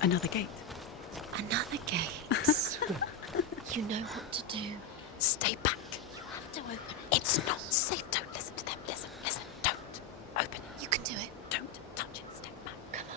Another gate. Another gate. You know what to do. Stay back. You have to open it. It's not safe. Don't listen to them. Listen. Don't. Open it. You can do it. Don't touch it. Step back. Come on.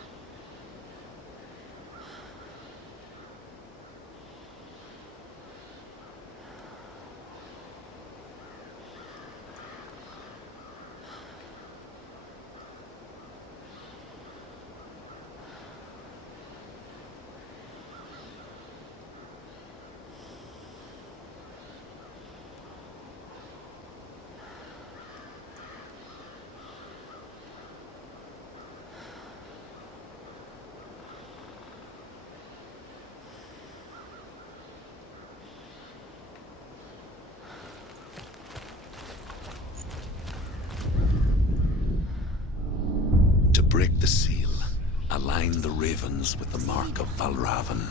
To break the seal, align the ravens with the mark of Valravan.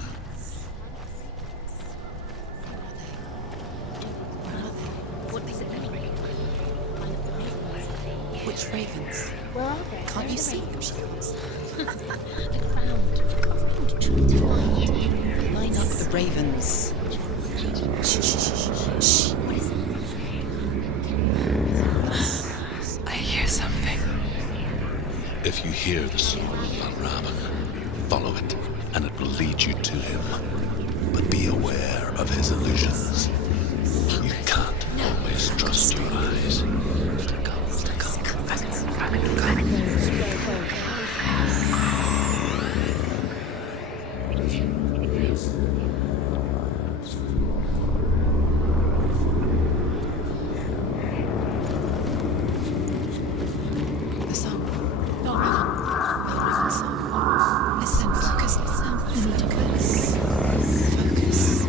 Which ravens? Where are they? Can't you see them, Shields? Line up the ravens. Shh. What is it? I hear something. If you hear the soul of Valravan, follow it, and it will lead you to him. But be aware of his illusions. You can't always trust your eyes. The song. No, Raven song. Listen, focus. Focus. Focus.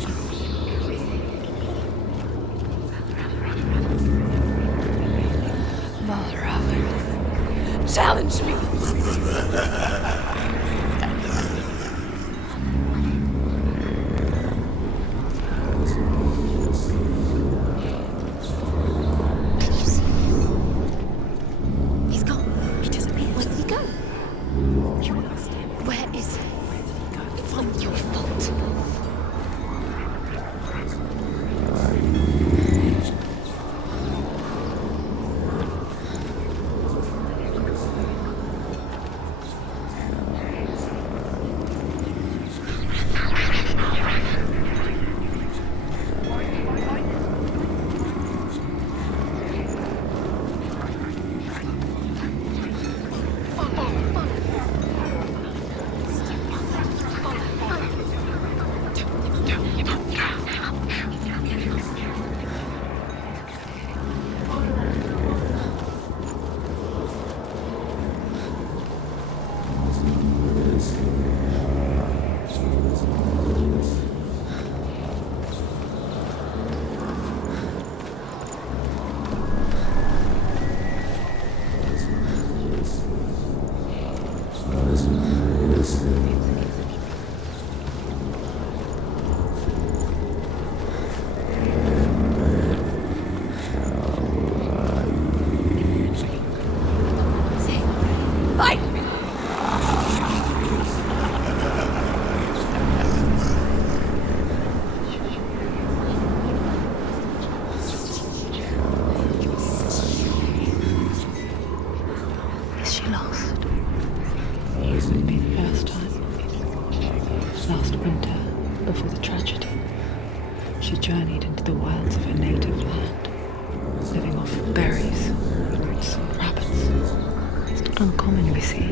not uncommon, you see.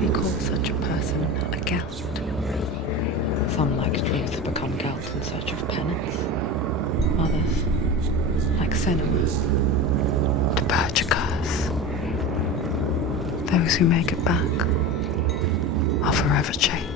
We call such a person a Gelt. Some, like truth, become Gelt in search of penance. Others, like Senua, to purge a curse. Those who make it back are forever changed.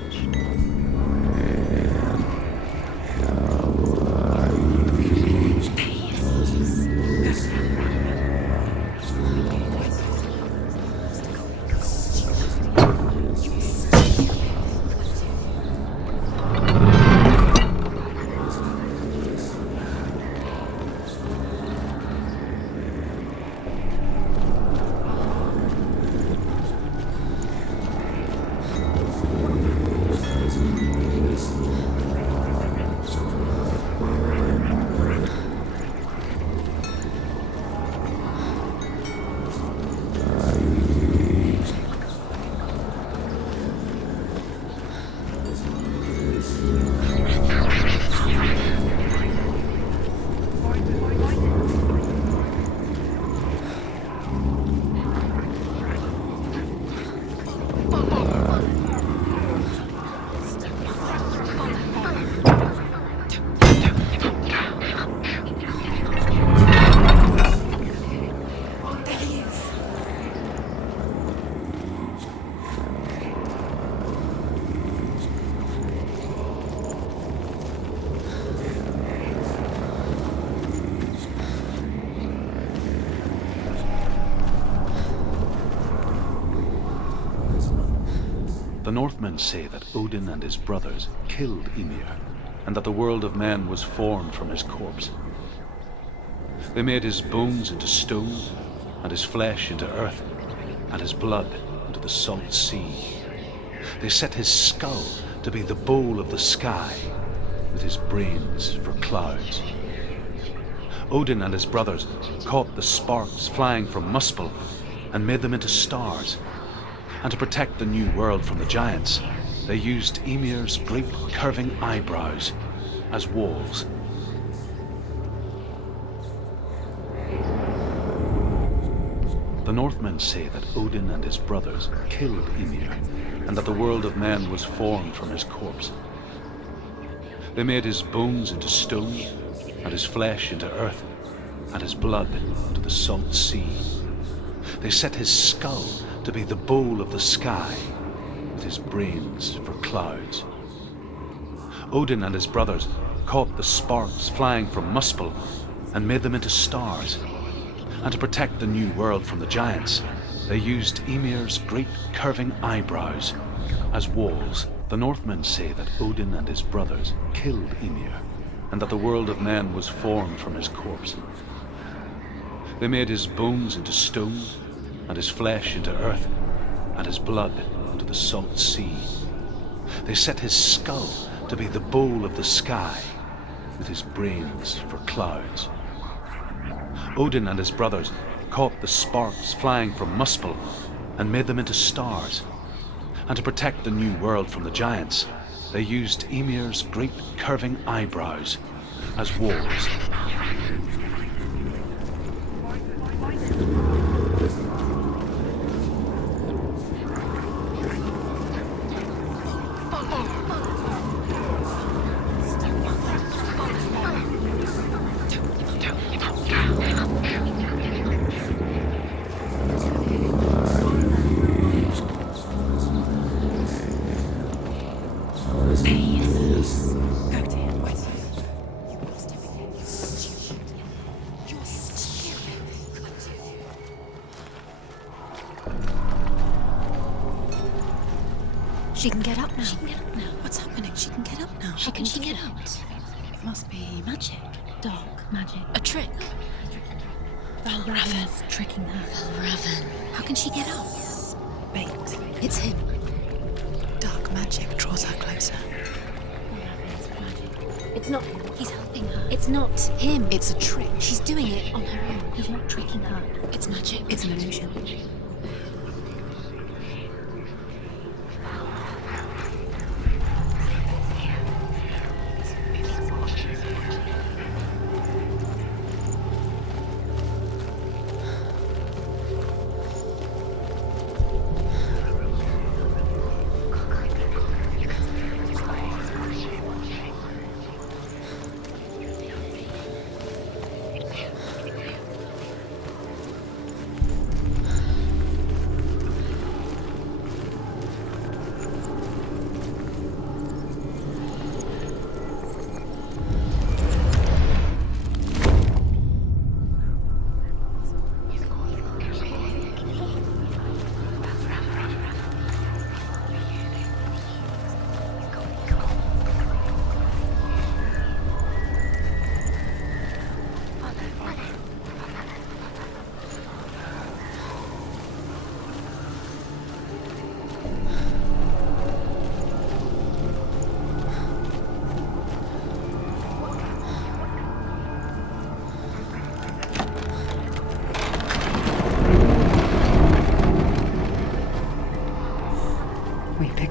The Northmen say that Odin and his brothers killed Ymir, and that the world of men was formed from his corpse. They made his bones into stone, and his flesh into earth, and his blood into the salt sea. They set his skull to be the bowl of the sky, with his brains for clouds. Odin and his brothers caught the sparks flying from Muspel and made them into stars. And to protect the new world from the giants, they used Ymir's great curving eyebrows as walls. The Northmen say that Odin and his brothers killed Ymir, and that the world of men was formed from his corpse. They made his bones into stone, and his flesh into earth, and his blood into the salt sea. They set his skull to be the bowl of the sky, with his brains for clouds. Odin and his brothers caught the sparks flying from Muspel and made them into stars. And to protect the new world from the giants, they used Ymir's great curving eyebrows as walls. The Northmen say that Odin and his brothers killed Ymir, and that the world of men was formed from his corpse. They made his bones into stone, and his flesh into earth, and his blood into the salt sea. They set his skull to be the bowl of the sky, with his brains for clouds. Odin and his brothers caught the sparks flying from Muspel and made them into stars. And to protect the new world from the giants, they used Ymir's great curving eyebrows as walls. She can get up now. What's happening? She can get up now. How can she get out? It must be magic. Dark magic. A trick. Valravan's tricking her. Valravan. How can she get out? Bait. It's him. Dark magic draws her closer. It's not him. He's helping her. It's not him. It's a trick. She's doing it on her own. He's not tricking her. It's magic. It's an illusion.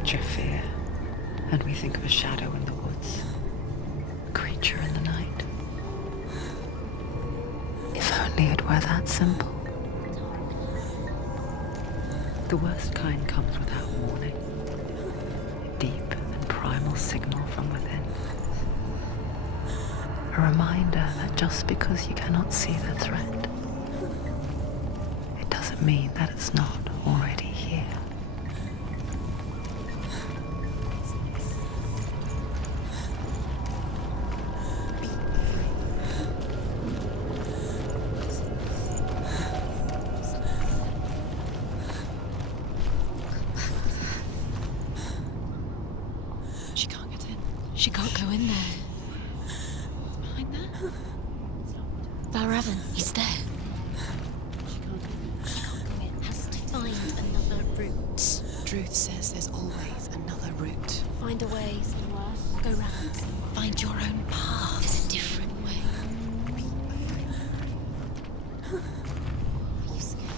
picture fear, and we think of a shadow in the woods, a creature in the night. If only it were that simple. The worst kind comes without warning. A deep and primal signal from within. A reminder that just because you cannot see the threat, it doesn't mean that it's not already here. She can't get in. She can't go in there. It's behind there. Valravan, he's there. She can't go in. Has to find another route. Truth says there's always another route. Find a way, Senua. Go round. Find your own path. There's a different way. Are you scared?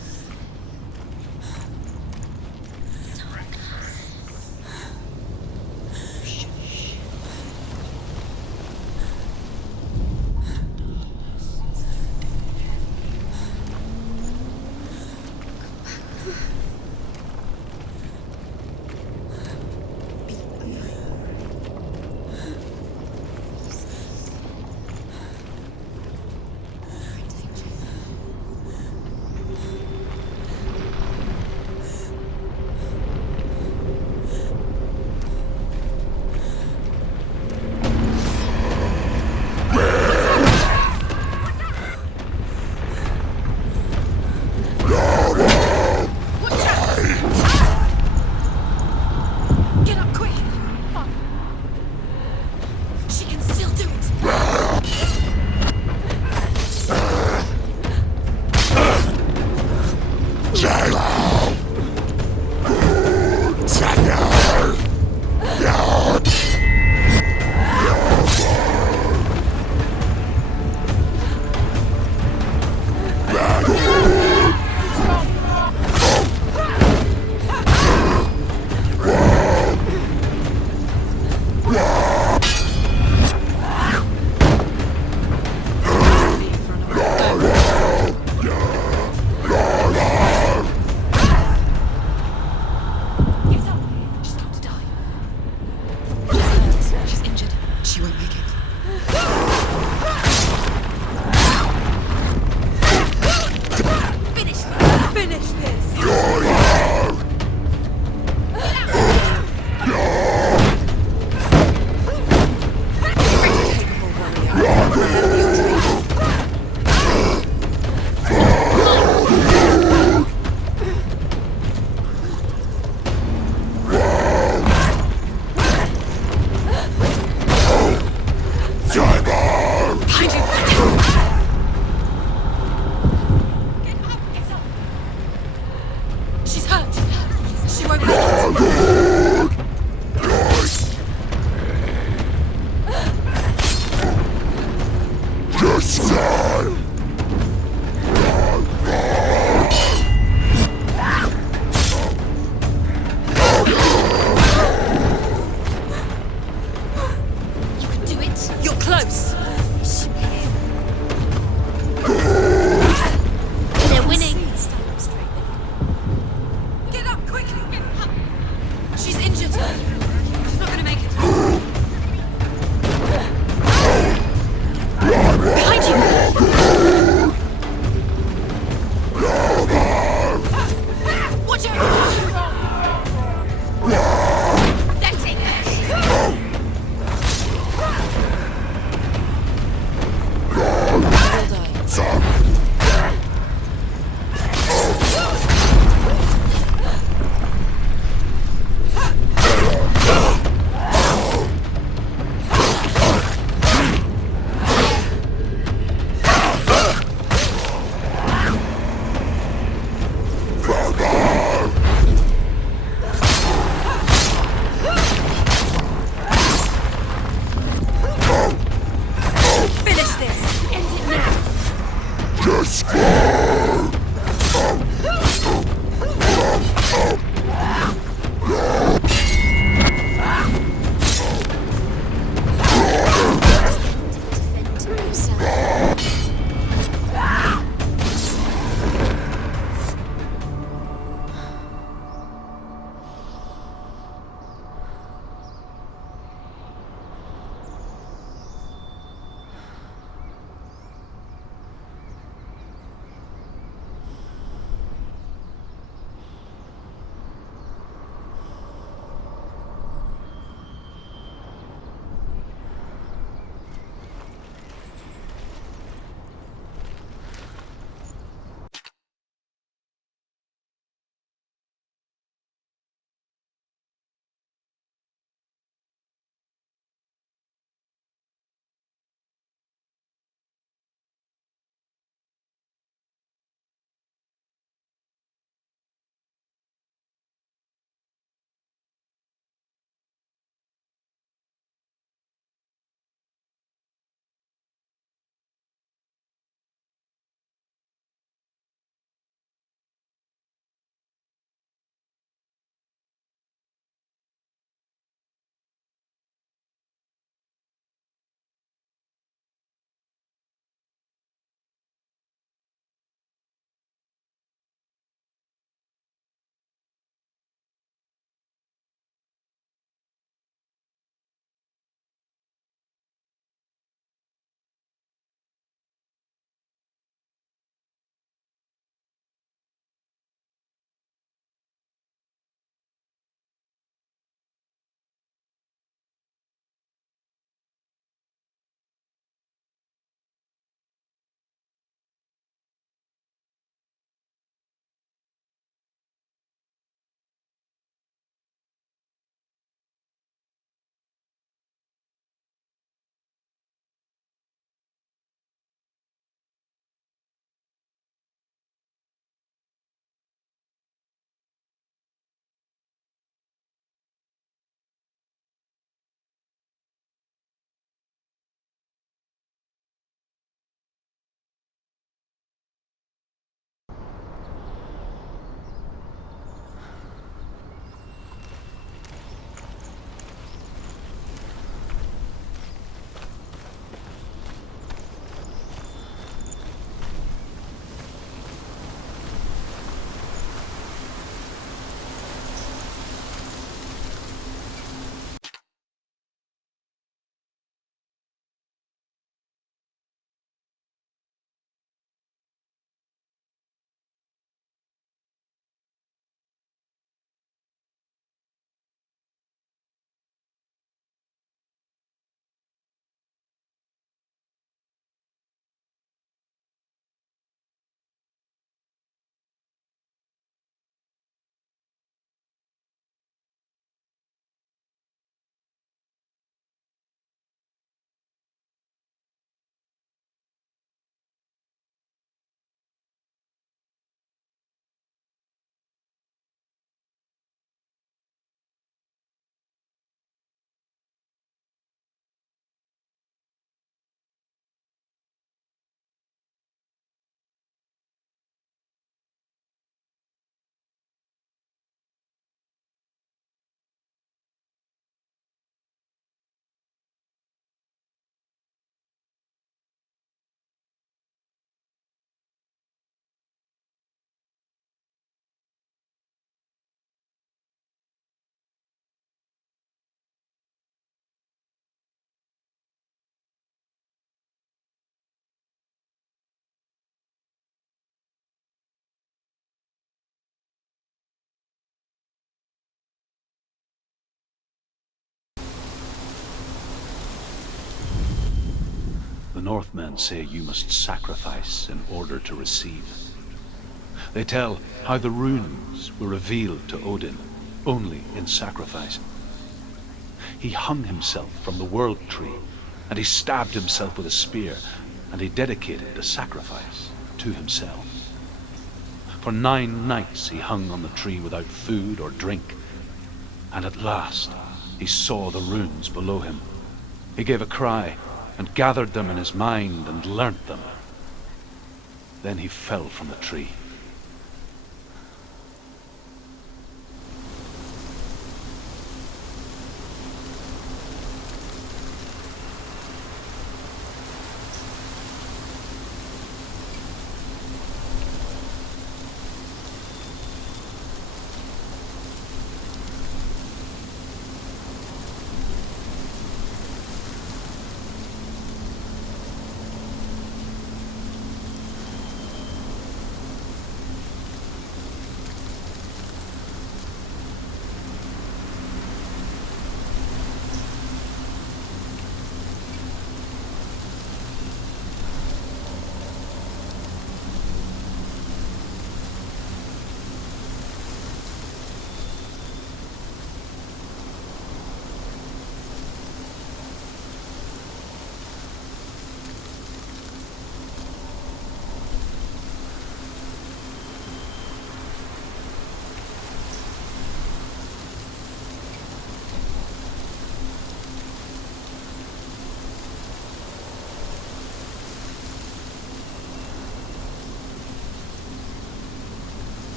The Northmen say you must sacrifice in order to receive. They tell how the runes were revealed to Odin only in sacrifice. He hung himself from the world tree, and he stabbed himself with a spear, and he dedicated the sacrifice to himself. For 9 nights he hung on the tree without food or drink, and at last he saw the runes below him. He gave a cry, and gathered them in his mind and learnt them. Then he fell from the tree.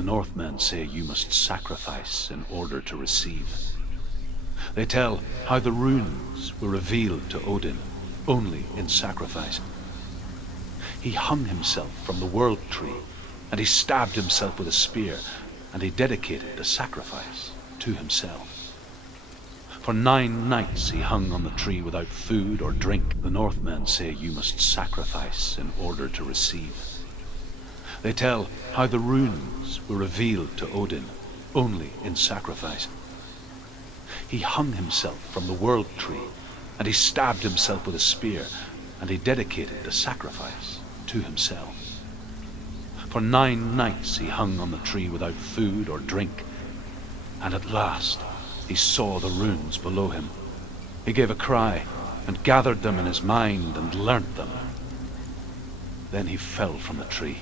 The Northmen say you must sacrifice in order to receive. They tell how the runes were revealed to Odin only in sacrifice. He hung himself from the world tree, and he stabbed himself with a spear, and he dedicated the sacrifice to himself. For 9 nights he hung on the tree without food or drink. The Northmen say you must sacrifice in order to receive. They tell how the runes were revealed to Odin only in sacrifice. He hung himself from the world tree, and he stabbed himself with a spear, and he dedicated the sacrifice to himself. For 9 nights he hung on the tree without food or drink, and at last he saw the runes below him. He gave a cry, and gathered them in his mind, and learnt them. Then he fell from the tree.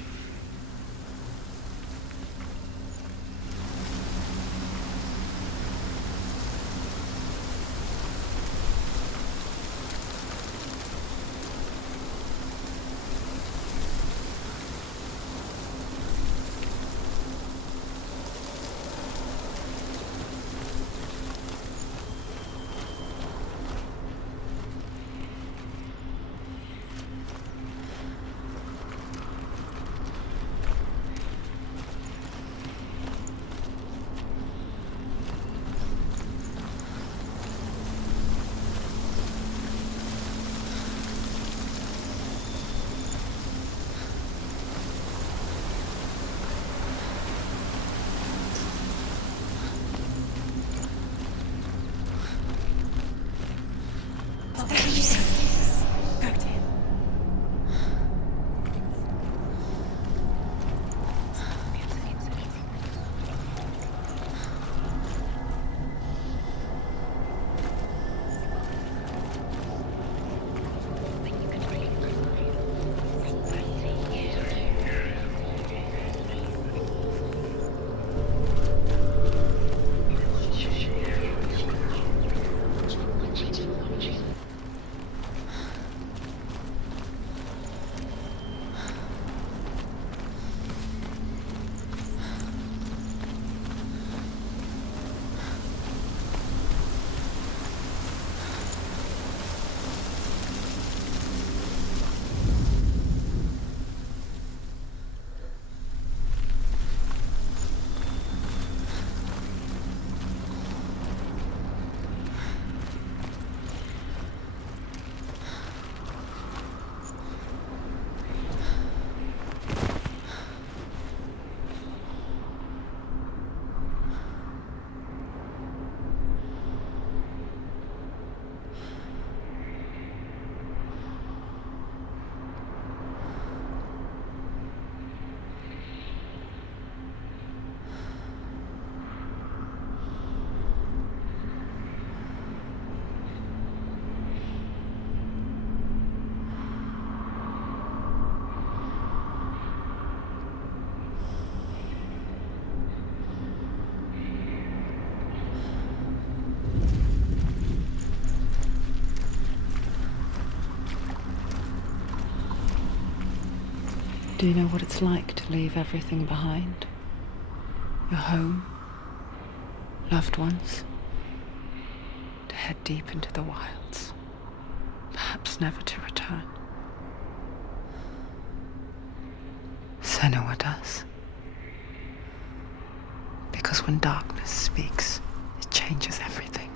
Do you know what it's like to leave everything behind? Your home, loved ones, to head deep into the wilds, perhaps never to return. Senua does. Because when darkness speaks, it changes everything,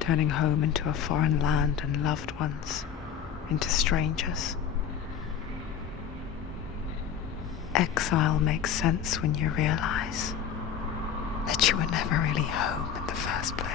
turning home into a foreign land and loved ones into strangers. Exile makes sense when you realize that you were never really home in the first place.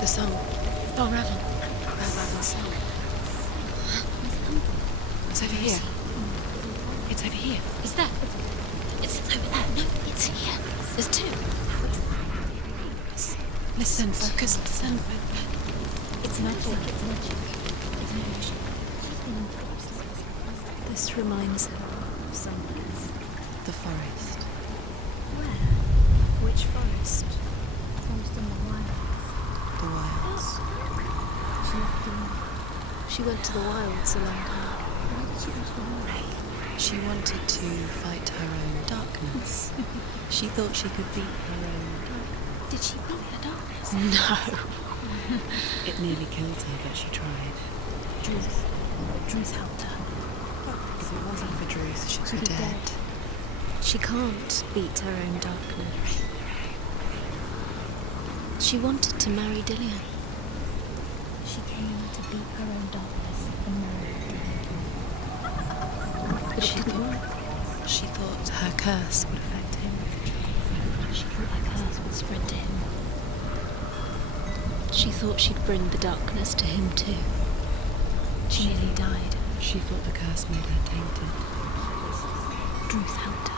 The song. Oh, Raven. Raven's song. It's over here. It's over here. Is there? It's over there. No, it's here. There's two. Listen, focus. Listen. It's magic. It's magic. It's magic. This reminds her of someplace. The forest. Where? Which forest? Forest in the wild. The wilds. She went to the wilds alone. Why did she go to the wilds? She wanted to fight her own darkness. She thought she could beat her own darkness. Did she beat her darkness? No. It nearly killed her, but she tried. Druth helped her. If it wasn't for Druth, she'd be dead. She can't beat her own darkness. She wanted to marry Dillian. She came to beat her own darkness and marry Dillian. But She thought her curse would affect him. she thought her curse would spread to him. She thought she'd bring the darkness to him too. She nearly died. She thought the curse made her tainted. Druth helped her.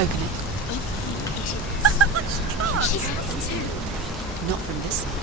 Open it. She has too. Not from this side.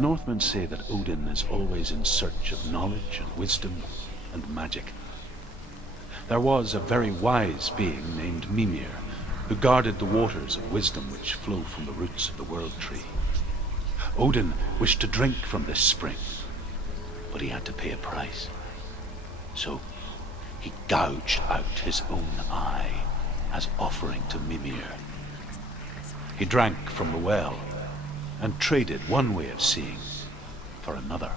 The Northmen say that Odin is always in search of knowledge and wisdom and magic. There was a very wise being named Mimir, who guarded the waters of wisdom which flow from the roots of the World Tree. Odin wished to drink from this spring, but he had to pay a price. So he gouged out his own eye as offering to Mimir. He drank from the well and traded one way of seeing for another.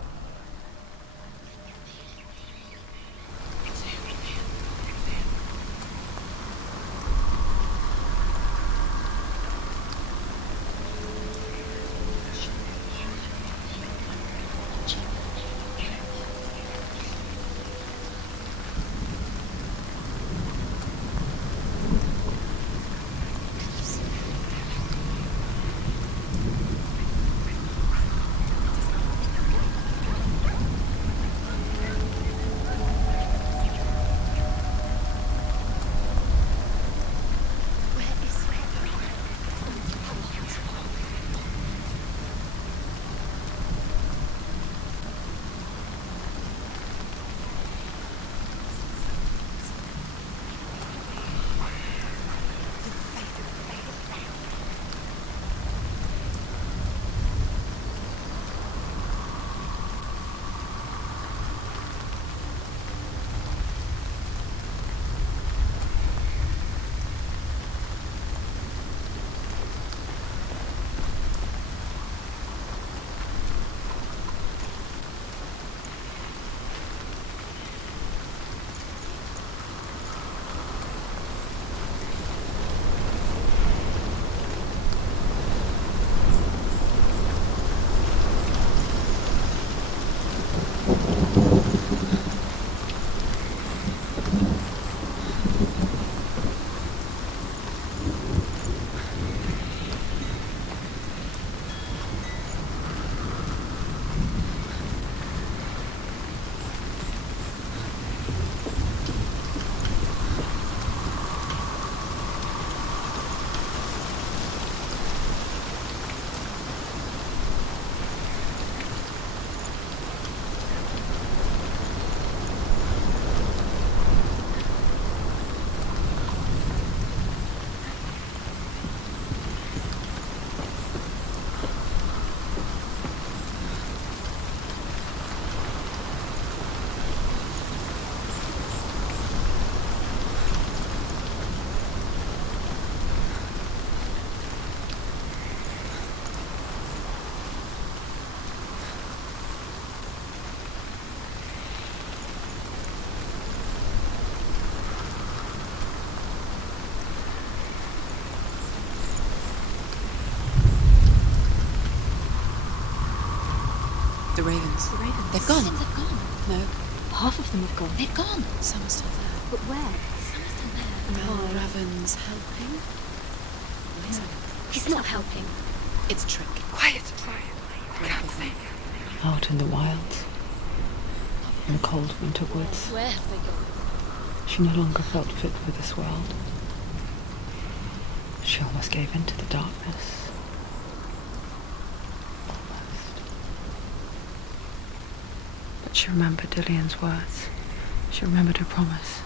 The ravens. The ravens. They've gone. They've gone. No, Half of them have gone. They've gone. some are still there. But where? Some are still there. Are Raven's helping? He's not helping. It's a trick. Quiet. Can't say. Out in the wilds, in the cold winter woods, Where have they gone? she no longer felt fit for this world. She almost gave in to the darkness. Almost. But she remembered Dillian's words. She remembered her promise.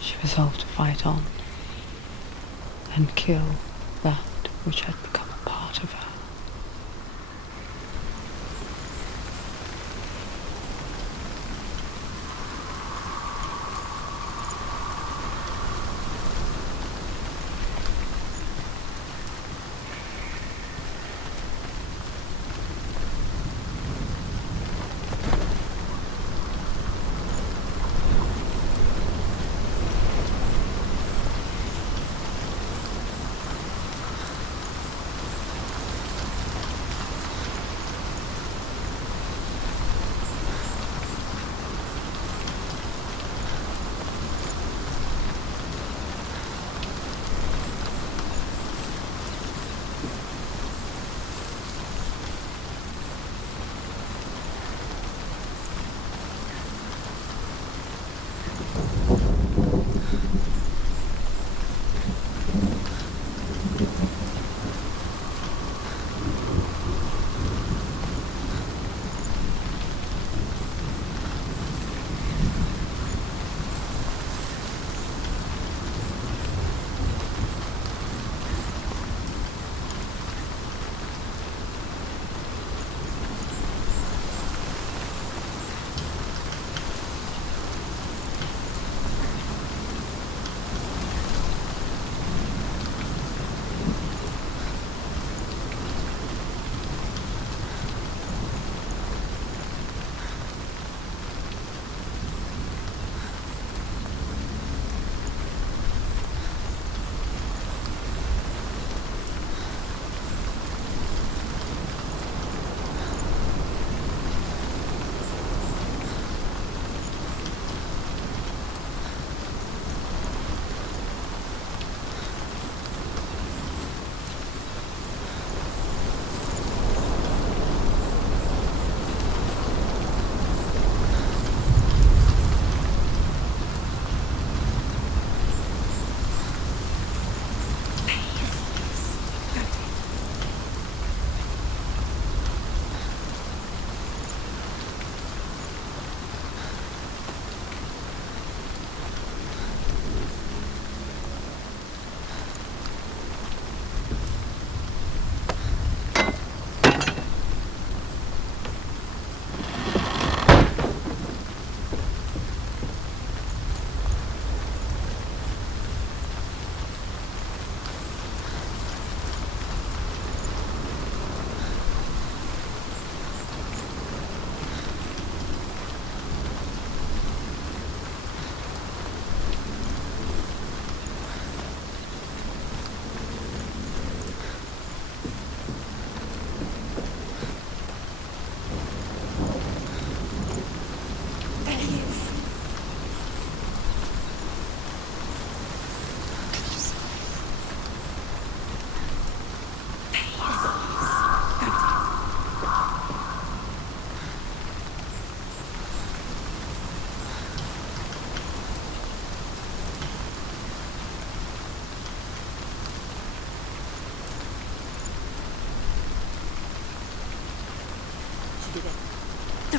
She resolved to fight on and kill that which had become a part of her.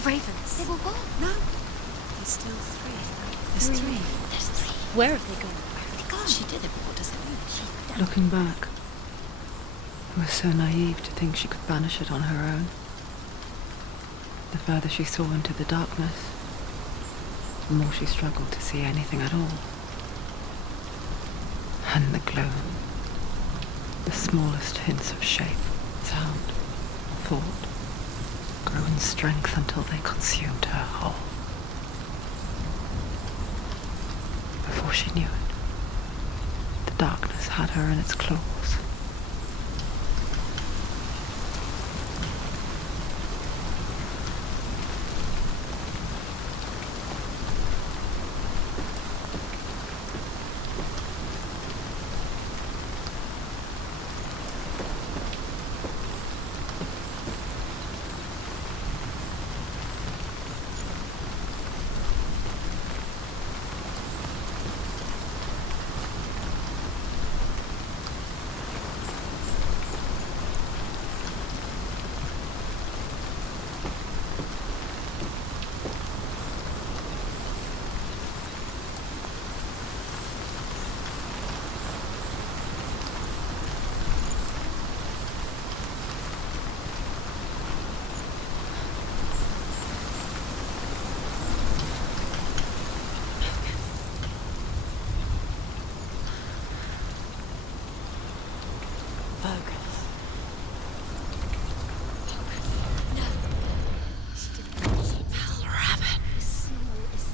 ravens. They were what? No. There's still three. There's three. There's three. Where have they gone? Where have they gone? She did it, but what does it mean? Looking back, I was so naive to think she could banish it on her own. The further she saw into the darkness, the more she struggled to see anything at all. And the gloom, the smallest hints of shape, sound, thought, grew in strength until they consumed her whole. Before she knew it, the darkness had her in its claws.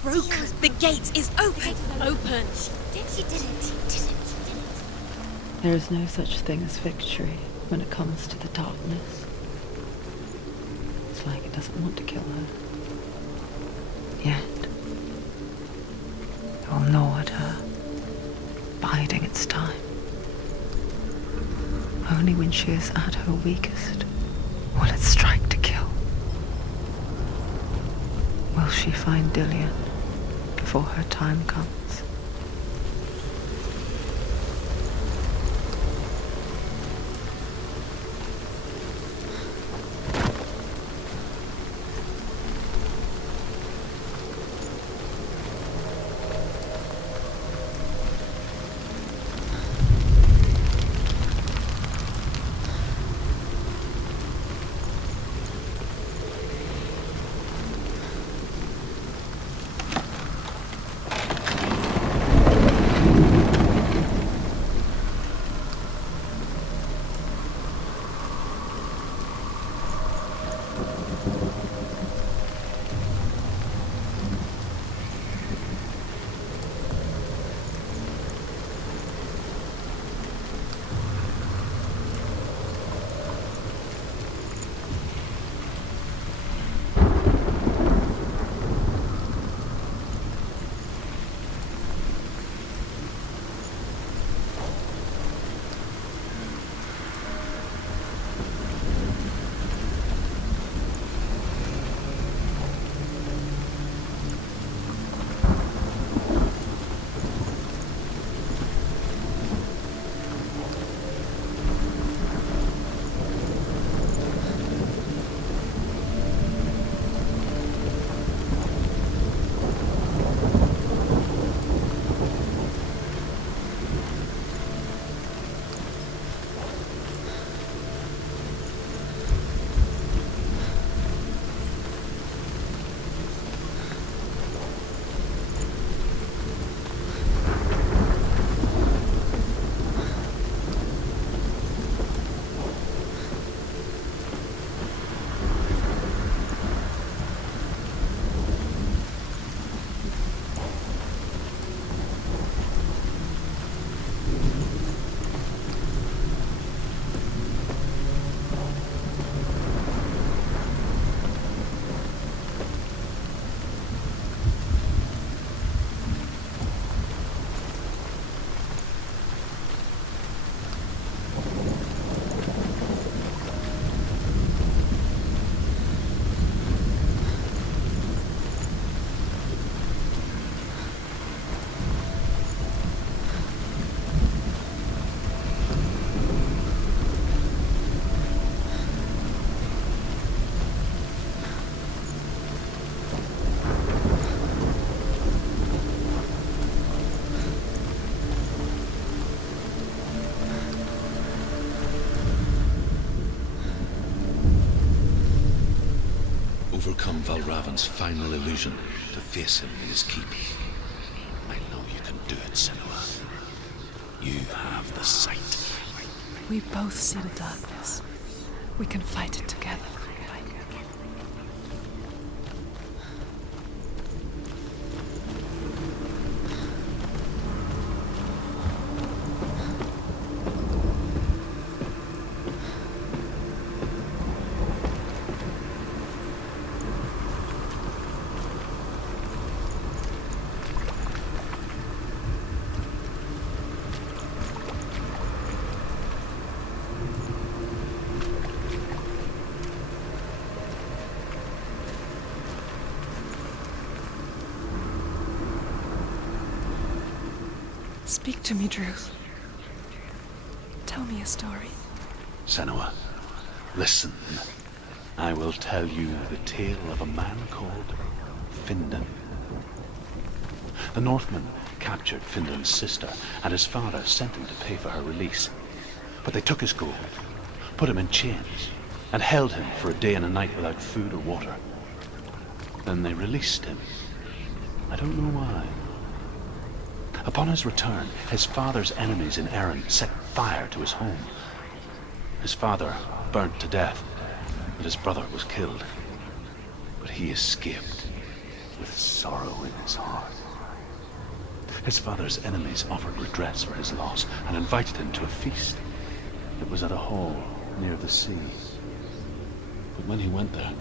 Broken. The gate is open. Open. She did it. There is no such thing as victory when it comes to the darkness. It's like it doesn't want to kill her. Yet, it will gnaw at her, biding its time. Only when she is at her weakest will it strike to kill. Will she find Dillian before her time comes? Northman's final illusion to face him in his keep. I know you can do it, Senua. You have the sight. We both see the darkness. We can fight it together. Speak to me, Druth. Tell me a story. Senua, listen. I will tell you the tale of a man called Findan. The Northmen captured Findan's sister, and his father sent him to pay for her release. But they took his gold, put him in chains, and held him for a day and a night without food or water. Then they released him. I don't know why. Upon his return, his father's enemies in Erin set fire to his home. His father burnt to death, and his brother was killed. But he escaped with sorrow in his heart. His father's enemies offered redress for his loss and invited him to a feast. It was at a hall near the sea. But when he went there,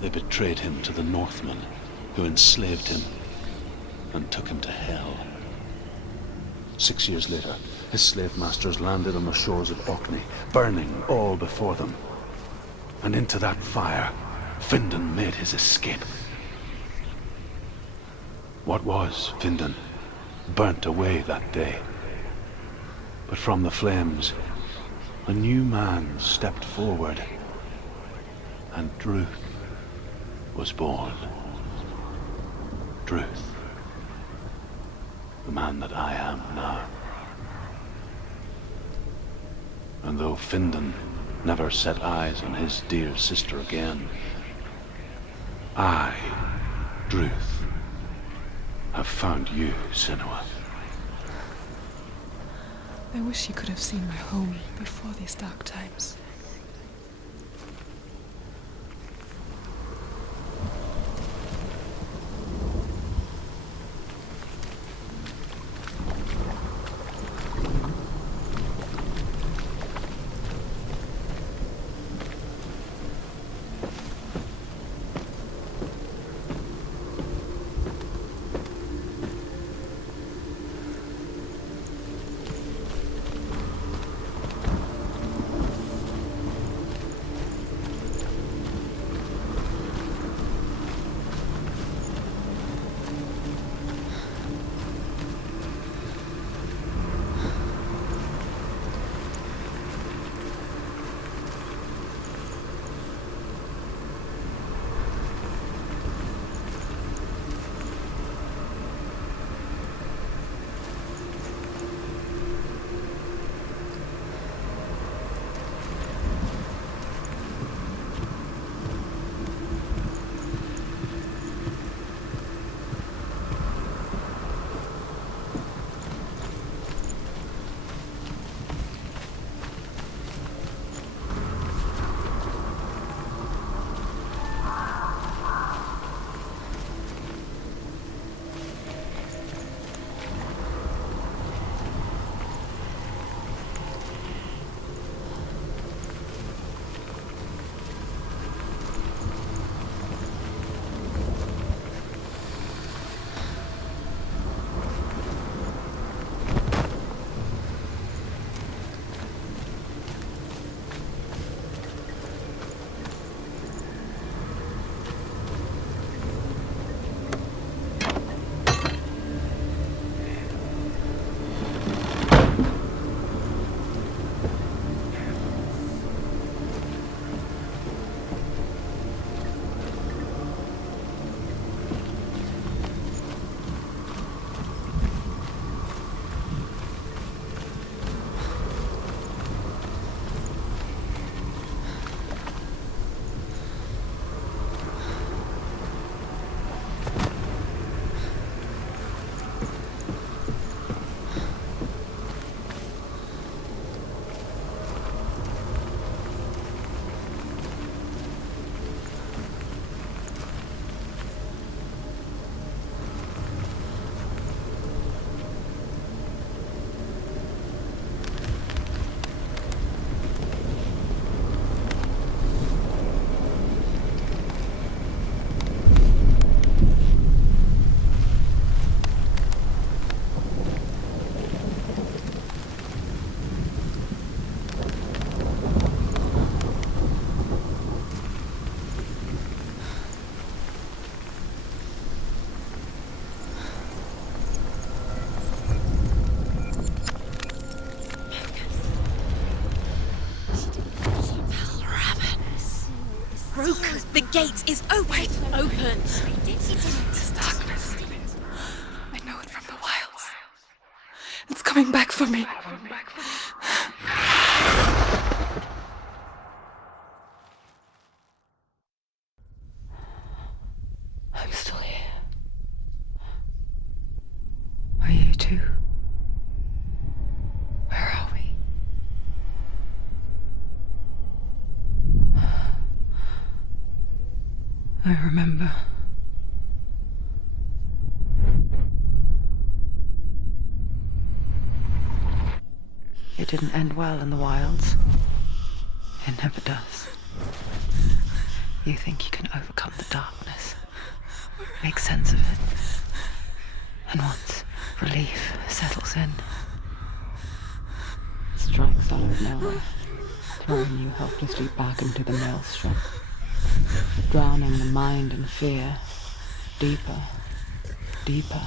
they betrayed him to the Northmen, who enslaved him and took him to hell. 6 years later, his slave masters landed on the shores of Orkney, burning all before them. And into that fire, Findan made his escape. What was Findan burnt away that day. But from the flames, a new man stepped forward, and Druth was born. Druth. The man that I am now. And though Findan never set eyes on his dear sister again, I, Druth, have found you, Senua. I wish you could have seen my home before these dark times. gate is open. Open. It's darkness. I know it from the wilds. It's coming back for me. I'm still here. Are you too? Where are we? I remember. It didn't end well in the wilds. It never does. You think you can overcome the darkness, make sense of it, and once relief settles in, it strikes out of nowhere, throwing you helplessly back into the maelstrom, drowning the mind in fear, deeper, deeper,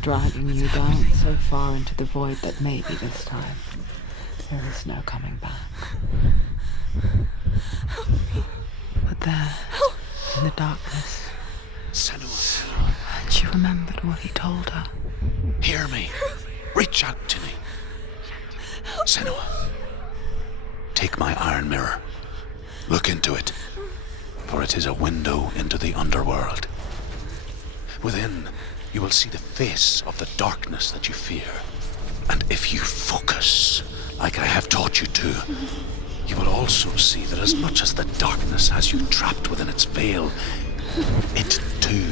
dragging you down so far into the void that maybe this time there is no coming back. But there, in the darkness, Senua, and she remembered what he told her. hear me. Reach out to me. Senua, take my iron mirror. Look into it, for it is a window into the underworld. Within, you will see the face of the darkness that you fear. And if you focus, like I have taught you to, you will also see that as much as the darkness has you trapped within its veil, it too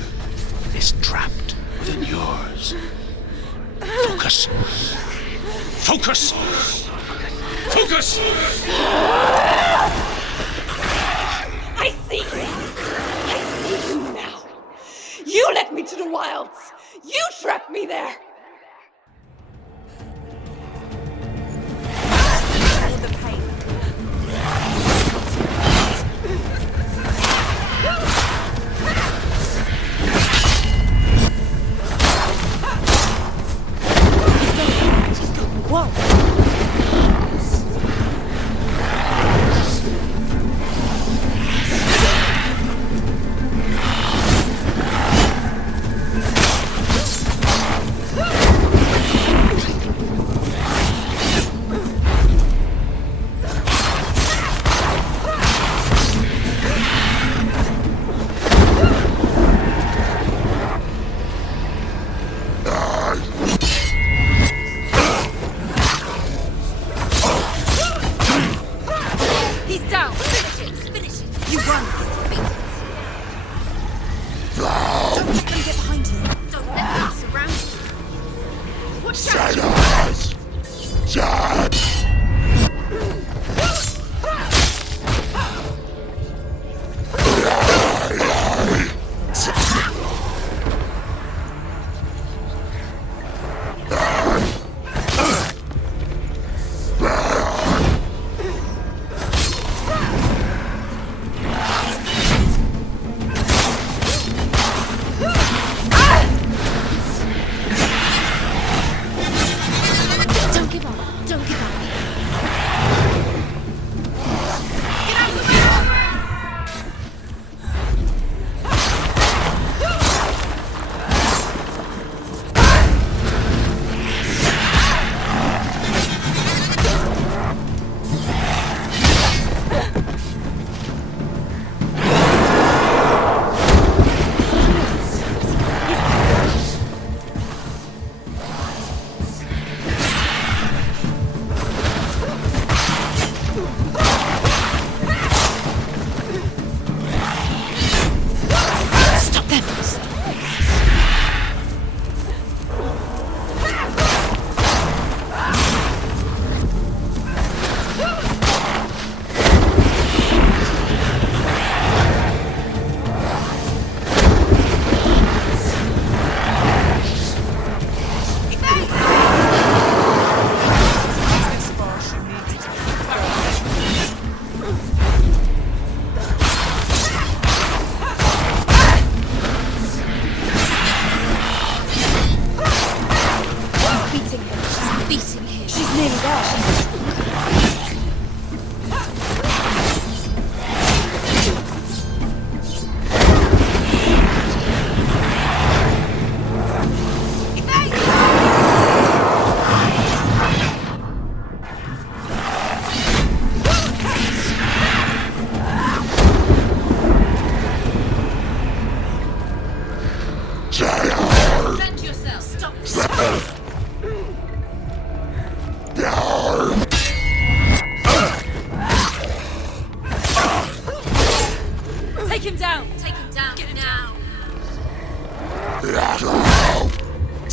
is trapped within yours. Focus. Focus! Focus! I see you! I see you now! You led me to the wilds! You trapped me there! Whoa!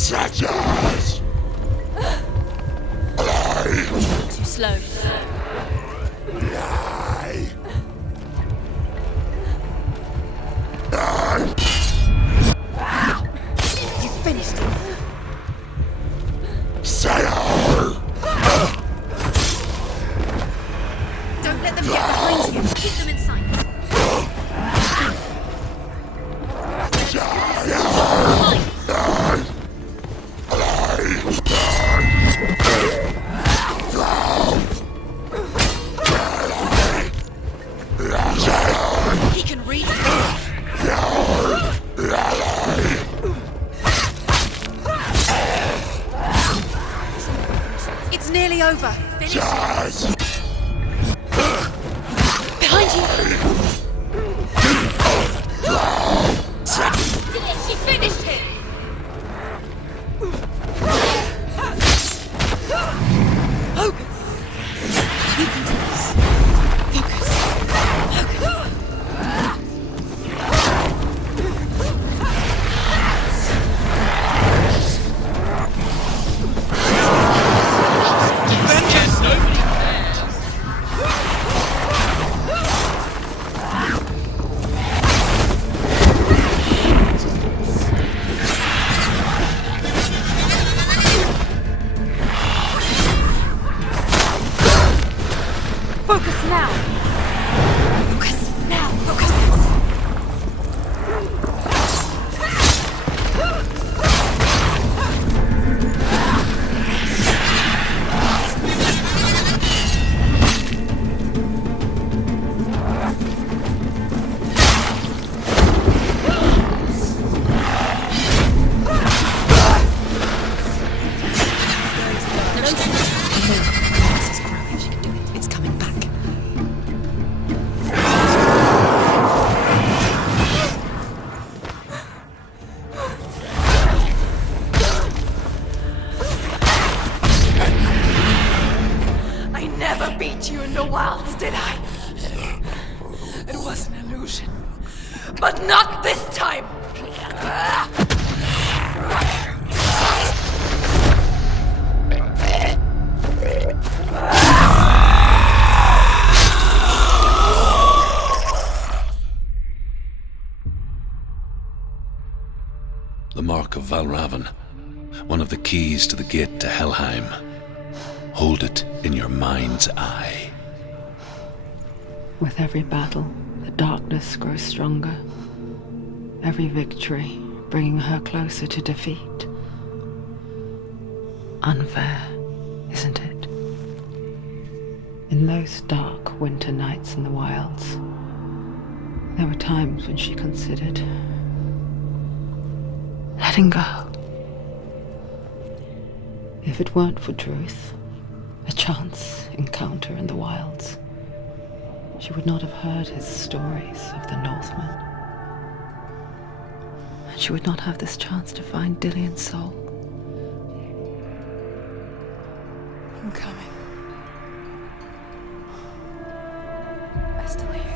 Too slow. You finished it. Don't let them get behind you. Keep them in sight. He can read it. It's nearly over. Finish it. Behind you. She finished him. Focus. You can do this. Focus. Focus now! Focus now! Focus! She can do it. It's coming back. I never beat you in the wilds, did I? It was an illusion. But not this time! The Mark of Valravan, one of the keys to the gate to Helheim. Hold it in your mind's eye. With every battle, the darkness grows stronger. Every victory bringing her closer to defeat. Unfair, isn't it? In those dark winter nights in the wilds, there were times when she considered letting go. If it weren't for Druth, a chance encounter in the wilds, she would not have heard his stories of the Northmen. And she would not have this chance to find Dillion's soul. I'm coming. I still hear you.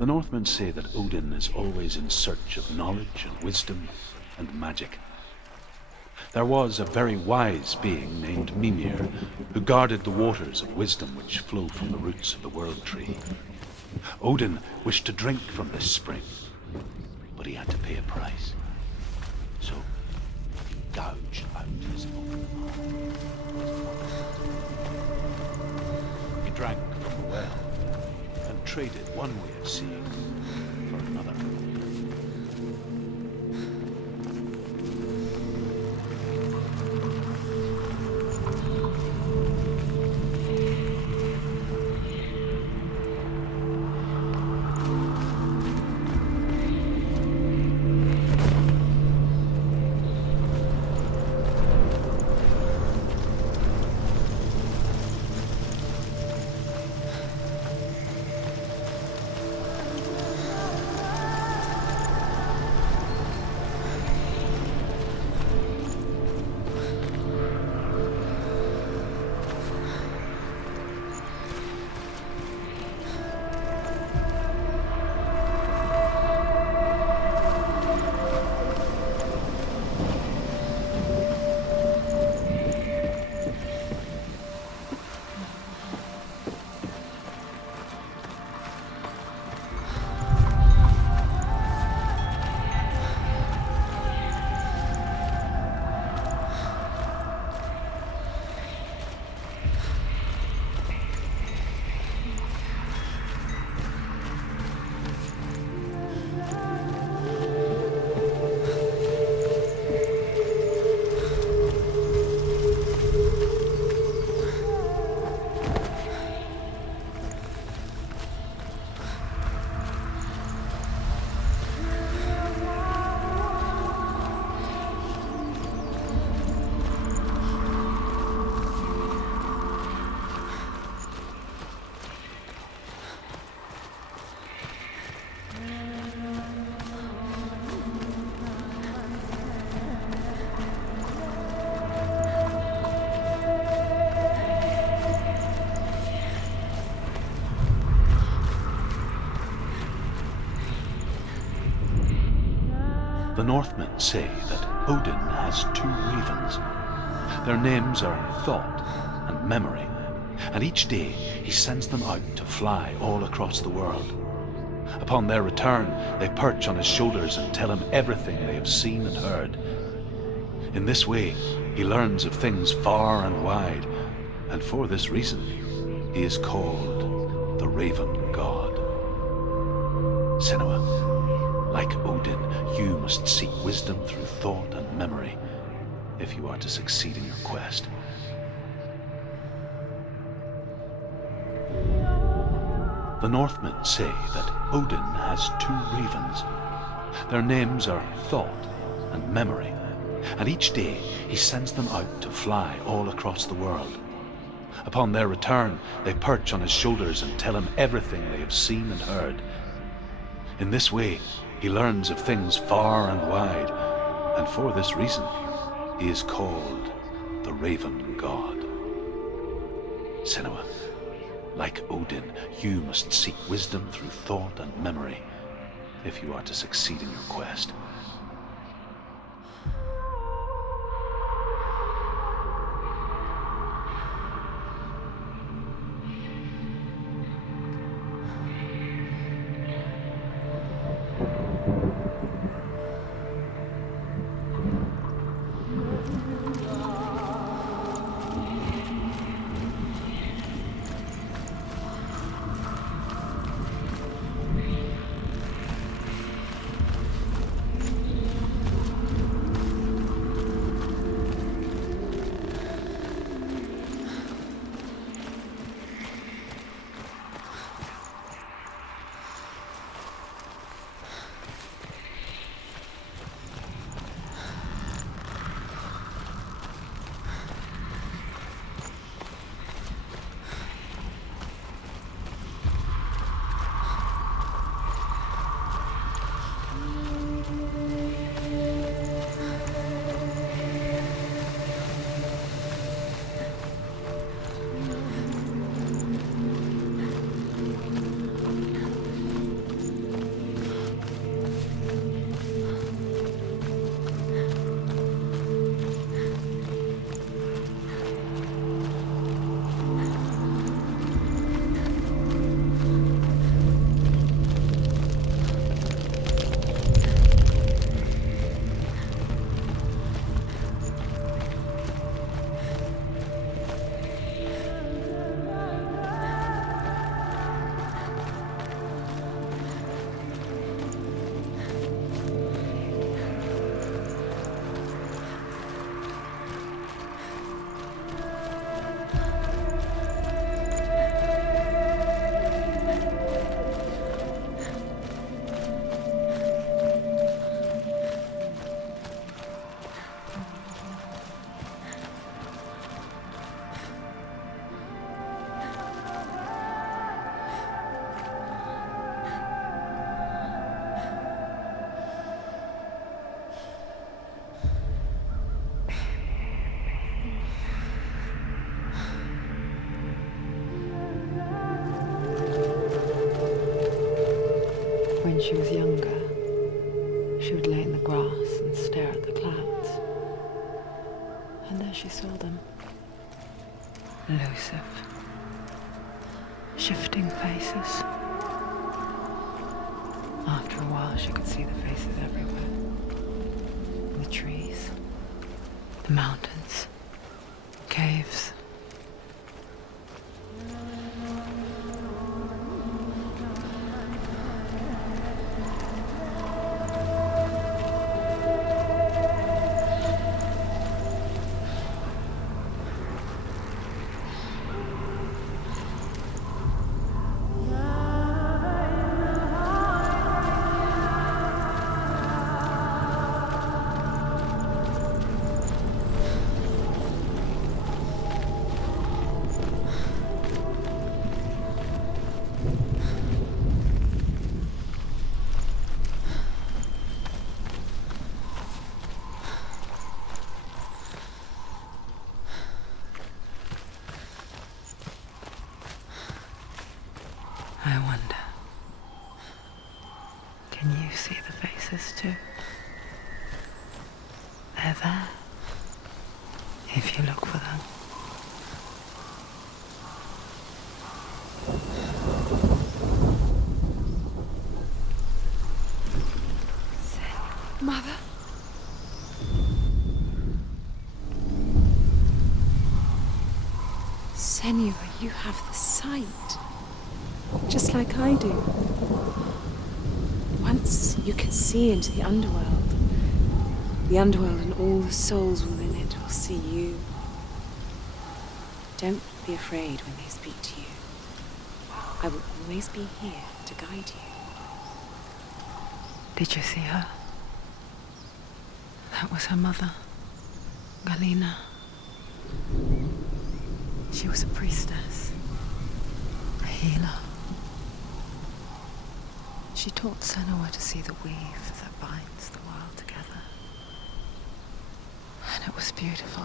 The Northmen say that Odin is always in search of knowledge and wisdom and magic. There was a very wise being named Mimir who guarded the waters of wisdom which flow from the roots of the world tree. Odin wished to drink from this spring, but he had to pay a price. So he gouged out his open eye. He drank from the well and traded one way of seeing for another. The Northmen say that Odin has two ravens. Their names are Thought and Memory, and each day he sends them out to fly all across the world. Upon their return, they perch on his shoulders and tell him everything they have seen and heard. In this way, he learns of things far and wide, and for this reason, he is called the Raven God. Senua, like Odin, you must seek wisdom through thought and memory if you are to succeed in your quest. The Northmen say that Odin has two ravens. Their names are Thought and Memory, and each day he sends them out to fly all across the world. Upon their return, they perch on his shoulders and tell him everything they have seen and heard. In this way, he learns of things far and wide, and for this reason, he is called the Raven God. Senua, like Odin, you must seek wisdom through thought and memory if you are to succeed in your quest. When she was younger, she would lay in the grass and stare at the clouds. And there she saw them. Elusive, shifting faces. After a while, she could see the faces everywhere. The trees, the mountains, caves. I wonder, can you see the faces too? They're there, if you look for them. Mother? Senua, you have the sight. Just like I do. Once you can see into the underworld. The underworld and all the souls within it will see you. Don't be afraid when they speak to you. I will always be here to guide you. Did you see her? That was her mother, Galina. She was a priestess, a healer. She taught Senua to see the weave that binds the world together. And it was beautiful.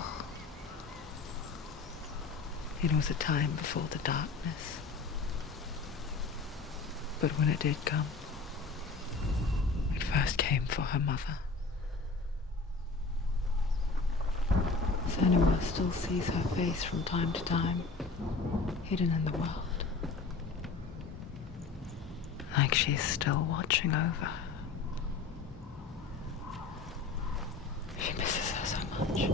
It was a time before the darkness. But when it did come, it first came for her mother. Senua still sees her face from time to time, hidden in the world. Like she's still watching over her. She misses her so much.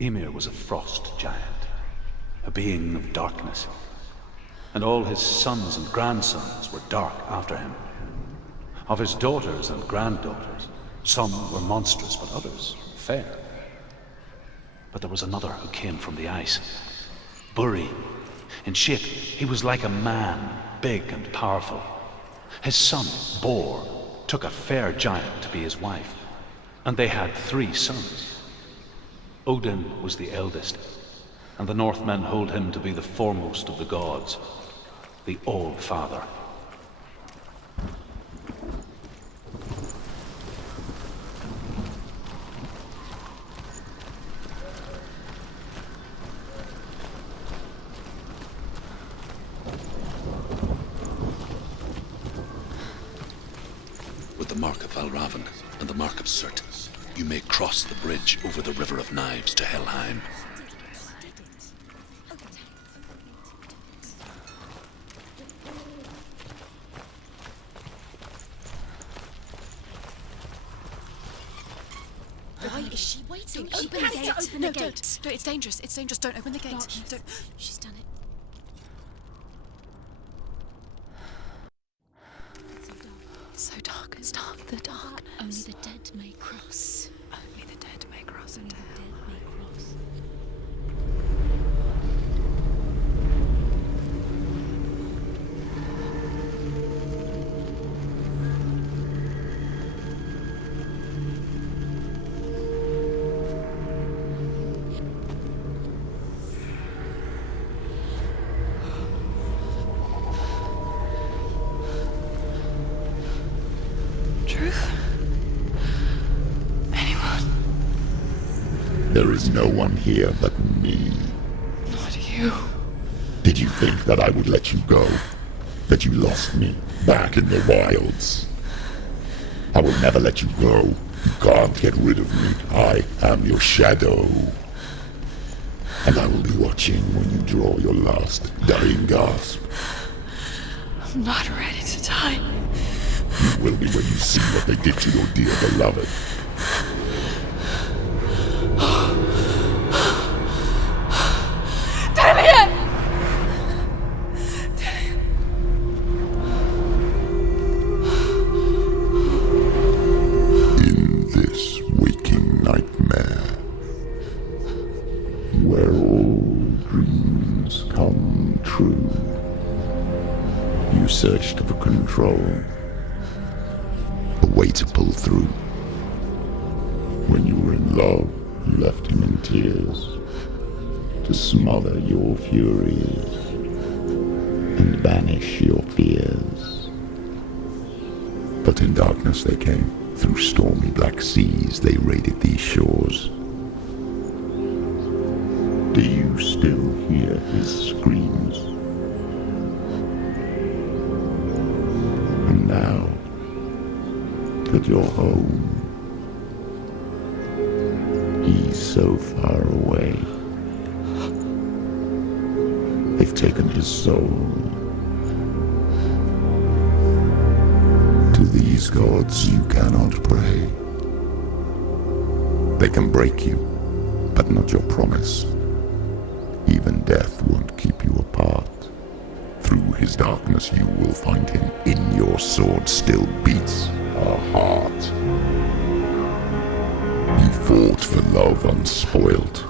Ymir was a frost giant, a being of darkness, and all his sons and grandsons were dark after him. Of his daughters and granddaughters, some were monstrous, but others fair. But there was another who came from the ice. Buri. In shape, he was like a man, big and powerful. His son, Bor, took a fair giant to be his wife, and they had 3 sons. Odin was the eldest, and the Northmen hold him to be the foremost of the gods, the All-Father. With the mark of Valravan and the mark of Surt, you may cross the bridge over the River of Knives to Helheim. Why is she waiting? Open She the has gate. to open No, the gate. don't. It's dangerous. It's dangerous. Don't open the gate. Don't. She's done it. It's so dark. It's dark. The darkness. Only the dead may cross. Only the dead may cross Only into the hell. dead may cross. Truth? Anyone? There is no one here but me. Not you. Did you think that I would let you go? That you lost me back in the wilds? I will never let you go. You can't get rid of me. I am your shadow. And I will be watching when you draw your last dying gasp. I'm not ready to die. You will be when you see what they did to your dear beloved. In this waking nightmare, where all dreams come true, you searched for control, a way to pull through. When you were in love, you left him in tears to smother your furies and banish your fears. But in darkness they came, through stormy black seas they raided these shores. Do you still hear his screams? And now that you're home, he's so far away. They've taken his soul. To these gods you cannot pray. They can break you, but not your promise. Even death won't keep you apart. Through his darkness you will find him. In your sword still beats a heart. You fought for love unspoilt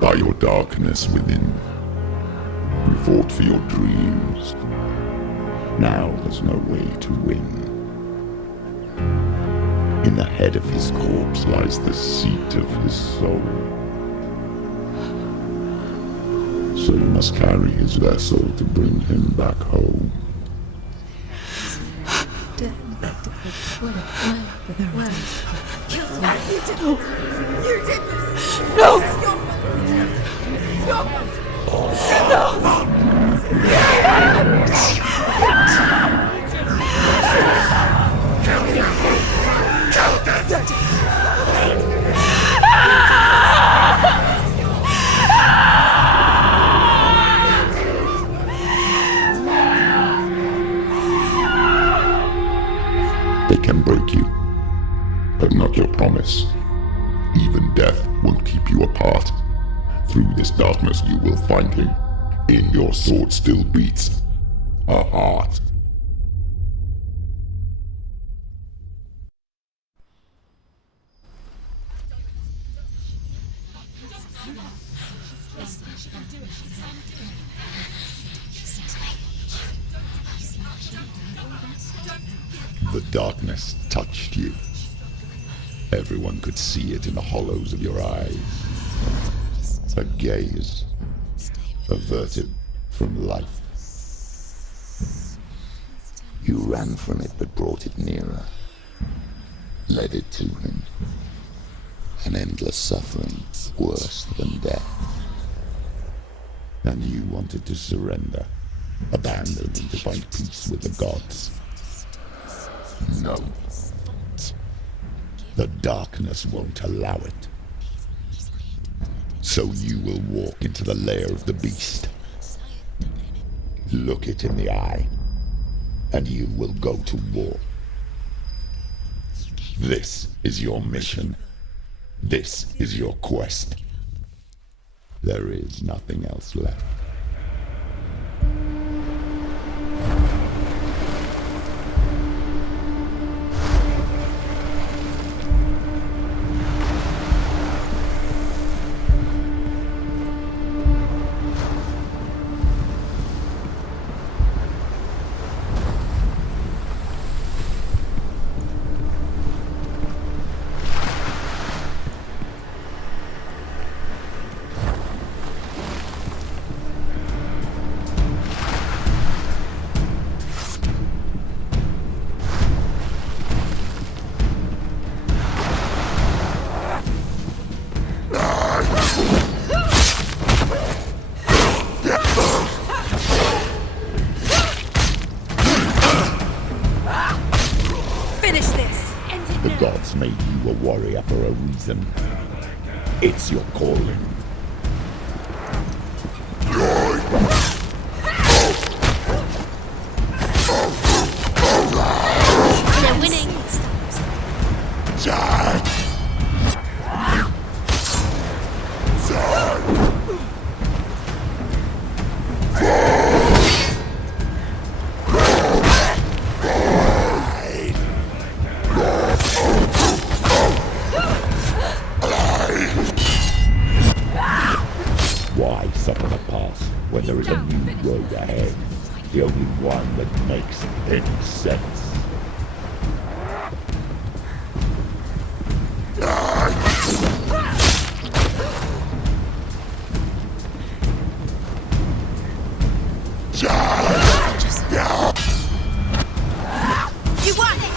by your darkness within. You fought for your dreams. Now there's no way to win. In the head of his corpse lies the seat of his soul. So you must carry his vessel to bring him back home. They can break you, but not your promise. Even death won't keep you apart. Through this darkness you will find him. In your sword still beats a heart. The darkness touched you. Everyone could see it in the hollows of your eyes. A gaze averted from life. You ran from it but brought it nearer, led it to him. An endless suffering worse than death. And you wanted to surrender, abandon and to find peace with the gods. No. The darkness won't allow it. So you will walk into the lair of the beast. Look it in the eye, and you will go to war. This is your mission. This is your quest. There is nothing else left. The gods made you a warrior for a reason. It's your calling. They're winning. Why suffer the past when there is a new road ahead? The only one that makes any sense. You won it!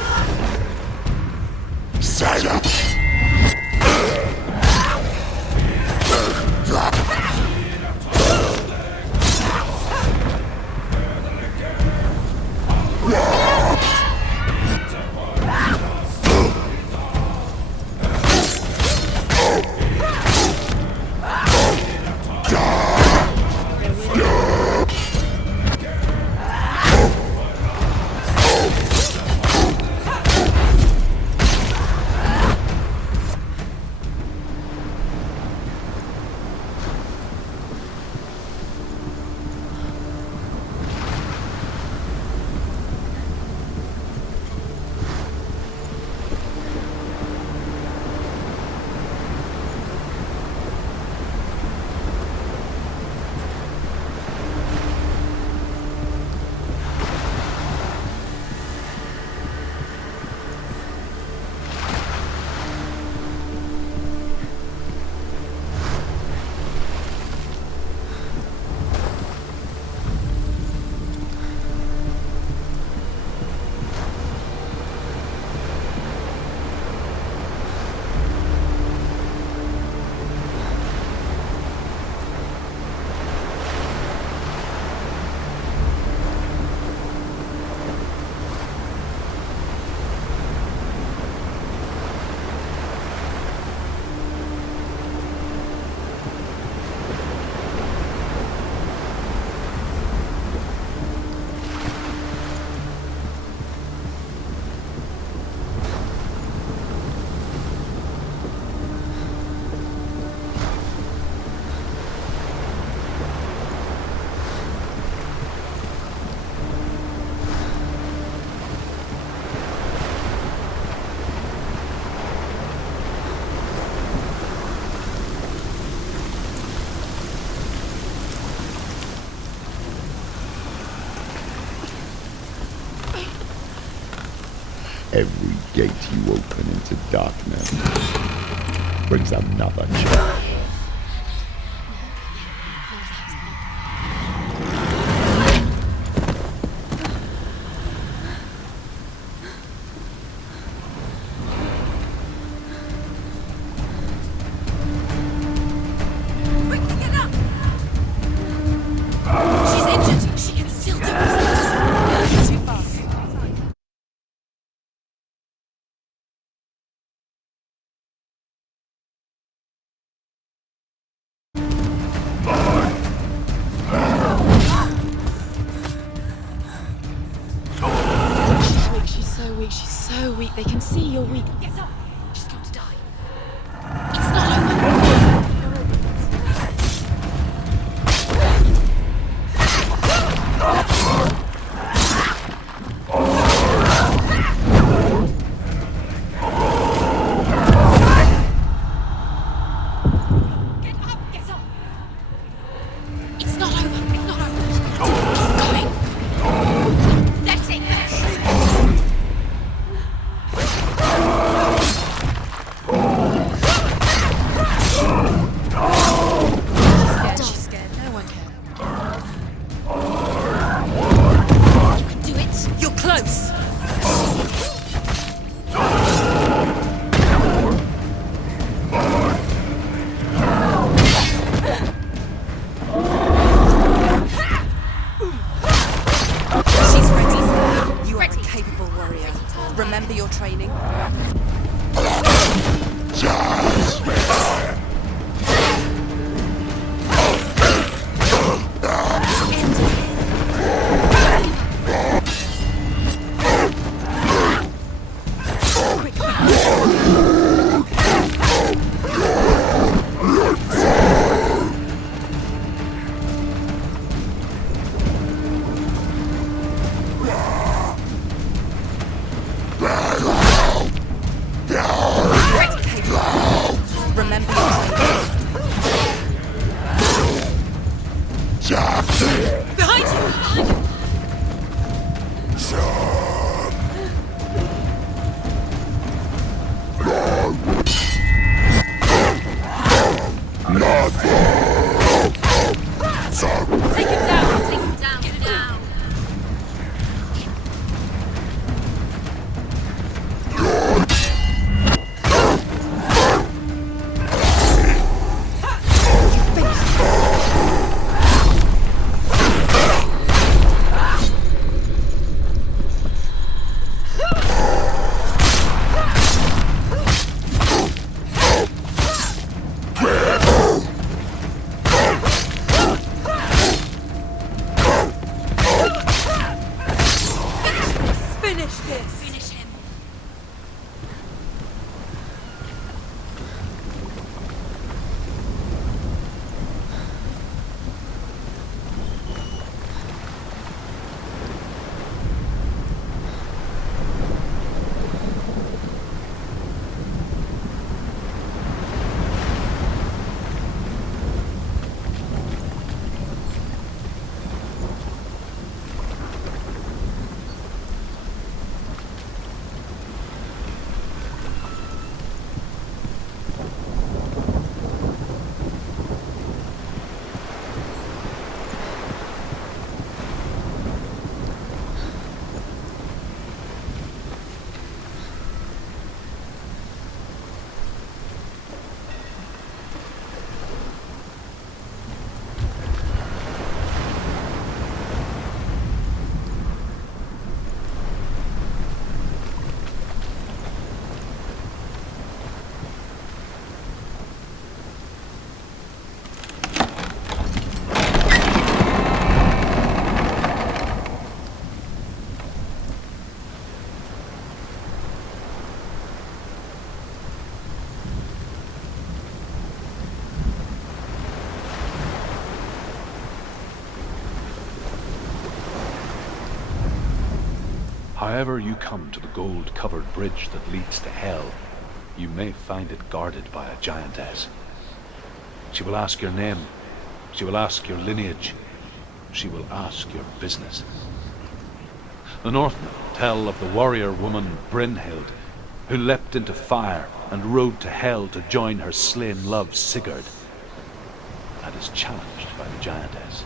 Every gate you open into darkness brings another challenge. so weak. They can see you're weak. Get up! She's going to die. It's not over. Get up! Get up! It's not over. It's not over. Keep going. Let it. She's scared. No one can. You can do it. You're close. She's ready. You are a capable warrior. Remember your training. Remember your training. Behind you! Take him down. Take him down. Get down. Finish this. Finish him. However you come to the gold-covered bridge that leads to Hell, you may find it guarded by a giantess. She will ask your name. She will ask your lineage. She will ask your business. The Northmen tell of the warrior woman Brynhild, who leapt into fire and rode to Hell to join her slain love Sigurd, and is challenged by the giantess.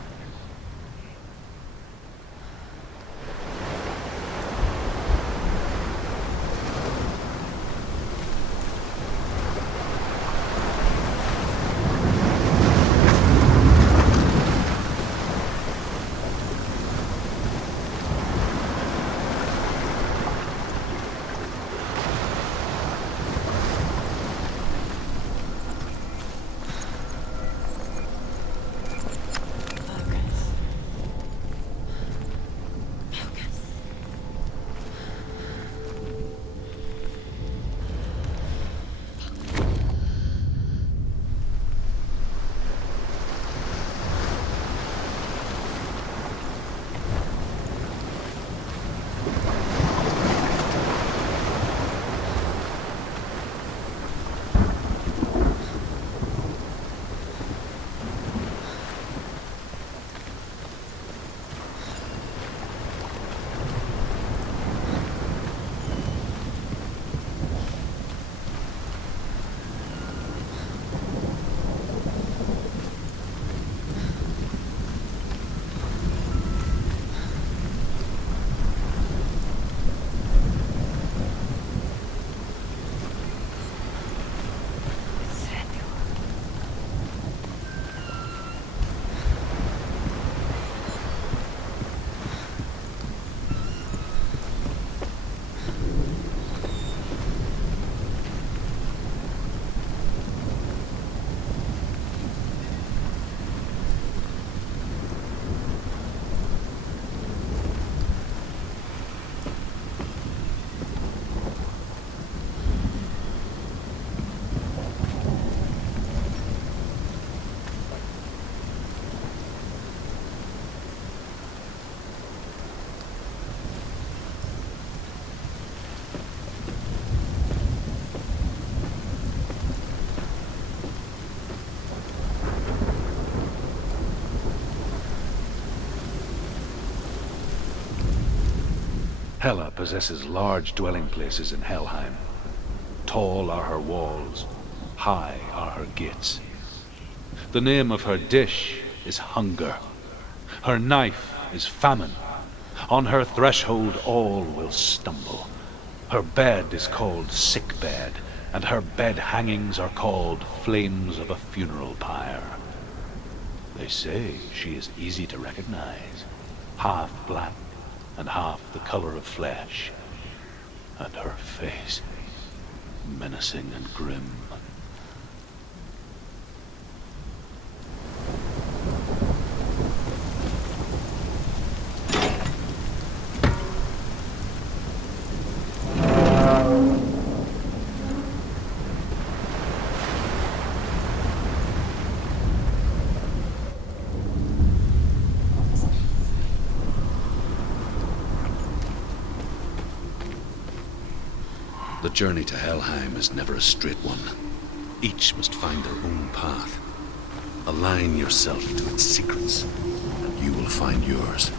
Hela possesses large dwelling places in Helheim. Tall are her walls, high are her gates. The name of her dish is hunger. Her knife is famine. On her threshold all will stumble. Her bed is called sick bed, and her bed hangings are called flames of a funeral pyre. They say she is easy to recognize, half black and half the color of flesh, and her face menacing and grim. The journey to Helheim is never a straight one. Each must find their own path. Align yourself to its secrets, and you will find yours.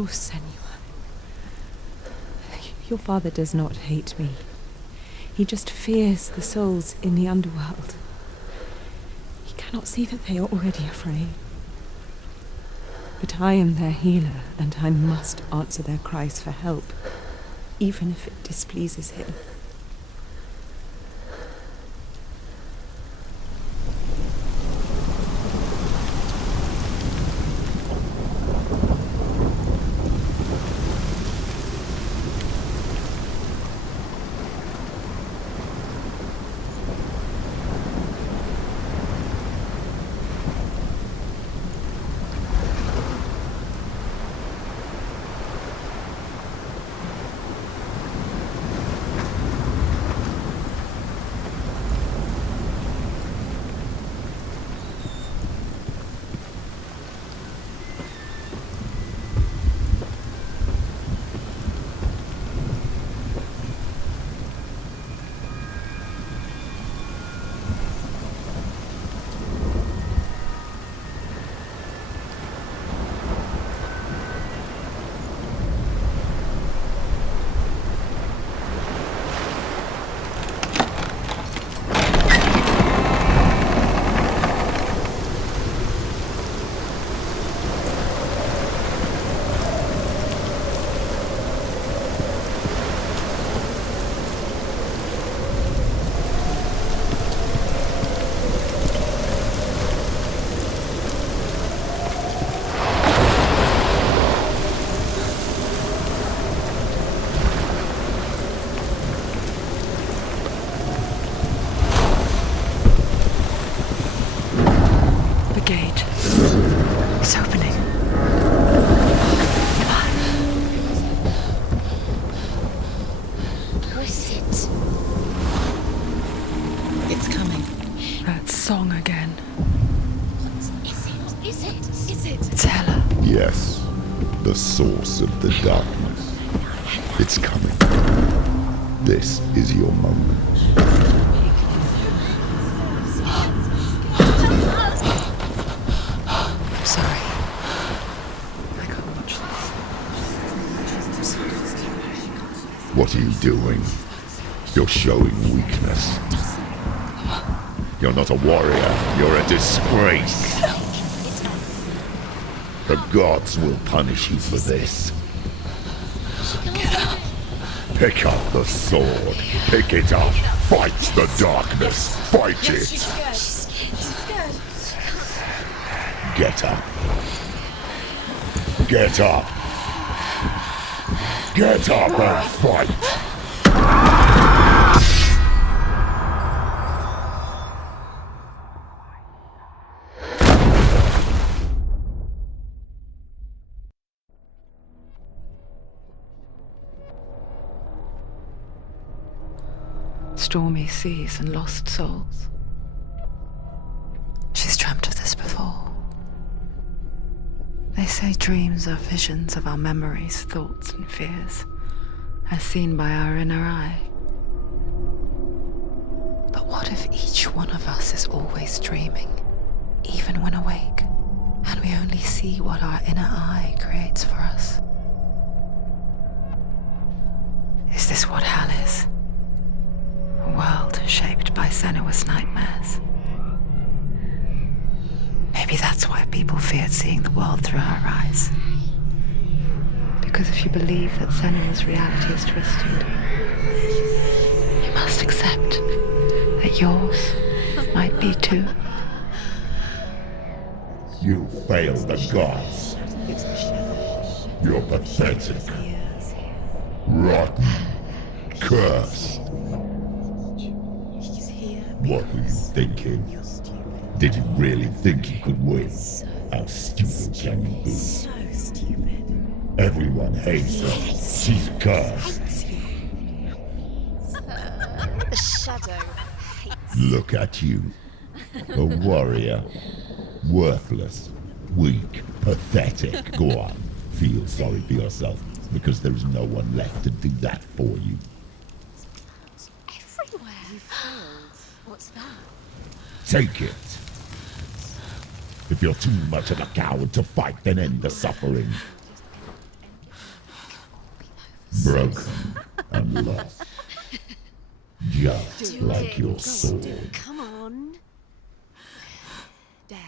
Oh, Senua. Your father does not hate me. He just fears the souls in the underworld. He cannot see that they are already afraid. But I am their healer, and I must answer their cries for help, even if it displeases him. Song again. Is it? It's Hela. Yes, the source of the darkness. It's coming. This is your moment. I'm sorry. I can't watch this. What are you doing? You're showing weakness. You're not a warrior. You're a disgrace. The gods will punish you for this. Pick up the sword. Pick it up. Fight the darkness. Fight it. Get up. Get up. Get up and fight. Stormy seas and lost souls. She's dreamt of this before. They say dreams are visions of our memories, thoughts and fears, as seen by our inner eye. But what if each one of us is always dreaming, even when awake, and we only see what our inner eye creates for us? Is this what hell is? A world shaped by Senua's nightmares. Maybe that's why people feared seeing the world through her eyes. Because if you believe that Senua's reality is twisted, you must accept that yours might be too. You fail the gods. You're pathetic. Rotten. Cursed. What were you thinking? Did you really think you could win? How stupid can you be? So stupid. Everyone hates her. She's cursed. The shadow hates. Look at you. A warrior. Worthless. Weak. Pathetic. Go on. Feel sorry for yourself, because there is no one left to do that for you. Everywhere. What's that? Take it. If you're too much of a coward to fight, then end the suffering. broken and lost. Just like your soul. Come on. Dare.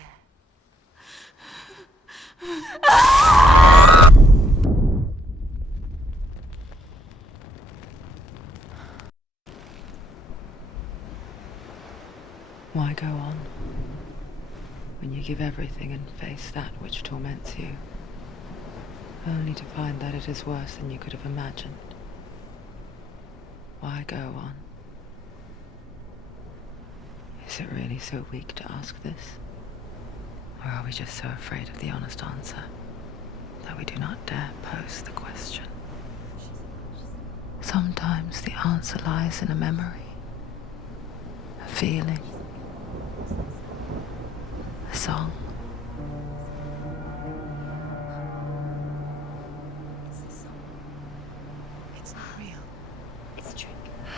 Why go on when you give everything and face that which torments you, only to find that it is worse than you could have imagined? Why go on? Is it really so weak to ask this? Or are we just so afraid of the honest answer that we do not dare pose the question? Sometimes the answer lies in a memory, a feeling, a song. It's not real. It's a trick.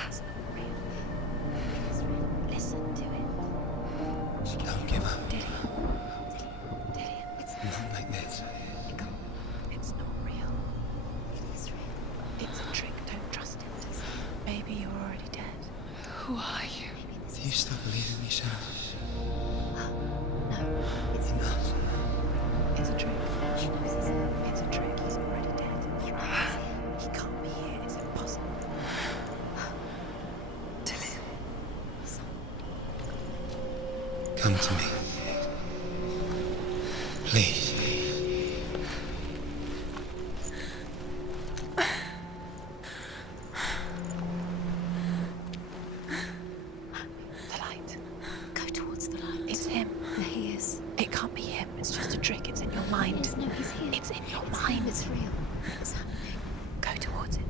It's not real. It is real. Listen to it. Don't give up. Dillian, it's Not like this. It's not real. It is real. It's a trick. Don't trust it. Maybe you're already dead. Who are you? Do you still believe in me, Senua? No, it's Enough. It's a trick. She knows it's a trick. He's already dead. He can't be here. It's impossible. Dillian. Come to me. Please. The light. Go towards the light. It's him. There he is. It can't be him. It's just a trick. It's in your mind. No, he's here. It's in your mind. It's real. It's happening. Go towards it.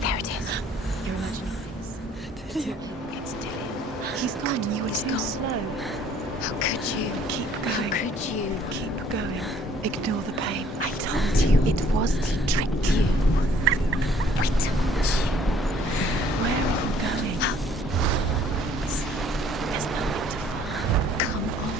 There it is. Your imagination. It's Dillian. He's gone. You were too slow. How could you? Keep going. How could you? Keep going. Ignore the pain. I told you it was to trick you. I told you. Where are you going? There's nowhere to find. Come on.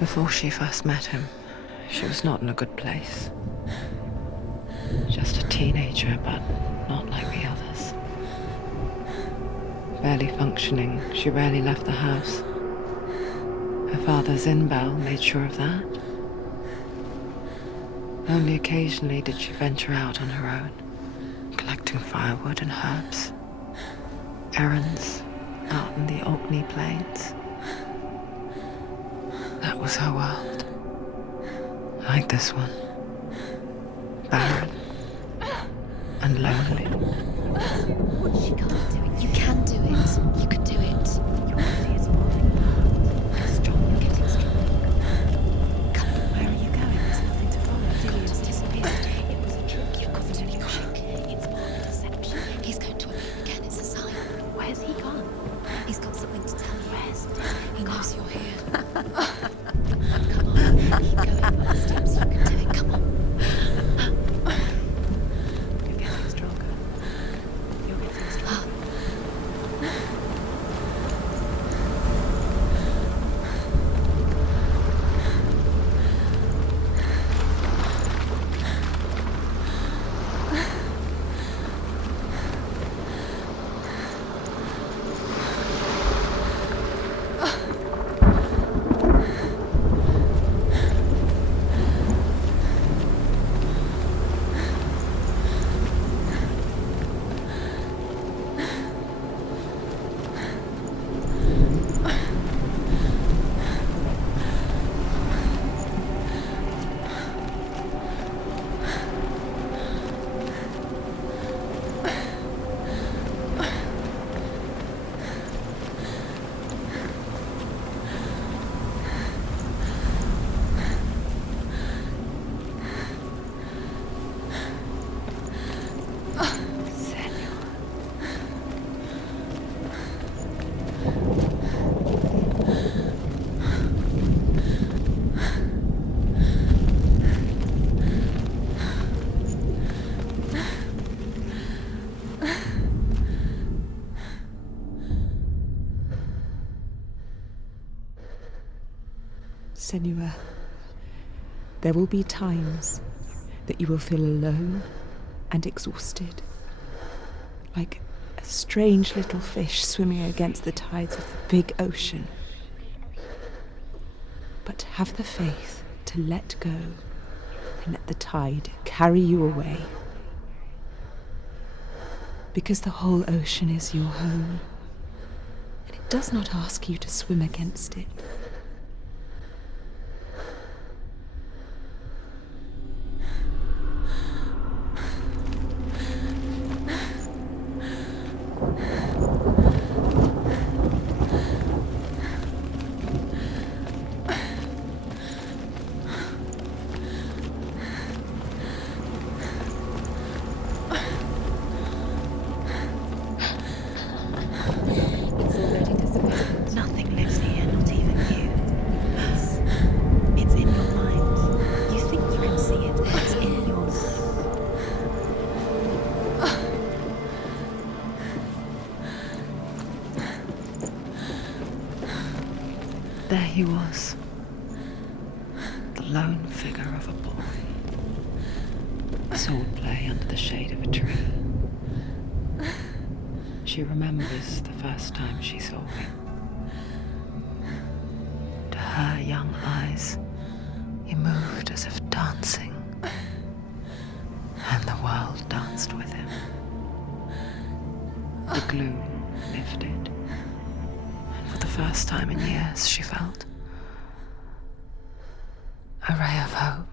Before she first met him, she was not in a good place. Just a teenager, but not like the others. Barely functioning, she rarely left the house. Her father's in-bell made sure of that. Only occasionally did she venture out on her own, collecting firewood and herbs. Errands out in the Orkney Plains. That was her world. Like this one. Barren and lonely. She can't do it. You can do it. You can do it. Your body is falling apart. You're strong. You're getting stronger. Come on. Where are you going? There's nothing to follow. Julian's disappeared. It was a trick. You've got to be quick. It's more of a deception. He's going to appear again. It's a sign. Where's he gone? He's got something to tell you. Where's it? He knows you're here. Come on. Keep going up the steps. You can do it. Come on. You're getting stronger. You're getting stronger. Senua, there will be times that you will feel alone and exhausted, like a strange little fish swimming against the tides of the big ocean. But have the faith to let go and let the tide carry you away. Because the whole ocean is your home, and it does not ask you to swim against it. Nothing lives here, not even you. Peace. It's in your mind. You think you can see it, but it's in your mind. There he was, the lone figure of a boy. Swordplay under the shade of a tree. She remembers the first time she saw him. To her young eyes, he moved as if dancing, and the world danced with him. The gloom lifted, and for the first time in years she felt a ray of hope.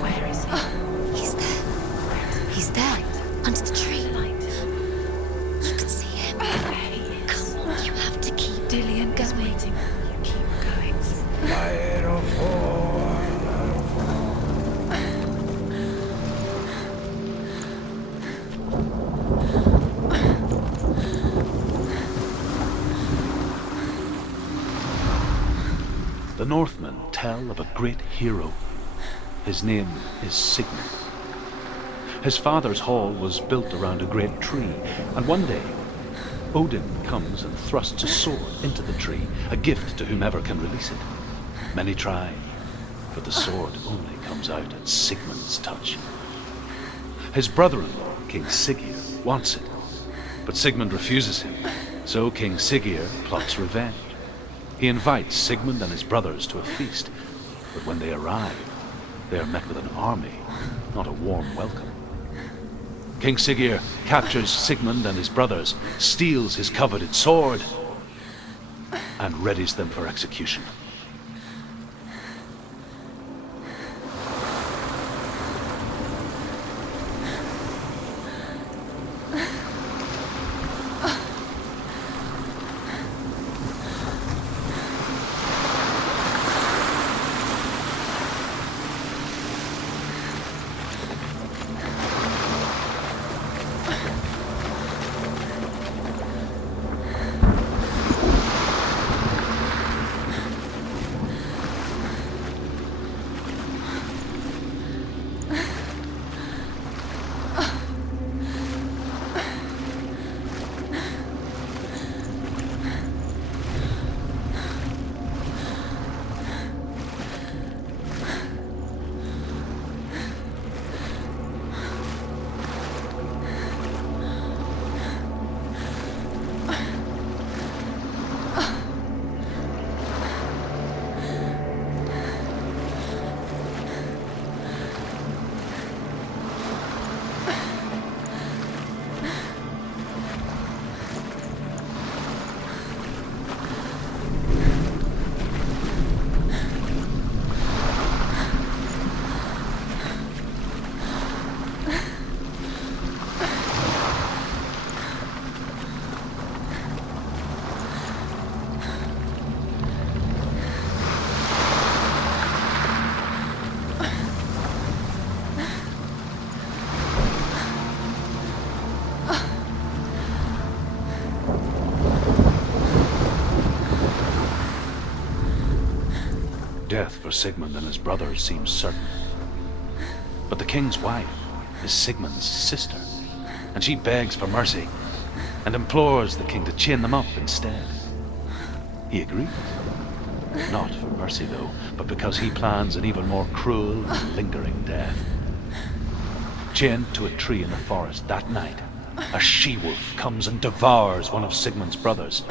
Where is he? He's there. He's there. The Northmen tell of a great hero. His name is Sigmund. His father's hall was built around a great tree, and one day Odin comes and thrusts a sword into the tree, a gift to whomever can release it. Many try, but the sword only comes out at Sigmund's touch. His brother-in-law, King Siggeir, wants it, but Sigmund refuses him, so King Siggeir plots revenge. He invites Sigmund and his brothers to a feast, but when they arrive, they are met with an army, not a warm welcome. King Siggeir captures Sigmund and his brothers, steals his coveted sword, and readies them for execution. Death for Sigmund and his brothers seems certain. But the king's wife is Sigmund's sister, and she begs for mercy and implores the king to chain them up instead. He agrees. Not for mercy, though, but because he plans an even more cruel and lingering death. Chained to a tree in the forest that night, a she-wolf comes and devours one of Sigmund's brothers.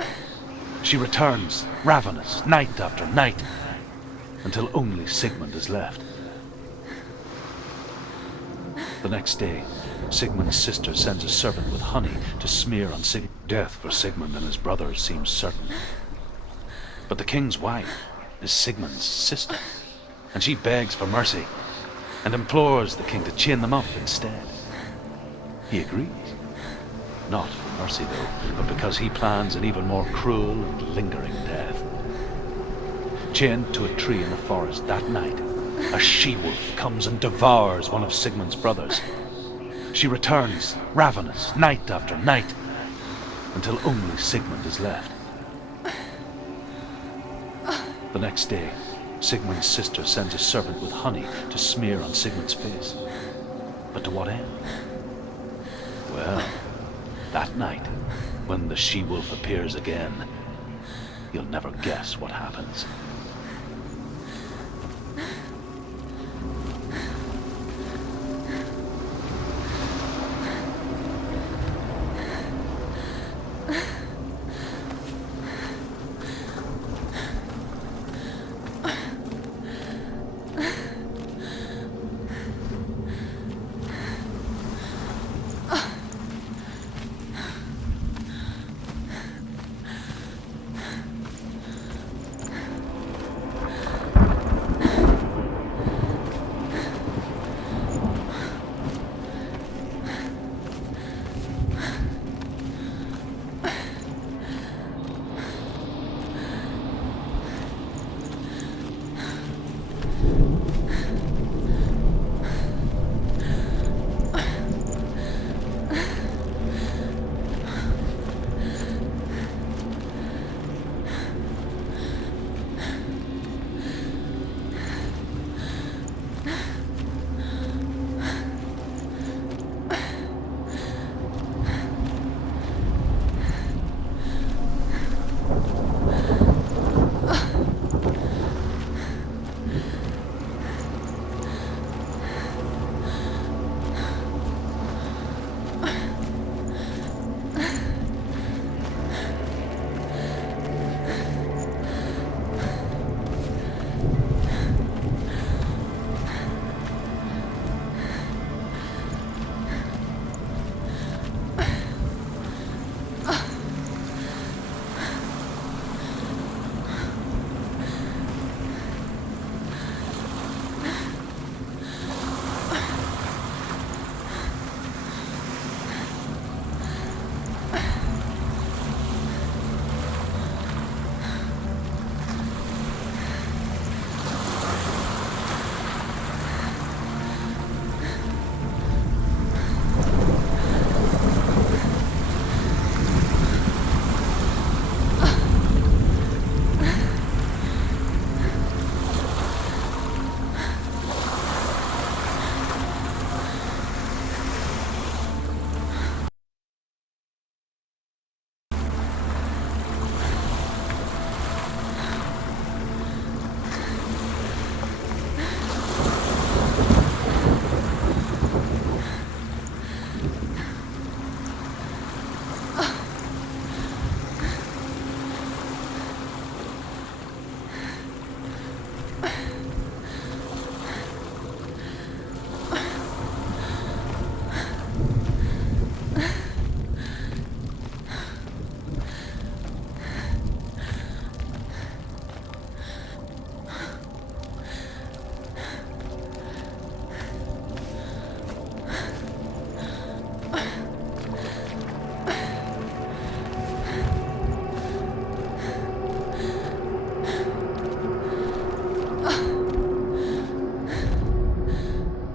She returns, ravenous, night after night, until only Sigmund is left. The next day, Sigmund's sister sends a servant with honey to smear on Sigmund. Death for Sigmund and his brothers seems certain. But the king's wife is Sigmund's sister, and she begs for mercy and implores the king to chain them up instead. He agrees. Not for mercy, though, but because he plans an even more cruel and lingering death. Chained to a tree in the forest that night, a she-wolf comes and devours one of Sigmund's brothers. She returns, ravenous, night after night, until only Sigmund is left. The next day, Sigmund's sister sends a servant with honey to smear on Sigmund's face. But to what end? Well, that night, when the she-wolf appears again, you'll never guess what happens.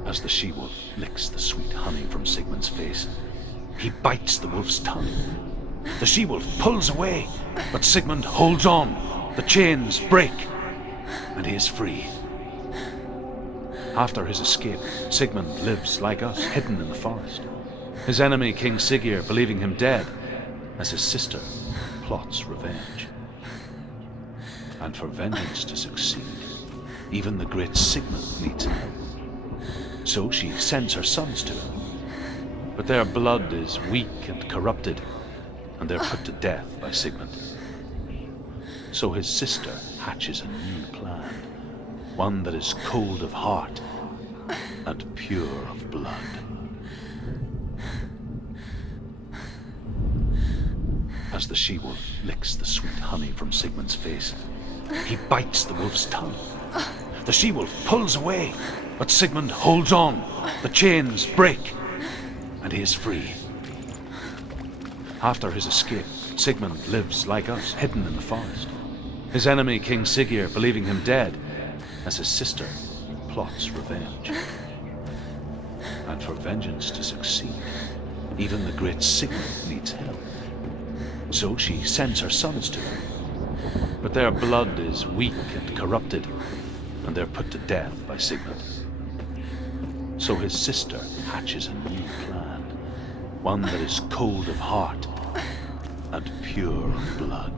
As the she-wolf licks the sweet honey from Sigmund's face, he bites the wolf's tongue. The she-wolf pulls away, but Sigmund holds on. The chains break, and he is free. After his escape, Sigmund lives like us, hidden in the forest. His enemy, King Siggeir, believing him dead, as his sister plots revenge. And for vengeance to succeed, even the great Sigmund needs help. So she sends her sons to him. But their blood is weak and corrupted, and they're put to death by Sigmund. So his sister hatches a new plan, one that is cold of heart and pure of blood. As the she-wolf licks the sweet honey from Sigmund's face, he bites the wolf's tongue. The she-wolf pulls away, but Sigmund holds on. The chains break, and he is free. After his escape, Sigmund lives like us, hidden in the forest. His enemy, King Siggeir, believing him dead, as his sister plots revenge. And for vengeance to succeed, even the great Sigmund needs help. So she sends her sons to him. But their blood is weak and corrupted, and they're put to death by Sigmund. So his sister hatches a new plan, one that is cold of heart and pure of blood.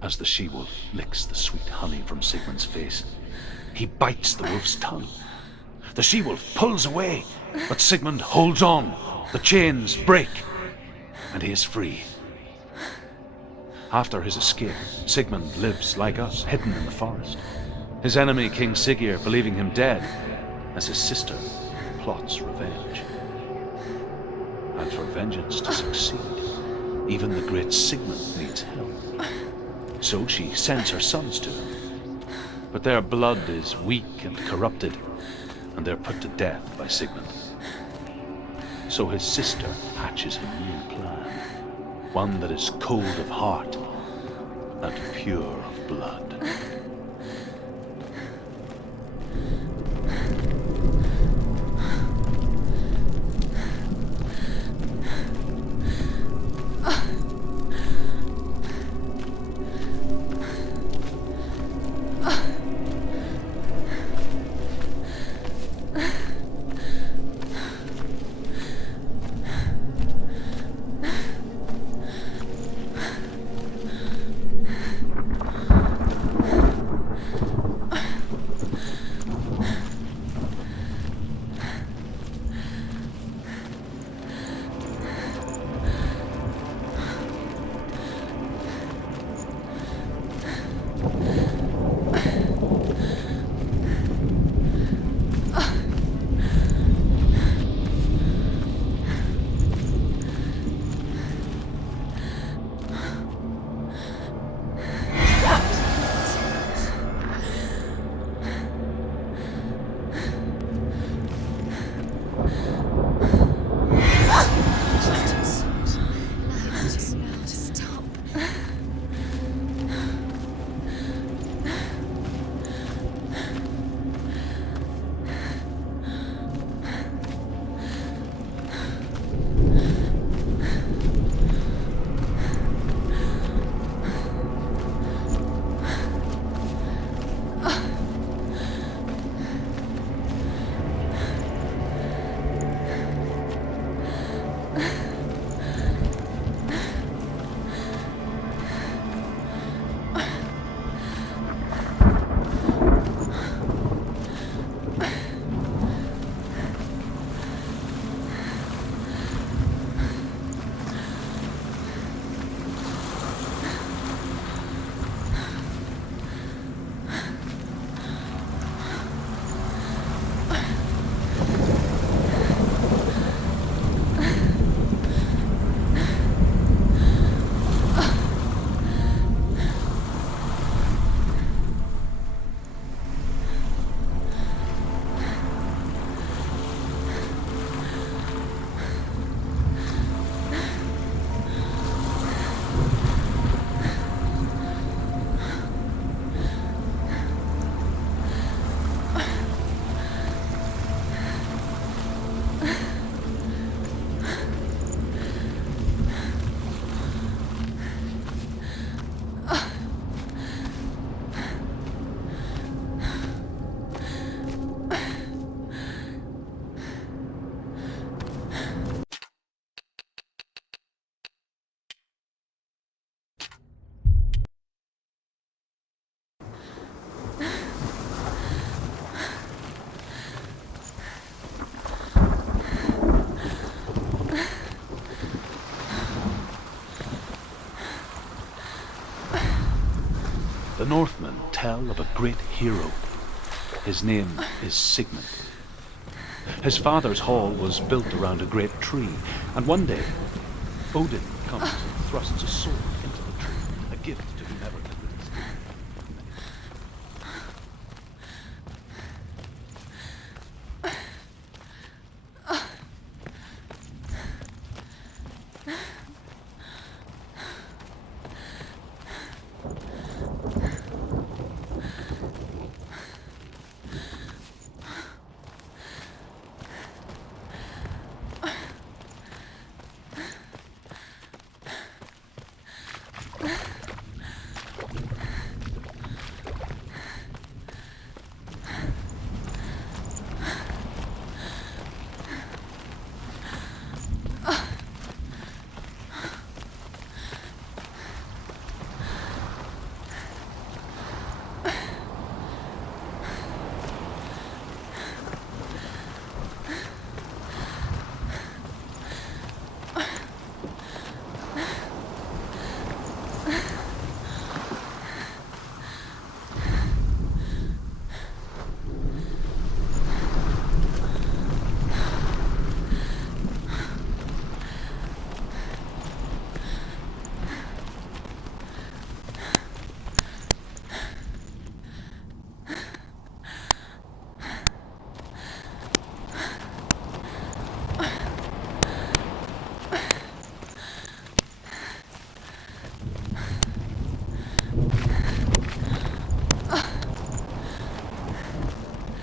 As the she-wolf licks the sweet honey from Sigmund's face, he bites the wolf's tongue. The she-wolf pulls away, but Sigmund holds on. The chains break, and he is free. After his escape, Sigmund lives like us, hidden in the forest. His enemy, King Siggeir, believing him dead, as his sister plots revenge. And for vengeance to succeed, even the great Sigmund needs help. So she sends her sons to him. But their blood is weak and corrupted, and they're put to death by Sigmund. So his sister hatches a new plan, one that is cold of heart and pure of blood. Northmen tell of a great hero. His name is Sigmund. His father's hall was built around a great tree, and one day Odin comes and thrusts a sword into the tree, a gift to whomever can resist.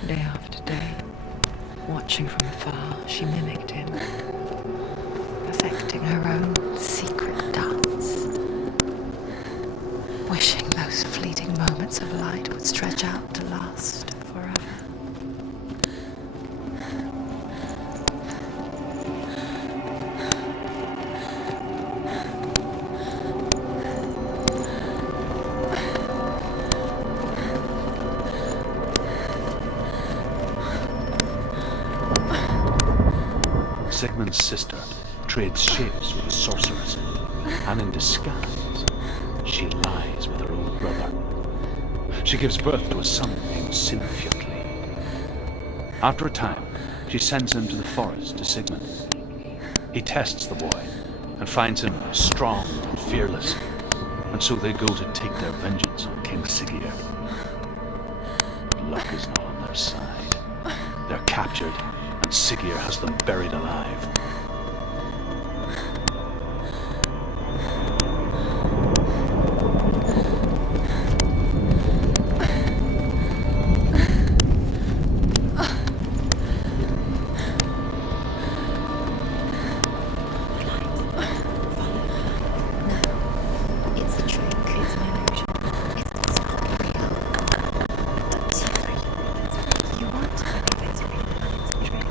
Day after day, watching from afar, she mimicked him, perfecting her own secret dance, wishing those fleeting moments of light would stretch out to last forever. Sigmund's sister trades shapes with the sorceress, and in disguise, she lies with her own brother. She gives birth to a son named Sinfiotli. After a time, she sends him to the forest to Sigmund. He tests the boy and finds him strong and fearless, and so they go to take their vengeance on King Siggeir. But luck is not on their side. They're captured, and Siggeir has them buried alive. It's a trick. It's an illusion. It's not real. You want to believe it's real, but it's a trick.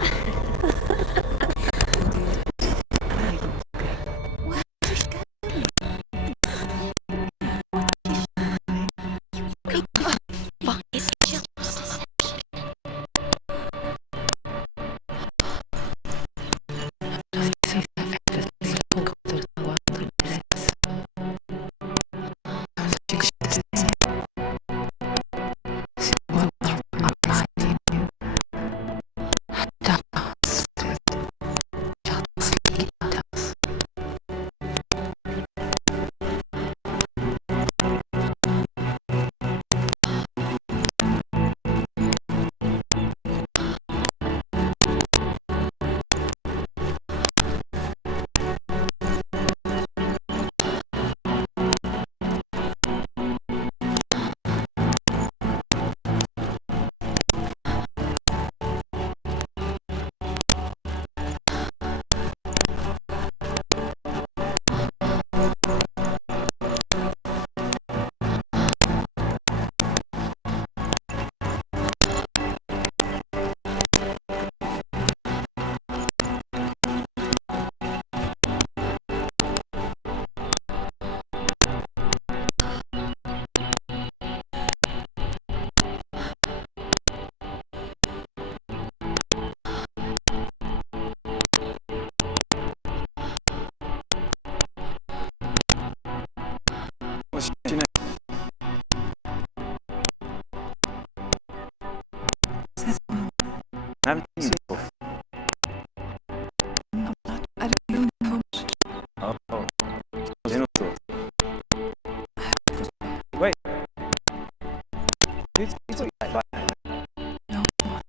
Who taught you that fight? No one.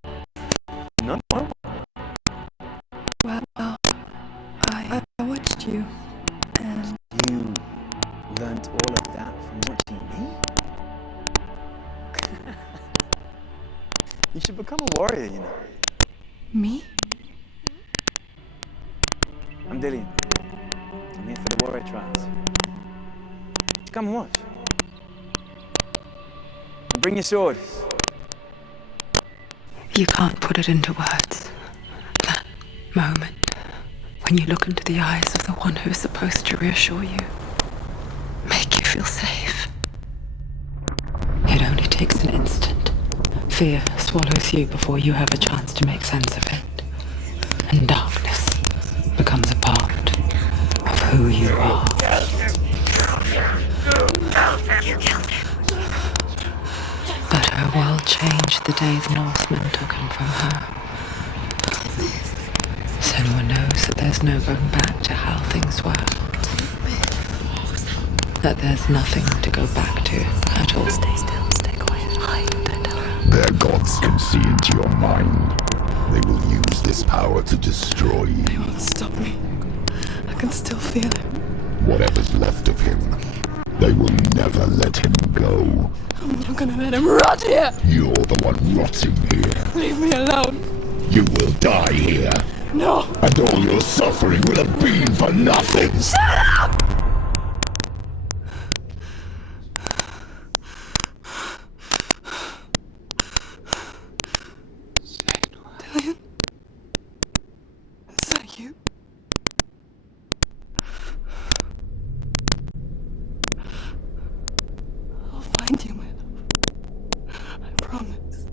No one? Well, I watched you, and You learnt all of that from watching me? You should become a warrior, you know. me? I'm Dillian. I'm here for the warrior trials. Come and watch. And bring your sword. You can't put it into words. That moment when you look into the eyes of the one who is supposed to reassure you, make you feel safe. It only takes an instant. Fear swallows you before you have a chance to make sense of it. And darkness becomes a part of who you are. You killed him. But her world changed the day the Northmen took him from her. Senua knows that there's no going back to how things were. That there's nothing to go back to at all. Stay still, stay quiet, hide, don't tell her. Their gods can see into your mind. They will use this power to destroy you. They won't stop me. I can still feel it. Whatever's left of him, they will never let him go. I'm not gonna let him rot here. You're the one rotting here. Leave me alone. You will die here. No. And all your suffering will have been for nothing. Shut up! Dillian? Is that you? I'll find you, my love. I promise.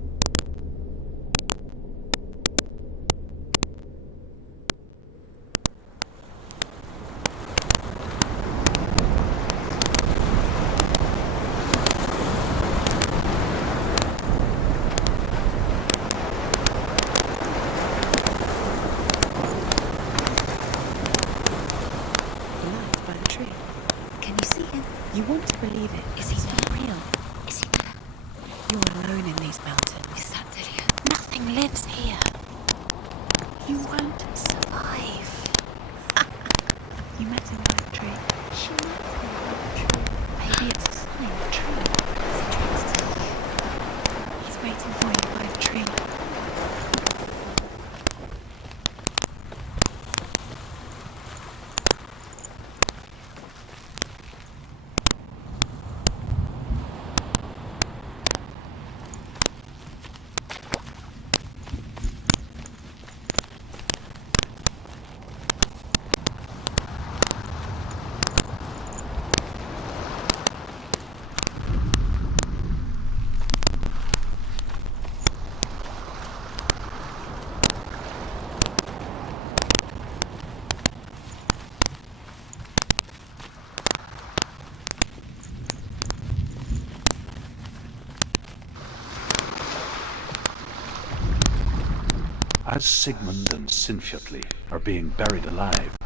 By the tree. Can you see him? You want to believe it. Is he not real? Is he there? You're alone in these mountains. Is that Dillian? Nothing lives here. You won't survive. You met him by the tree. She might be true. Maybe it's a sign. True. What's he trying to tell you? He's waiting for you by the tree. As Sigmund and Sinfjotli are being buried alive,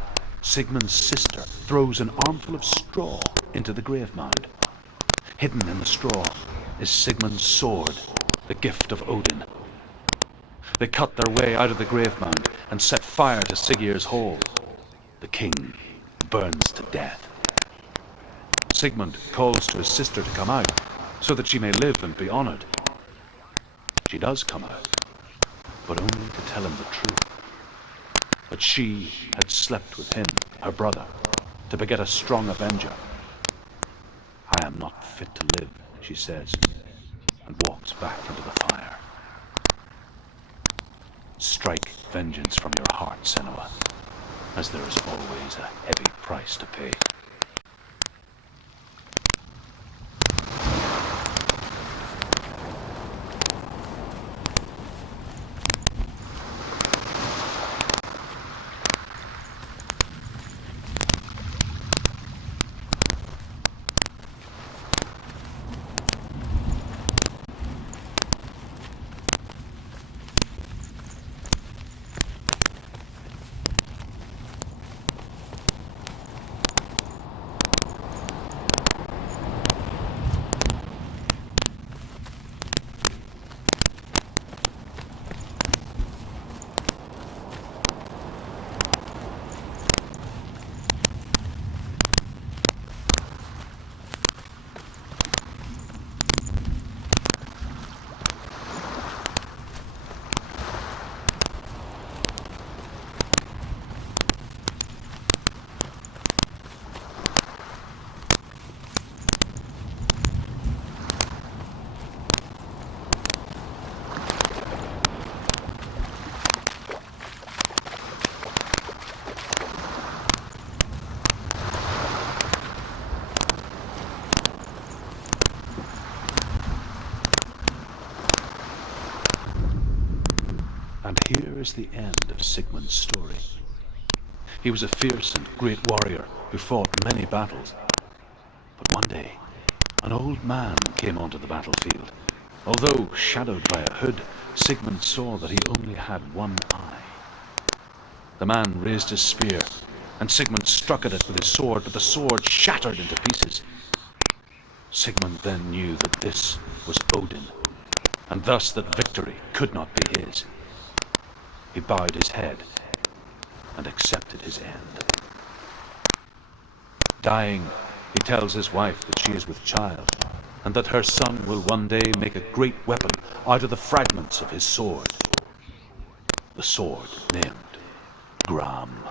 Sigmund's sister throws an armful of straw into the grave mound. Hidden in the straw is Sigmund's sword, the gift of Odin. They cut their way out of the grave mound and set fire to Siggeir's hall. The king burns to death. Sigmund calls to his sister to come out so that she may live and be honored. She does come out, but only to tell him the truth. That she had slept with him, her brother, to beget a strong avenger. I am not fit to live, she says, and walks back into the fire. Strike vengeance from your heart, Senua, as there is always a heavy price to pay. And here is the end of Sigmund's story. He was a fierce and great warrior who fought many battles. But one day, an old man came onto the battlefield. Although shadowed by a hood, Sigmund saw that he only had one eye. The man raised his spear, and Sigmund struck at it with his sword, but the sword shattered into pieces. Sigmund then knew that this was Odin, and thus that victory could not be his. He bowed his head and accepted his end. Dying, he tells his wife that she is with child, and that her son will one day make a great weapon out of the fragments of his sword. The sword named Gram.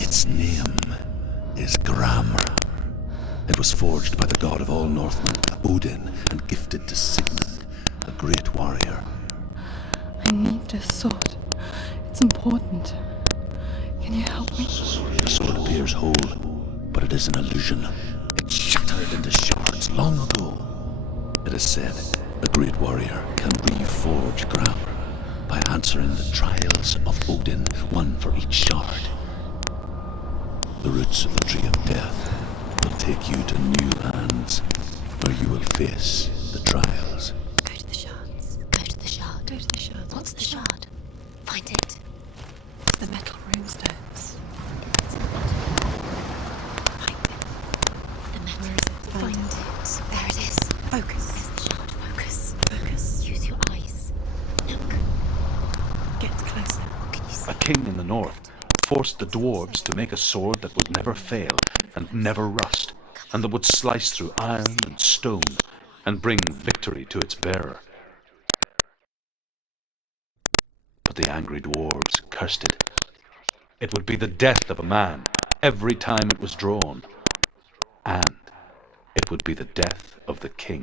Its name is Gram. It was forged by the god of all Northmen, Odin, and gifted to Sigmund, a great warrior. I need this sword. It's important. Can you help me? The sword appears whole, but it is an illusion. It shattered into shards long ago. It is said a great warrior can reforge Gram by answering the trials of Odin, one for each shard. The roots of the tree of death will take you to new lands where you will face the trials. Go to the shards. Go to the shard. Go to the shards. What's the shard? Find it. It's the metal runestones. Find it. The metal. Find it. There it is. Focus. There's the shard. Focus. Focus. Use your eyes. Look. Get closer. What can you see? A king in the north forced the dwarves to make a sword that would never fail and never rust, and that would slice through iron and stone and bring victory to its bearer. But the angry dwarves cursed it. It would be the death of a man every time it was drawn, and it would be the death of the king.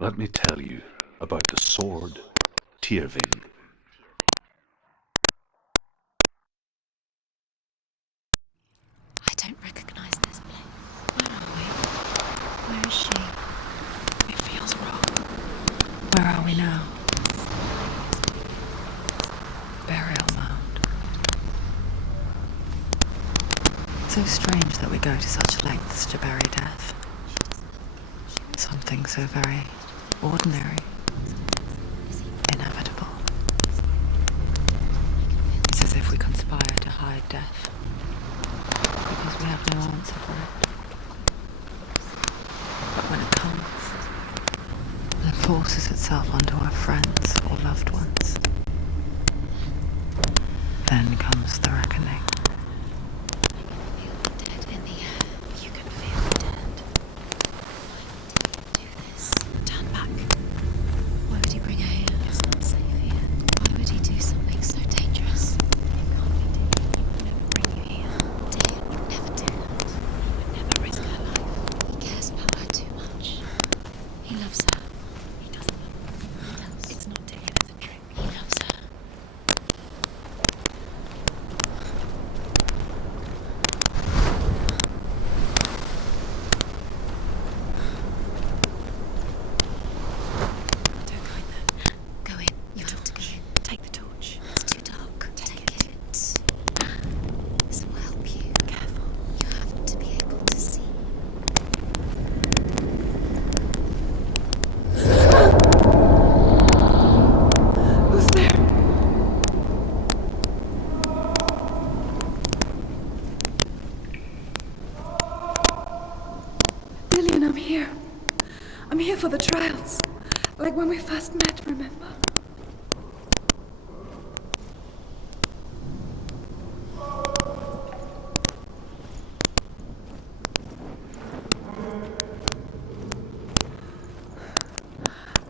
Let me tell you about the sword Tyrving. I don't recognize this place. Where are we? Where is she? It feels wrong. Where are we now? Burial mound. So strange that we go to such lengths to bury death. Something so very ordinary, inevitable. It's as if we conspire to hide death, because we have no answer for it. But when it comes, and forces itself onto our friends or loved ones, then comes the reckoning. Dead in the air. You can feel the dead. Do this. Turn back. Why would he bring her here? It's not safe here. He loves her. He doesn't love her. He does. It's not Dillian, it's a trick. He loves her. Don't go in there. Go in. You have to go in. Take the torch. It's too dark. Take it. This will help you. Careful. You have to be able to see. Who's there? Lillian, I'm here. I'm here for the trials. Like when we first met, remember?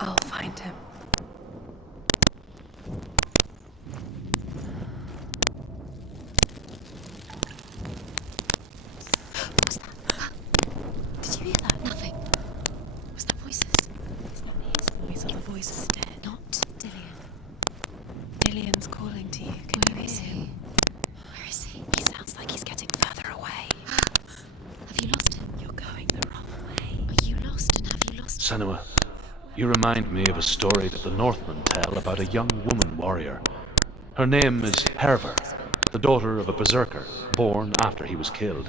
I'll find him. What's that? Did you hear that? Nothing. Was that voices? It's not his voice or the voice is dead. Not Dillian. Dillian's calling to you. Can you Where is hear he? him? Where is he? He sounds like he's getting further away. Have you lost him? You're going the wrong way. Are you lost? And have you lost him? Senua, you remind me of a story that the Northmen tell about a young woman warrior. Her name is Herver, the daughter of a berserker, born after he was killed.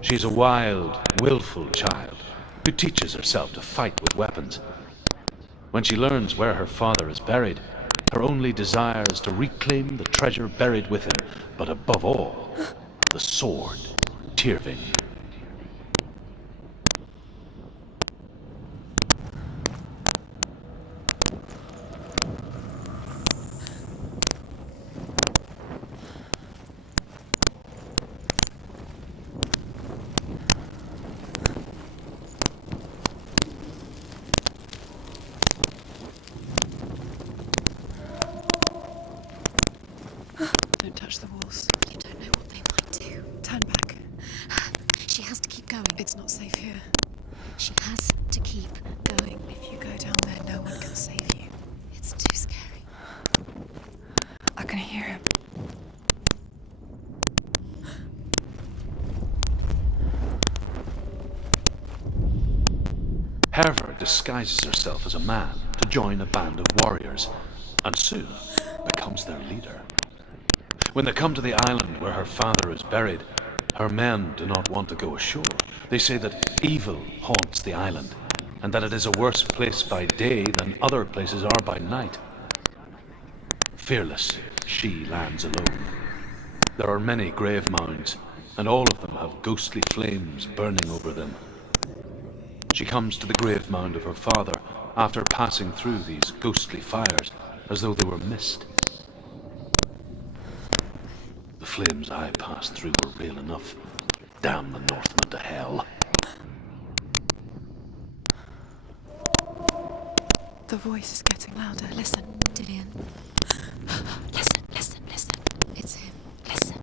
She's a wild, willful child who teaches herself to fight with weapons. When she learns where her father is buried, her only desire is to reclaim the treasure buried with him, but above all, the sword, Tyrving. Don't touch the walls. You don't know what they might do. Turn back. She has to keep going. It's not safe here. She has to keep going. If you go down there, no one can save you. It's too scary. I can hear him. Herver disguises herself as a man to join a band of warriors, and soon becomes their leader. When they come to the island where her father is buried, her men do not want to go ashore. They say that evil haunts the island, and that it is a worse place by day than other places are by night. Fearless, she lands alone. There are many grave mounds, and all of them have ghostly flames burning over them. She comes to the grave mound of her father after passing through these ghostly fires as though they were mist. The flames I passed through were real enough. Damn the Northmen to hell. The voice is getting louder. Listen. Dillian. Listen, listen, listen. It's him. Listen.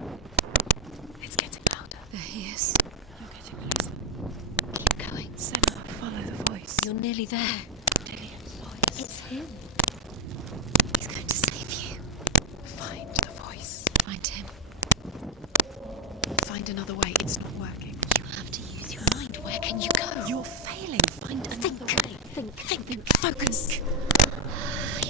It's getting louder. There he is. You're getting closer. Keep going. Senua, follow the voice. You're nearly there. Dillian's voice. It's him. He's going to save you. Find the voice. Find him. Find another way. It's not working. You have to use your mind. Where can you go? You're failing. Find another Think. way. Think. Focus.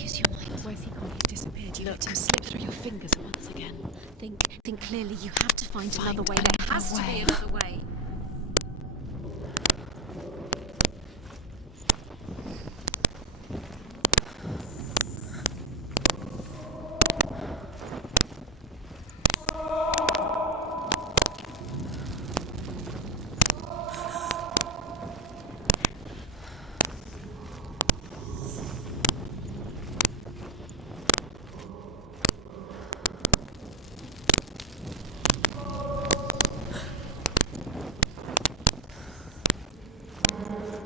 Use your mind. Where's he gone? He's disappeared. You let him slip through your fingers once again. Think clearly. You have to find Find another way. There has to be another way.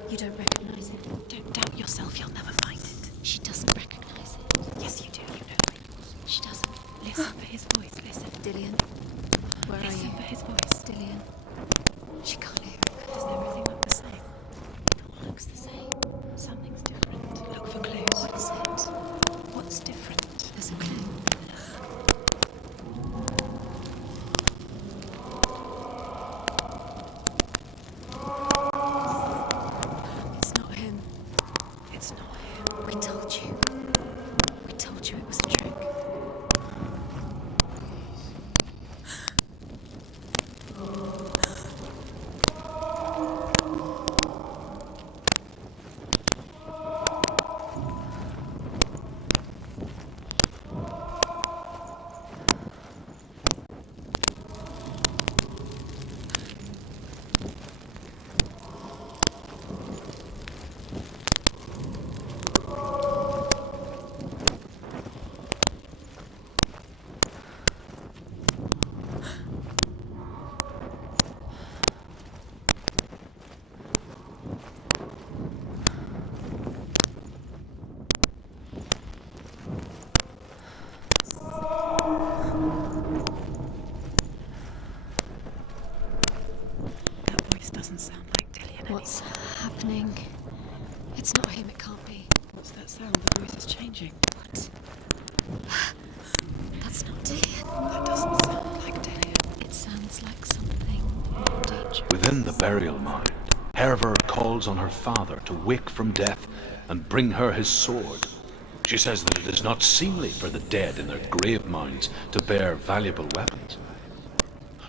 You don't recognize it. Don't doubt yourself. You'll never find it. She doesn't recognize it. Yes, you do. You know it. She doesn't. Listen for his voice. Listen. Dillian, where are Listen you? for his voice. Dillian. She can't hear. Does everything look the same? It all looks the same. Something's different. Look for clues. What is it? What's different? There's a clue. It's not him. It's not him. We told you. We told you it was a trick. That voice doesn't sound like Dillian What's anymore. happening? It's not him, it can't be. What's that sound? The voice is changing. What? That's not Dillian. That doesn't sound like Dillian. It sounds like something dangerous. Within the burial mound, Herver calls on her father to wake from death and bring her his sword. She says that it is not seemly for the dead in their grave mounds to bear valuable weapons.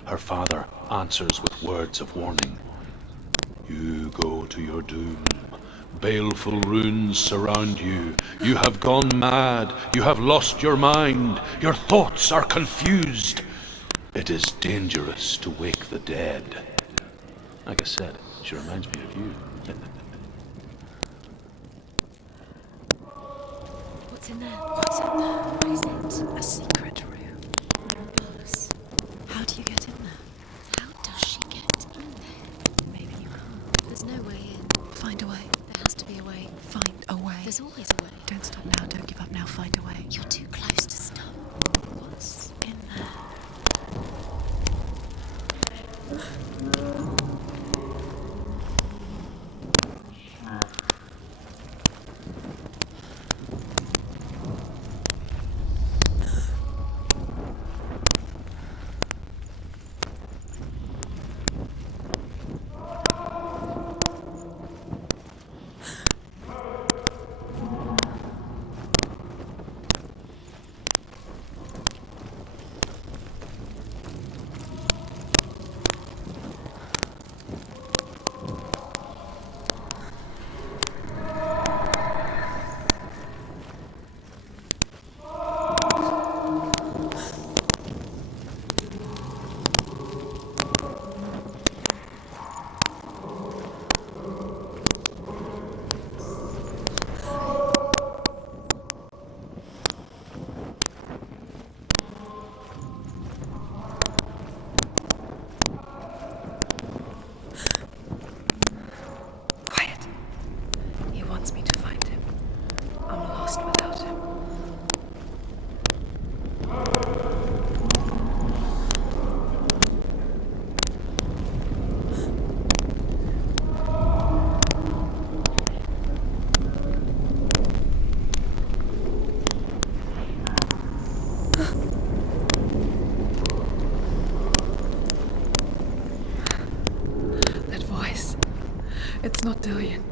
Her father answers with words of warning. You go to your doom. Baleful runes surround you. You have gone mad. You have lost your mind. Your thoughts are confused. It is dangerous to wake the dead. Like I said, she reminds me of you. What's in there? What's in there? What is it? A secret room. Buzz. How do you get in there? How does she get in there? Maybe you can't. There's no way in. Find a way. There has to be a way. Find a way. There's always a way. Don't stop now. Don't give up now. Find a way. You're too close to stop. What's in there? Quiet. He wants me to find him. I'm lost without him. That voice. It's not Dillian.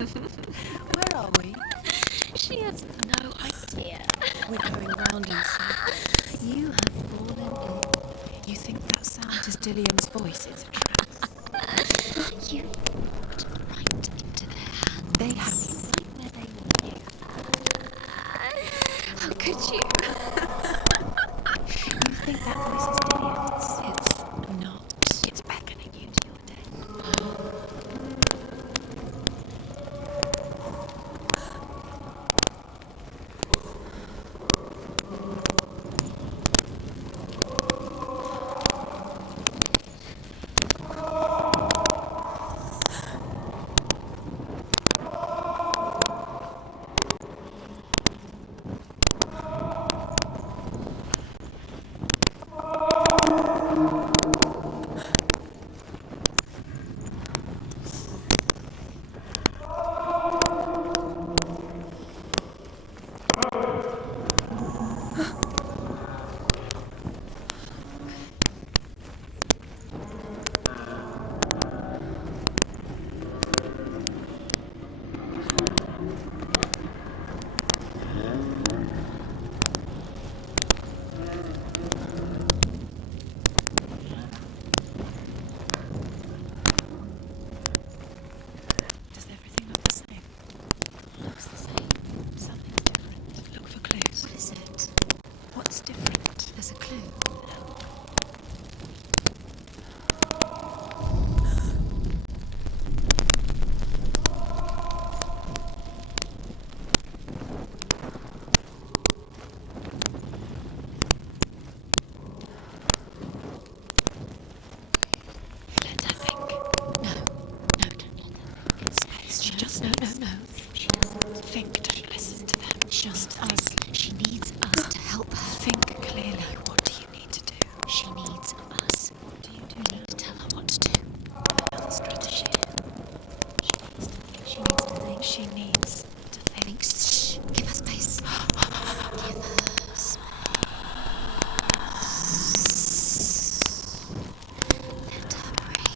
Where are we? She has no idea. We're going round in circles. You have fallen You think that sound is Dilliam's voice? It's a trap. in. You walked right into their hands. They have you. Right where they want you. How could you? You think that voice is Dilliam's? It's not. It's beckoning you to your death. Does everything look the same? Looks the same. Something's different. Look for clues. What is it? What's different? There's a clue. Let her think. No. No, don't let her think in space. She just no, needs. no, no. She doesn't. Think, don't listen to them. Just Us. us. She needs us to help her. Think clearly. What do you need to do? She needs us. What do you do? We need to tell her what to do. Another strategy. She needs to think. She needs to think. Shh. Give her space. Give her space. Let her breathe.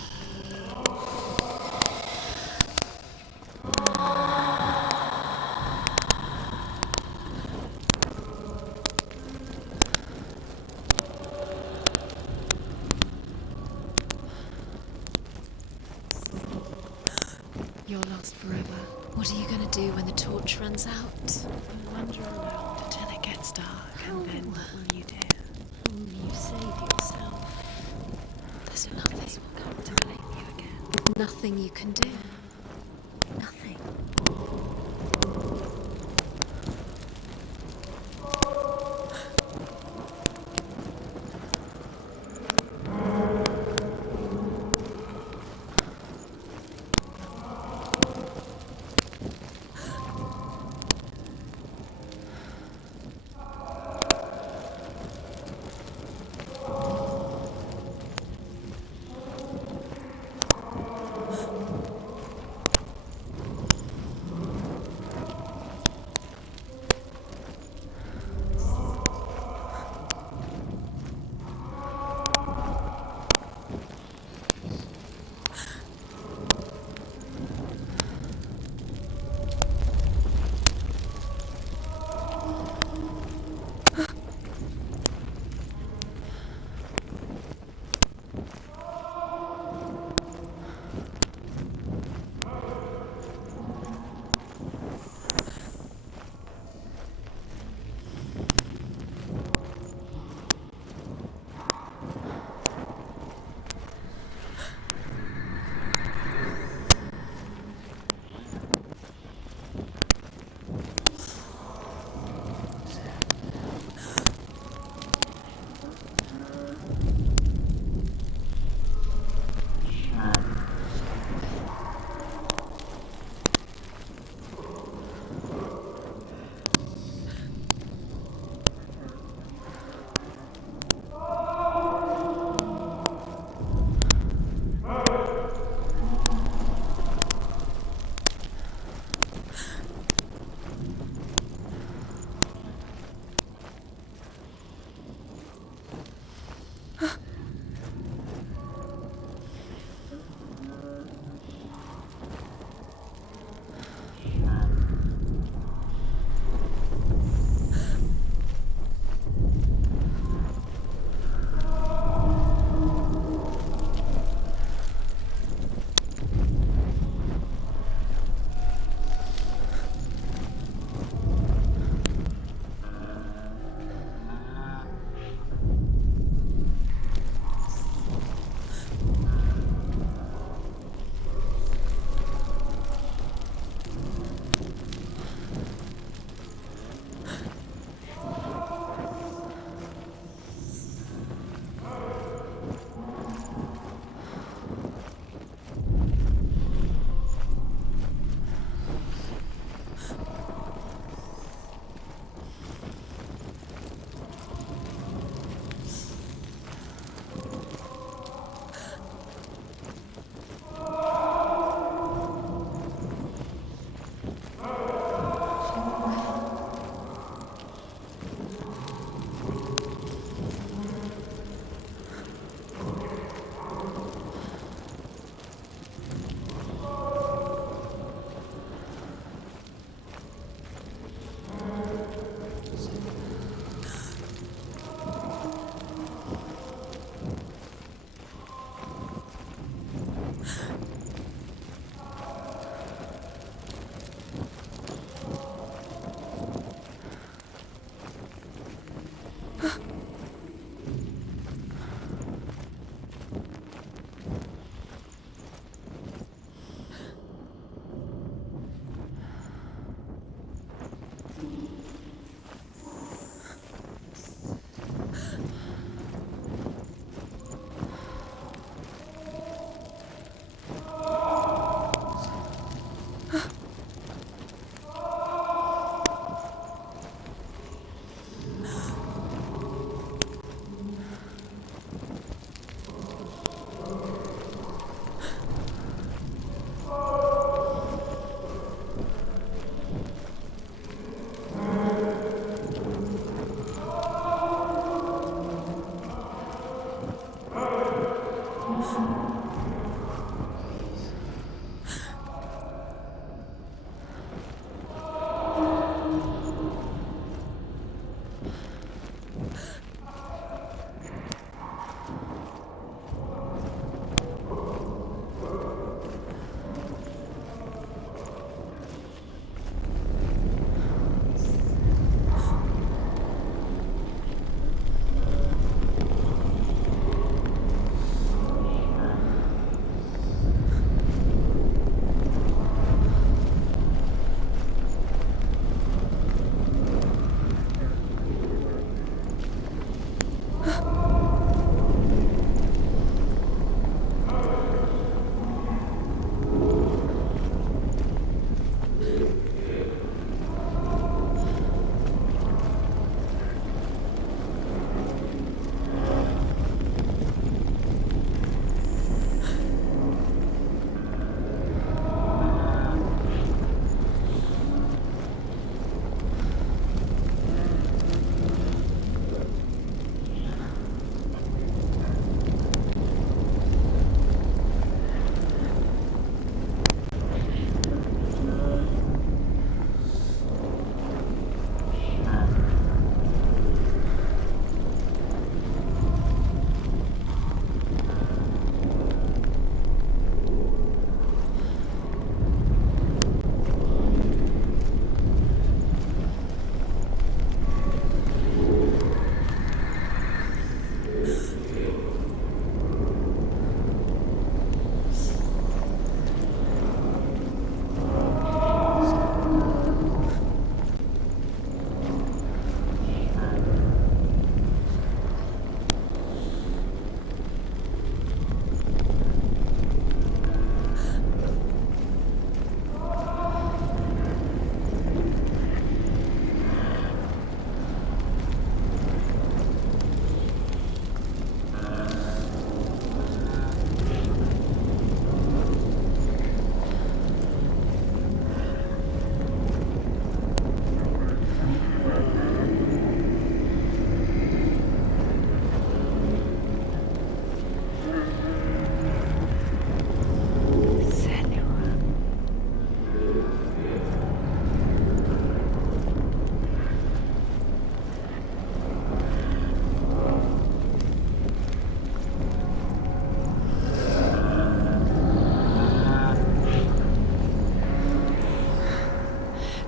You're lost forever. What are you going to do when the torch runs out? Wander around until it gets dark, and then what will you do? You save yourself. There's nothing will come to claim you again. Nothing you can do. Nothing.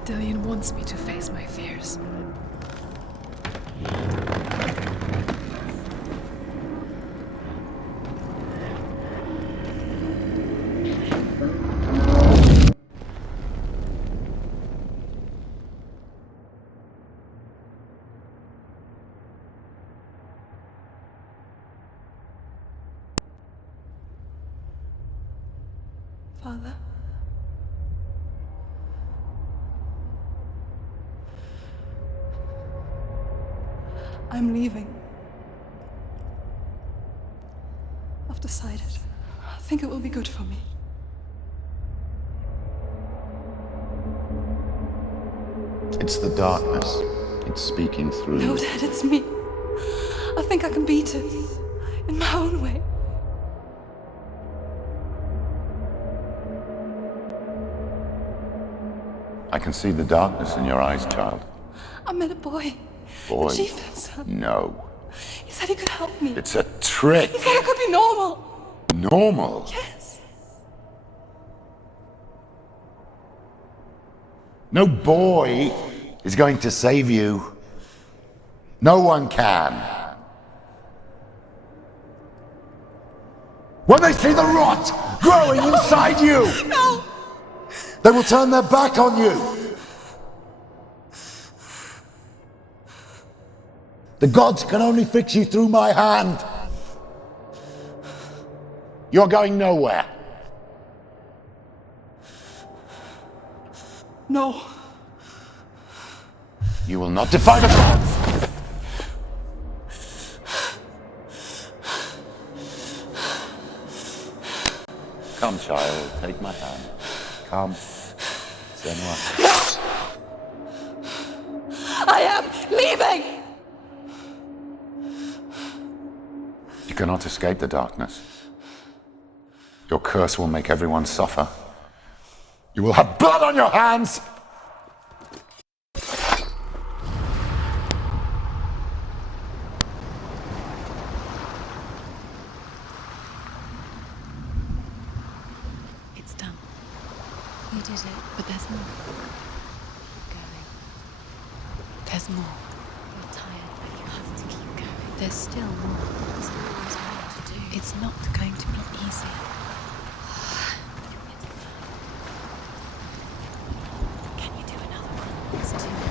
Dillion wants me to face my fears. Father? I'm leaving. I've decided. I think it will be good for me. It's the darkness. It's speaking through No, you. Dad, it's me. I think I can beat it. In my own way. I can see the darkness in your eyes, child. I met a boy. Boy. The chieftain's son. No. He said he could help me. It's a trick. He said I could be normal. Normal. Yes. No boy is going to save you. No one can. When they see the rot growing inside you, No! they will turn their back on you. The gods can only fix you through my hand. You're going nowhere. No. You will not defy the gods. Come, child, take my hand. Come. Senua. I am leaving! You cannot escape the darkness. Your curse will make everyone suffer. You will have blood on your hands! It's done. You did it. But there's more. Keep going. There's more. You're tired, but you have to keep going. There's still more. There's always more to do. It's not going to be easy. Can you do another one? It's too much.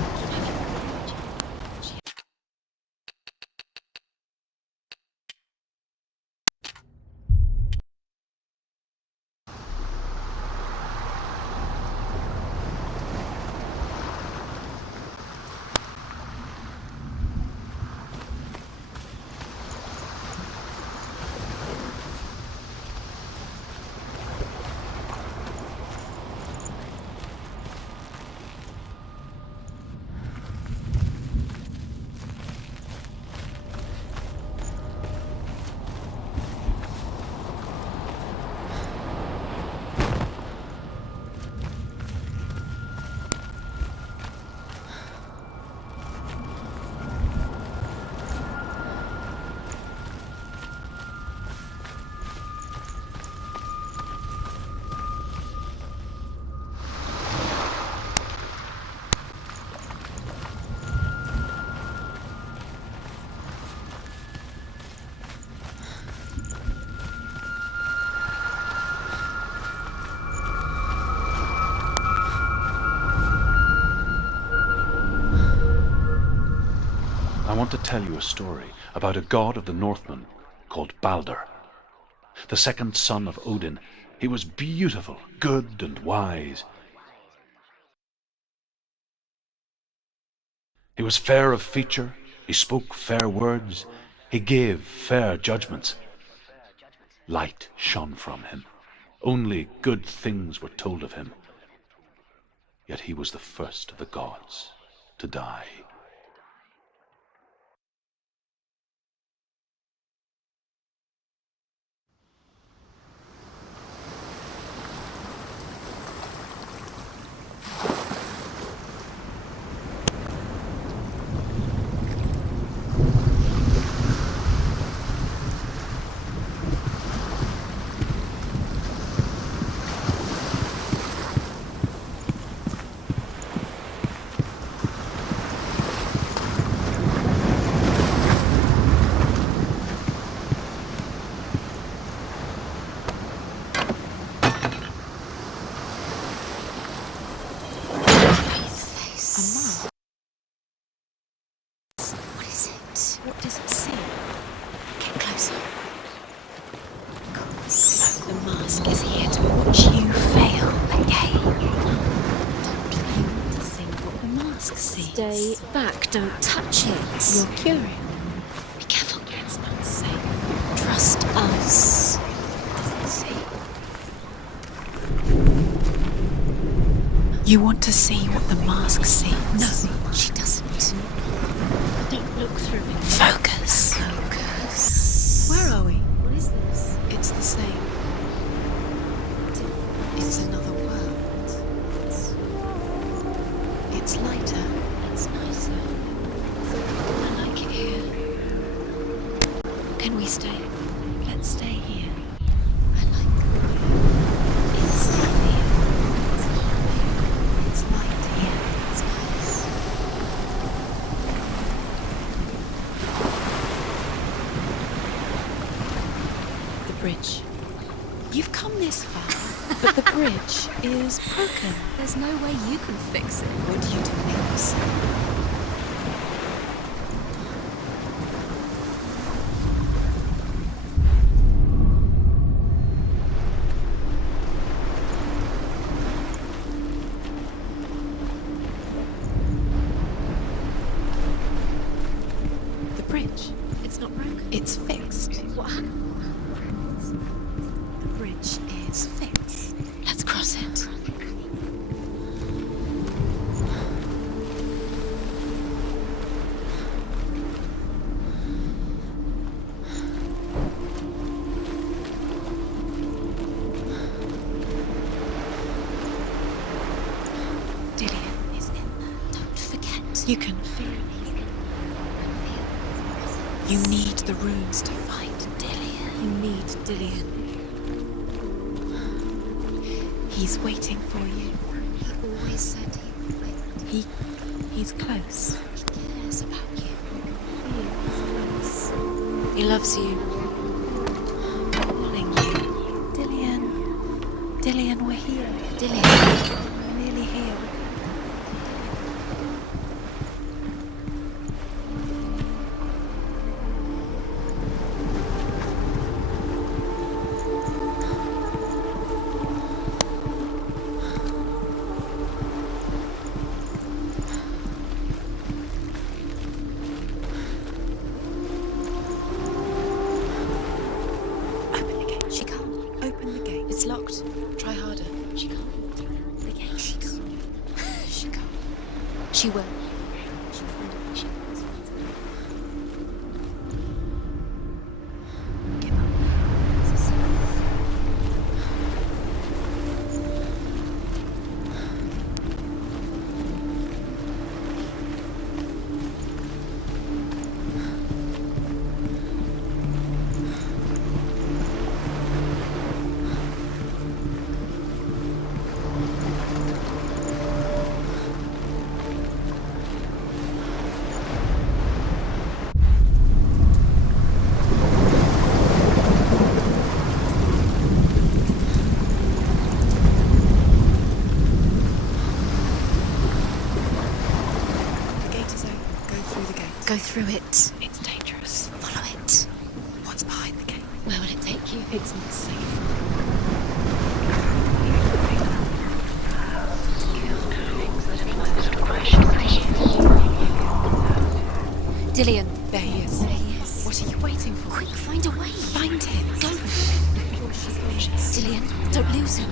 I want to tell you a story about a god of the Northmen called Balder. The second son of Odin. He was beautiful, good, and wise. He was fair of feature, he spoke fair words, he gave fair judgments. Light shone from him. Only good things were told of him. Yet he was the first of the gods to die. What is it? What does it see? Get closer. The mask is here to watch you fail again. To see what the mask sees. Stay back. Don't touch it. You're curious. Be careful. It's not safe. Trust us. Does it see? You want to see what the mask sees? No, she doesn't. Don't look through it. Focus. Focus. Where are we? What is this? It's the same. It's another world. It's lighter. It's nicer. I like it here. Can we stay? Let's stay here. I like it. It's safe here. It's light here. It's nice. The bridge. You've come this far, but the bridge is broken. There's no way you can fix it. What do you do next? The bridge. It's not broken. It's fixed. What happened? The bridge is fixed. Let's cross it. You can feel. You need the runes to fight Dillian. You need Dillian. He's waiting for you. He always said he would wait. He's close. He cares about you. He is close. He loves you. Calling you. Dillian. Dillian, we're here. Dillian. We're nearly here. She can't. Open the gate. It's locked. Try harder. She can't. The gate. She can't. She can't. She will. She will. She will. Give up. The gate is open. Go through the gate. Go through it. It's dangerous. Follow it. What's behind the gate? Where will it take you? It's not safe. Dillian. There he is. There he is. What are you waiting for? Quick, find a way. Find him. Go. Dillian, don't lose him.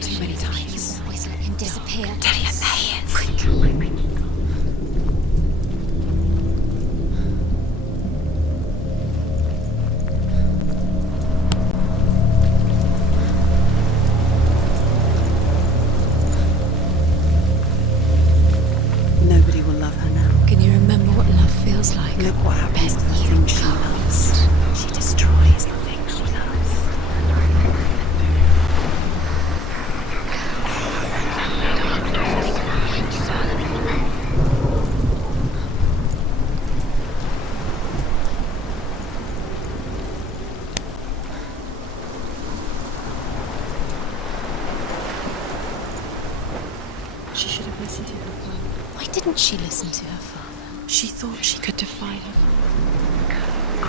Too many times. You always let him disappear. Dillian, there he is. Quick. Nobody will love her now. Can you remember what love feels like? Look what happens to the Bet you things she can't. loves. She destroys the things she loves. She should have listened to her father. Why didn't she listen to her father? She thought she could defy her father.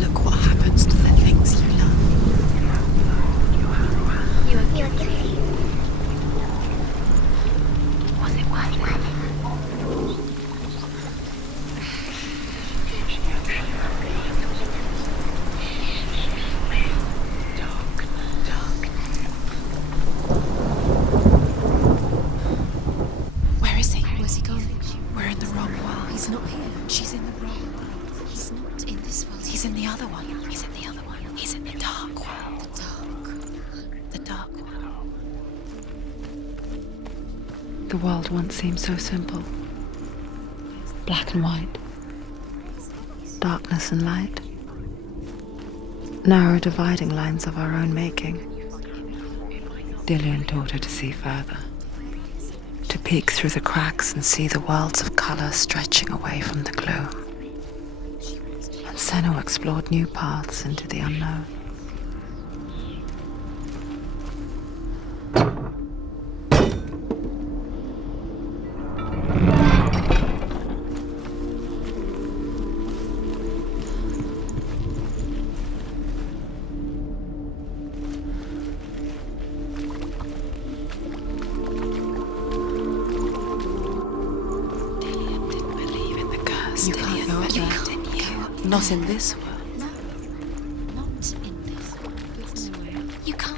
Look what happens to the things you love. Was it worth it? Where is he? Where's he gone? We're in the wrong world. He's not here. She's in the wrong world. He's not in this world. He's in the other one. He's in the other one. He's in the dark world. the dark. The dark world. The world once seemed so simple. Black and white. Darkness and light. Narrow dividing lines of our own making. Dillian taught her to see further. To peek through the cracks and see the worlds of colour stretching away from the gloom. And Senua explored new paths into the unknown. Dillian didn't believe in the curse. You can't go up You there. can't Go up Not in this world. No, not in this world. You can't.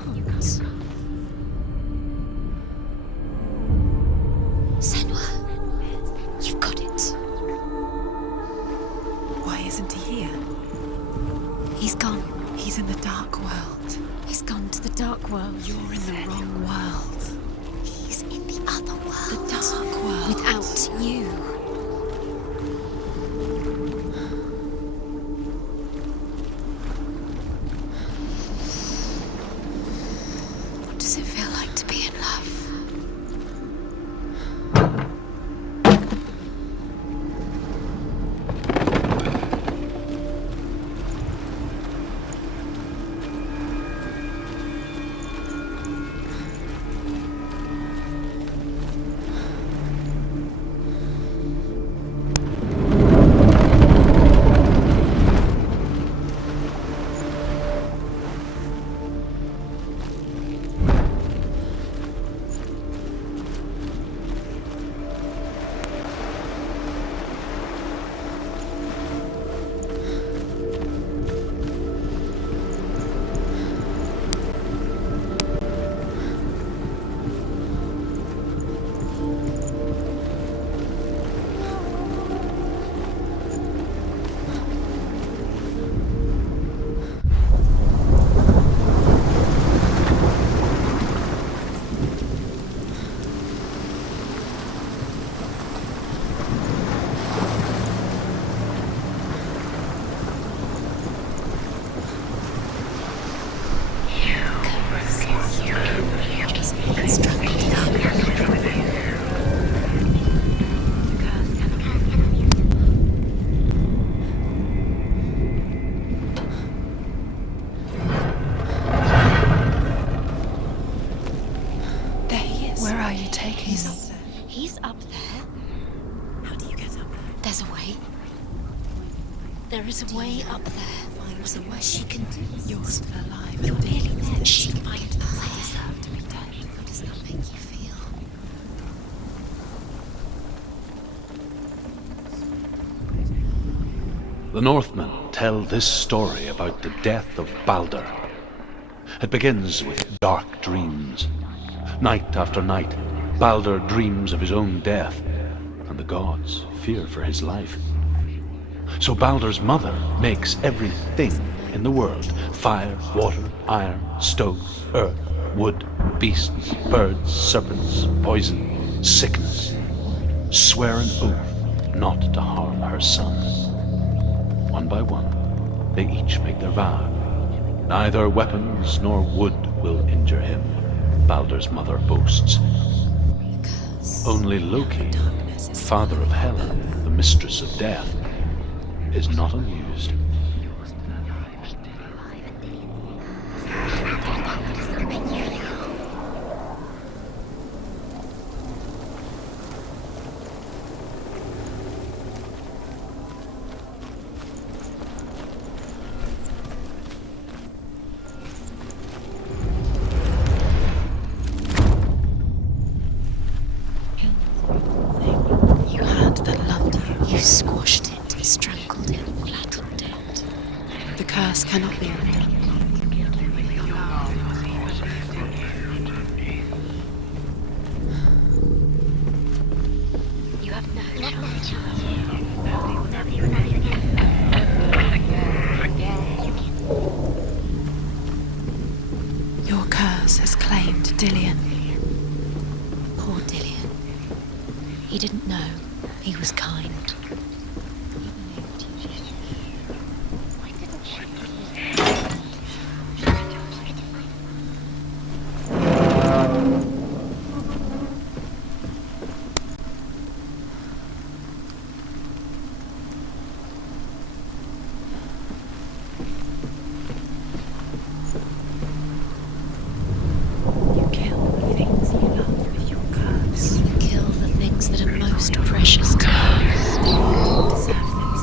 He's gone. He's in the dark world. He's gone to the dark world. You're in the wrong world. He's in the other world. The dark world. Without you. What does it feel like to be in love? Where are you taking He's me? up there. He's up there. How do you get up there? There's a way. There is a way up there. There's a way she can do this. You're still alive. You're and really Dylan's there. dead. She can find the I way. deserve to be dead. How does that make you feel? The Northmen tell this story about the death of Balder. It begins with dark dreams. Night after night, Balder dreams of his own death, and the gods fear for his life. So Balder's mother makes everything in the world: fire, water, iron, stone, earth, wood, beasts, birds, serpents, poison, sickness. Swear an oath not to harm her sons. One by one, they each make their vow. Neither weapons nor wood will injure him, Balder's mother boasts. Only Loki, father of Hela, the mistress of death, is not amused. You had that loved you. You squashed it, strangled it, flattened it. The curse cannot be undone. You have no chance. Your curse has claimed Dillion. Poor Dillion. He didn't know. He was kind. You kill the things you love with your curse. You kill the things that are most precious to you. You deserve this.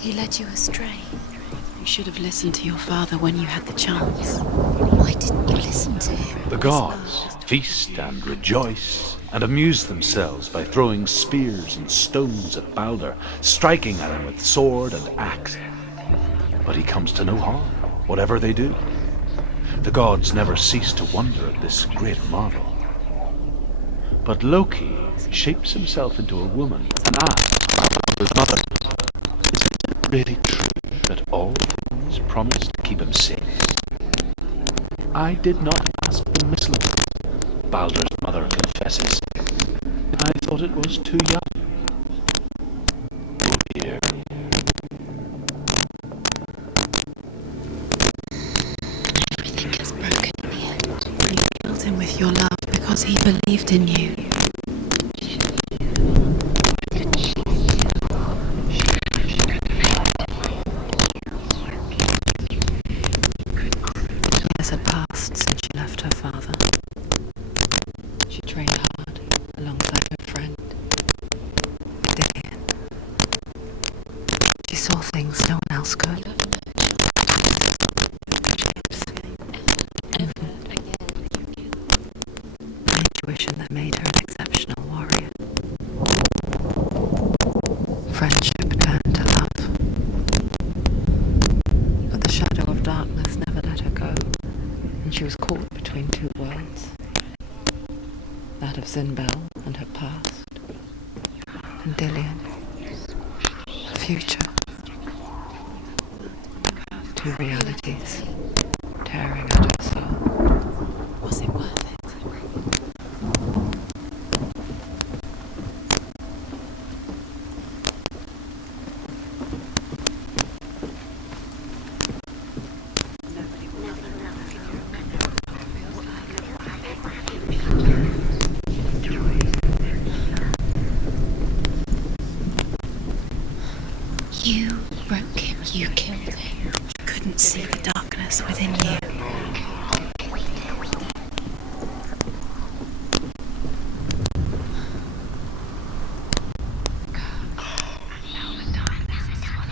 He led you astray. You should have listened to your father when you had the chance. Why didn't you listen to him? The gods feast and rejoice and amuse themselves by throwing spears and stones at Balder, striking at him with sword and axe. But he comes to no harm, whatever they do. The gods never cease to wonder at this great marvel. But Loki shapes himself into a woman and asks his mother, is it really true that all things promised to keep him safe? I did not ask the mistletoe, Balder's mother confesses. I thought it was too young. Oh dear. Everything gets broken in the end. You killed him with your love because he believed in you. Years had passed since she left her father. She trained hard alongside her friend, Dillian. She saw things no one else could. An intuition that made her an exceptional warrior. Friendship turned to love. But the shadow of darkness never let her go, and she was caught between two worlds. That of Zinbel and her past, and Dillian, her future. Two realities tearing at her soul. Was it worth it? You broke him, you killed him. You couldn't see the darkness within you.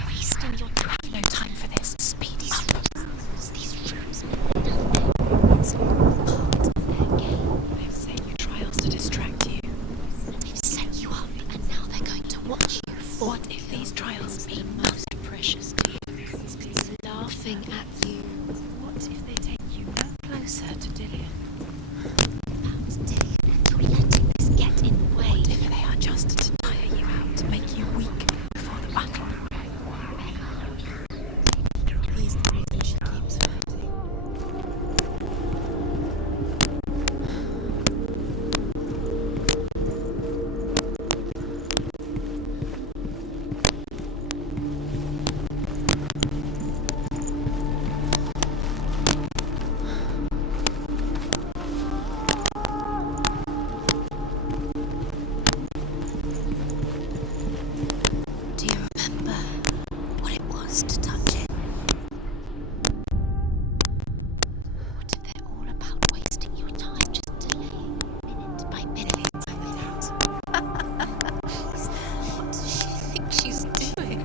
Wasting your time. No time for this. Speed up. These rooms. It's all part of their game. They've set you trials to distract you. They've set you up, and now they're going to watch you fall. What if these trials mean most precious to you? Laughing at you. What if they take you no closer to Dillian? About Dillian, you're letting this get in the way. What if they are just to tire you out, to make you weak before the battle? He's the reason she keeps fighting. Do you remember what it was to touch it? What if they're all about wasting your time, just delaying minute by minute? What does she think she's doing?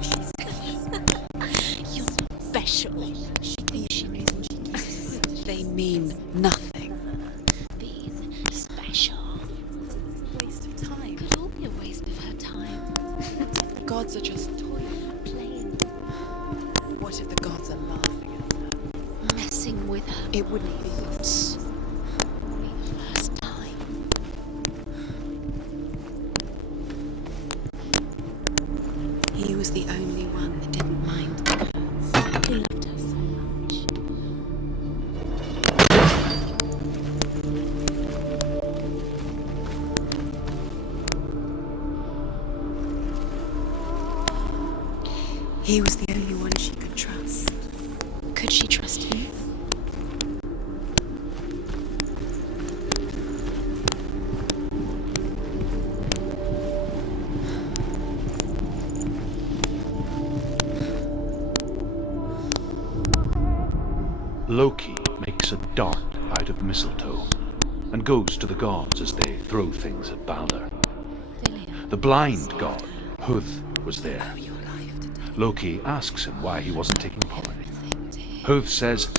You're special. She reason she keeps it. They mean nothing. Being special. Waste of time. Could all be a waste of her time. The gods are just toying, Playing, What if the gods are laughing at her? messing with her. It wouldn't be this. Be the first time. He was the only one that didn't mind the curse. He loved her so much. He was the only one she could trust. Could she trust him? Loki makes a dart out of mistletoe and goes to the gods as they throw things at Balder. Dillian. The blind god, Huth, was there. Loki asks him why he wasn't taking part. Huth says,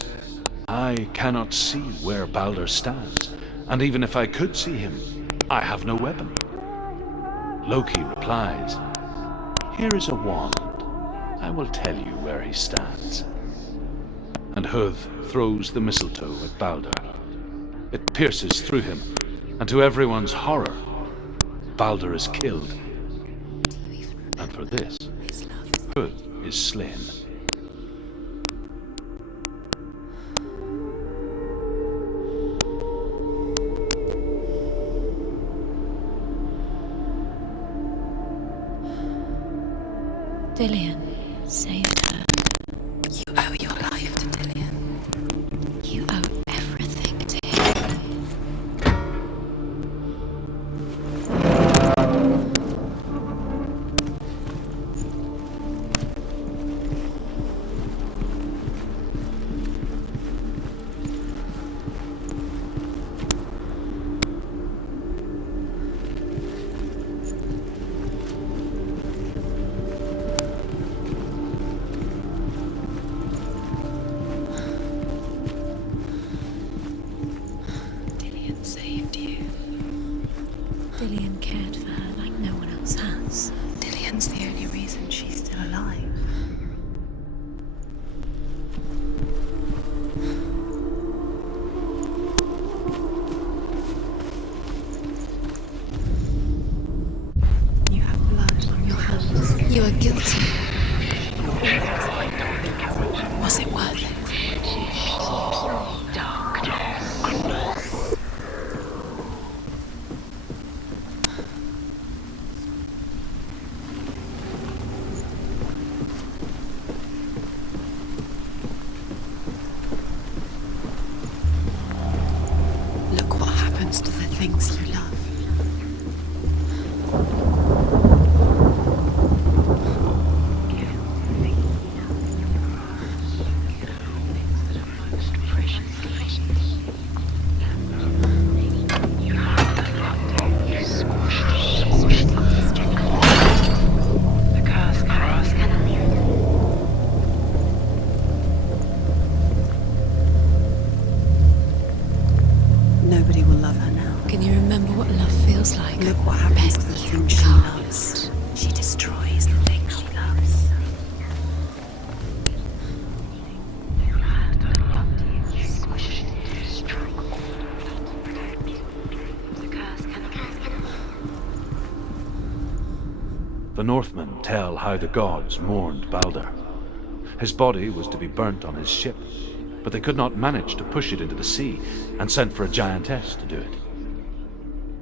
I cannot see where Balder stands, and even if I could see him, I have no weapon. Loki replies, "Here is a wand. I will tell you where he stands." And Huth throws the mistletoe at Balder. It pierces through him, and to everyone's horror, Balder is killed. And for this, Huth is slain. Dillion saved her. You owe your life to Dillion. You owe everything to him. Dillion saved you. Dillion cared for her like no one else has. Dillion's the only reason she's still alive. You have blood on your hands. You are guilty. Was it worth it? Look what happens to the things you love. Nobody will love her now. Can you remember what love feels like? Look what happens to the things she loves. She destroys the things she loves. The Northmen tell how the gods mourned Balder. His body was to be burnt on his ship, but they could not manage to push it into the sea, and sent for a giantess to do it.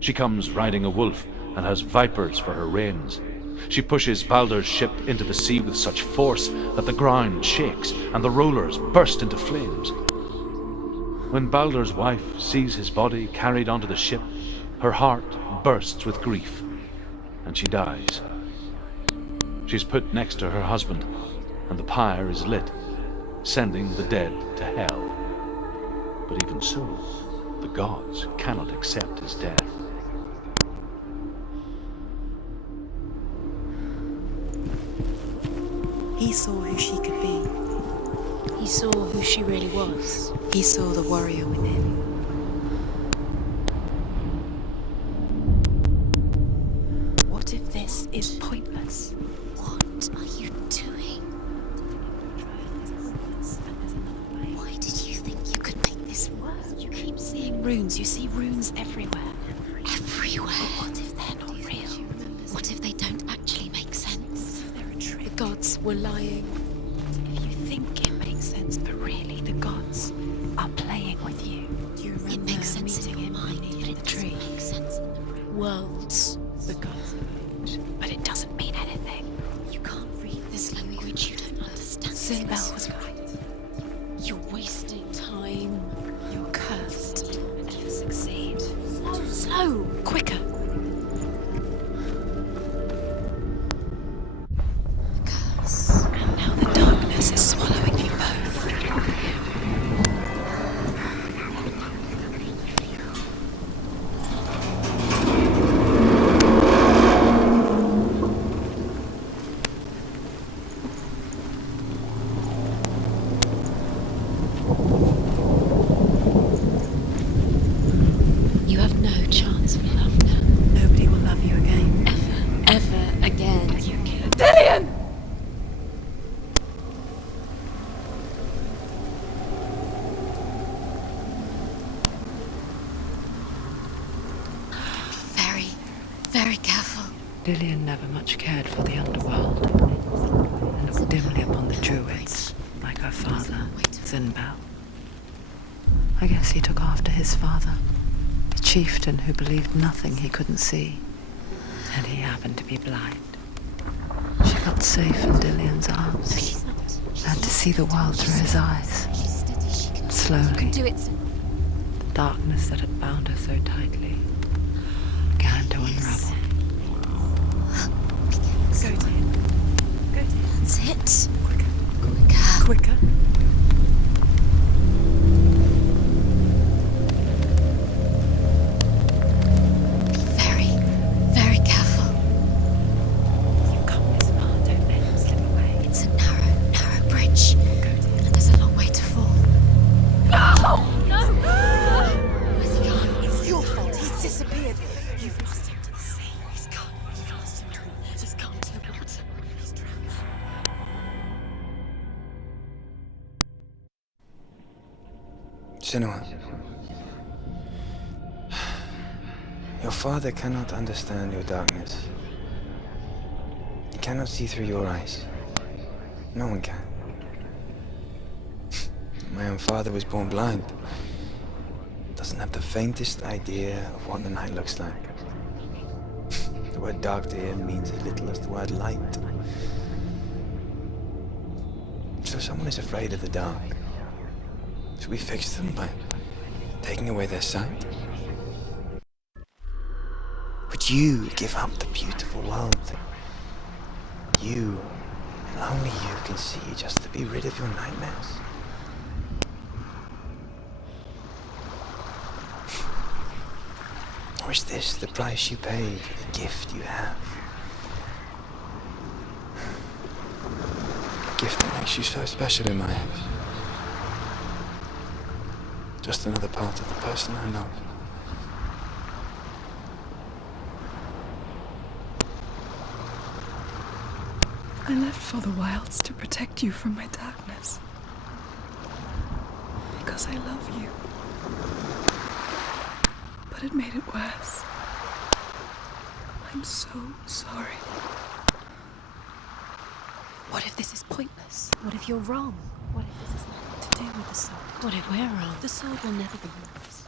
She comes riding a wolf and has vipers for her reins. She pushes Balder's ship into the sea with such force that the ground shakes and the rollers burst into flames. When Balder's wife sees his body carried onto the ship, her heart bursts with grief, and she dies. She's put next to her husband, and the pyre is lit, sending the dead to hell. But even so, the gods cannot accept his death. He saw who she could be. He saw who she really was. He saw the warrior within. What if this is pointless? What are you doing? Why did you think you could make this work? You keep seeing runes. You see runes everywhere. Everywhere. But what if they're not real? What if they don't actually make sense? They're a trick. The gods were lying. If you think it makes sense, but really the gods are playing with you. Do you remember It makes sense in meeting your him mind, beneath but it the tree? doesn't make sense in the real world. The gods moved, but it doesn't mean anything. You can't read this language. You don't understand. Sinbel was right. You're wasting time. You're cursed, and you succeed. Slow. Quicker. Curse. And now the darkness is swallowing you both. Lillian never much cared for the underworld, and looked dimly upon the druids, like her father, Zinbel. I guess he took after his father, a chieftain who believed nothing he couldn't see, and he happened to be blind. She felt safe in Dillian's arms, and to see the world through his eyes. Slowly, the darkness that had bound her so tightly began to unravel. Go to him. Go to him. That's it. Quicker. Quicker. Very, very careful. You've come this far, don't let him slip away. It's a narrow bridge. And there's a long way to fall. No! Where's he gone? It's your fault. He's disappeared. You've lost him to the sea. He's gone. You've lost him to him. Just gone to the water. He's drowned. Senua. Your father cannot understand your darkness. He cannot see through your eyes. No one can. My own father was born blind. Doesn't have the faintest idea of what the night looks like. The word dark to him means as little as the word light. So someone is afraid of the dark. Should we fix them by taking away their sight? Would you give up the beautiful world? You, and only you can see, just to be rid of your nightmares. Or is this the price you pay for the gift you have? A gift that makes you so special in my eyes. Just another part of the person I love. I left for the wilds to protect you from my darkness. Because I love you. But it made it worse. I'm so sorry. What if this is pointless? What if you're wrong? What if this is nothing to do with the soul? What if we're wrong? The soul will never be yours.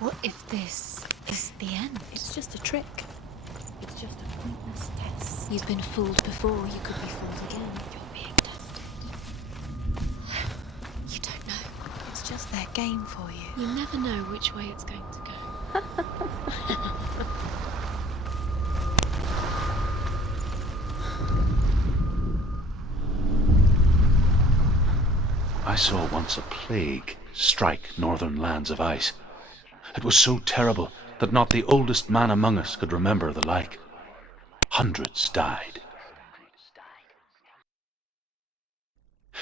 What if this is the end? It's just a trick. It's just a pointless test. You've been fooled before, you could be fooled again. You're being tested. You don't know. It's just their game for you. You never know which way it's going to go. I saw once a plague strike northern lands of ice. It was so terrible that not the oldest man among us could remember the like. Hundreds died.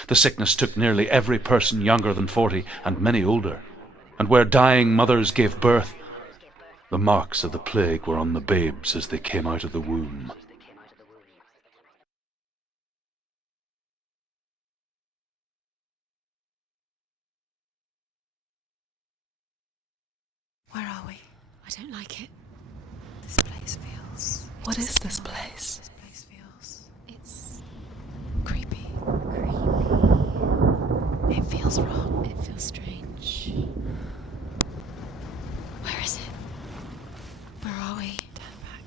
The sickness took nearly every person younger than 40 and many older, and where dying mothers gave birth, the marks of the plague were on the babes as they came out of the womb. Where are we? I don't like it. This place feels... What is this place? This place feels... It's... creepy. It feels wrong. It feels strange. Where is it? Where are we? Turn back.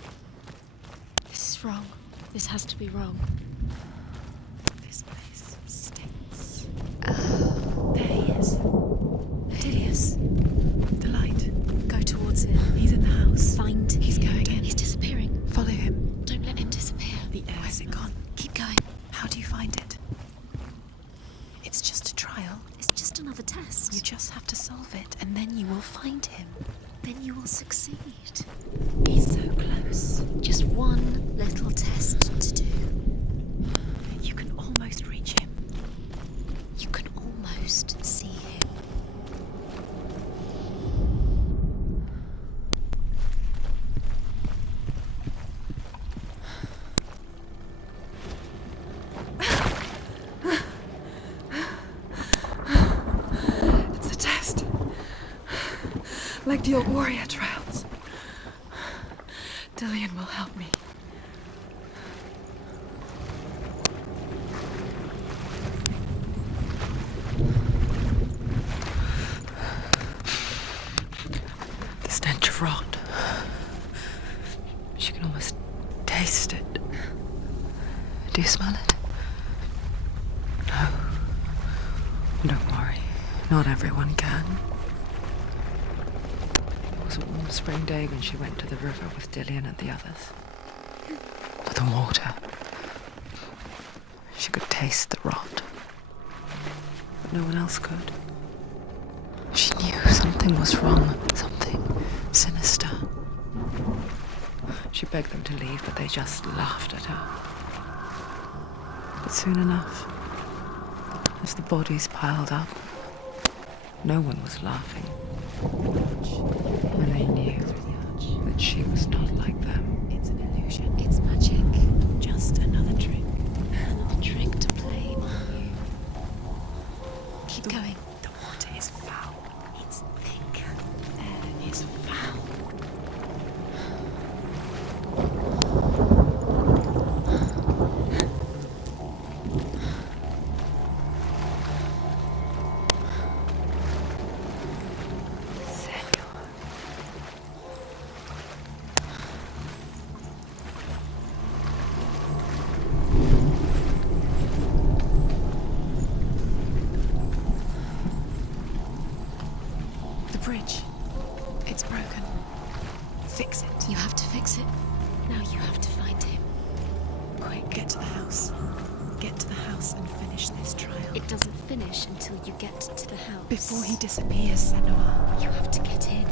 This is wrong. This has to be wrong. This place stinks. There he is. There he is. The light. Go towards him. He's in the house. Find him. He's going in. He's disappearing. Follow him. Don't let him disappear. The air. Where's it gone? Keep going. How do you find it? It's just a trial. It's just another test. You just have to solve it, and then you will find him. Then you will succeed. He's so close. Just one little test to do. You can almost reach him. You can almost see him. It's a test. Like the old warrior trials. Dillian will help me. The stench of rot. She can almost taste it. Do you smell it? No. Don't worry. Not everyone can. It was a warm spring day when she went to the river with Dillian and the others. For the water. She could taste the rot. But no one else could. She knew something was wrong. Something sinister. She begged them to leave, but they just laughed at her. But soon enough, as the bodies piled up, no one was laughing. And they knew that she was not like them. It's an illusion. It's magic. Just another trick. Another trick to play on you. Keep going. The water is foul. It's thick. Air is foul. The bridge. It's broken. Fix it. You have to fix it. Now you have to find him. Quick, get to the house. Get to the house and finish this trial. It doesn't finish until you get to the house. Before he disappears, Senua. You have to get in.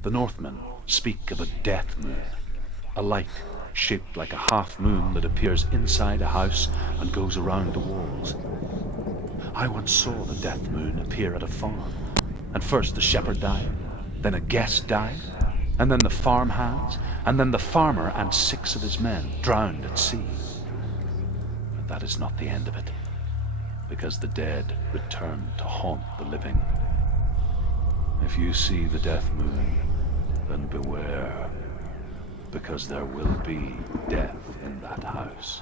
The Northmen speak of a death moon, a light shaped like a half moon that appears inside a house and goes around the walls. I once saw the death moon appear at a farm, and first the shepherd died, then a guest died, and then the farm hands, and then the farmer and 6 of his men drowned at sea. But that is not the end of it, because the dead return to haunt the living. If you see the death moon, then beware, because there will be death in that house.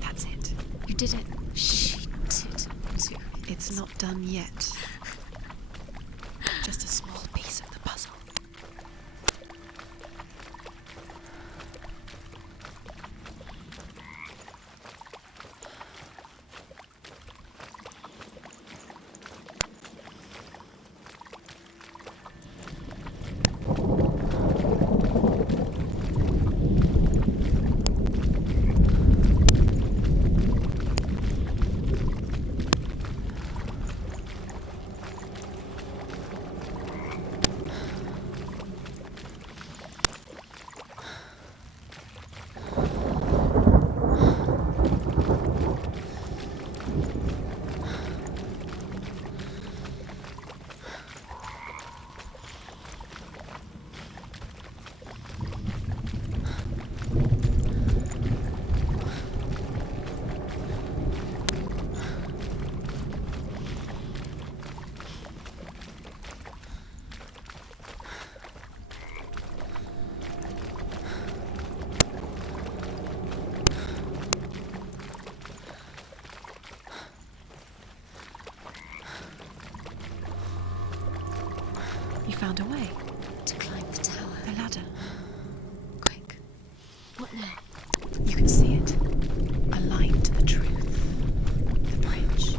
That's it. You did it. She did too. It's not done yet. Just a small piece of the puzzle. found a way. To climb the tower. The ladder. Quick. What now? You can see it. Aligned to the truth. The bridge.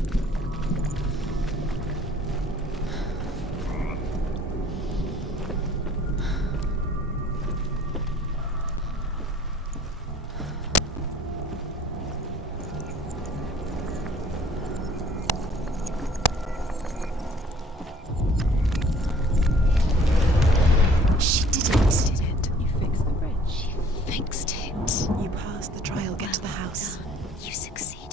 She did it. You fixed the bridge. She fixed it. You passed the trial. Get to the house. You succeeded.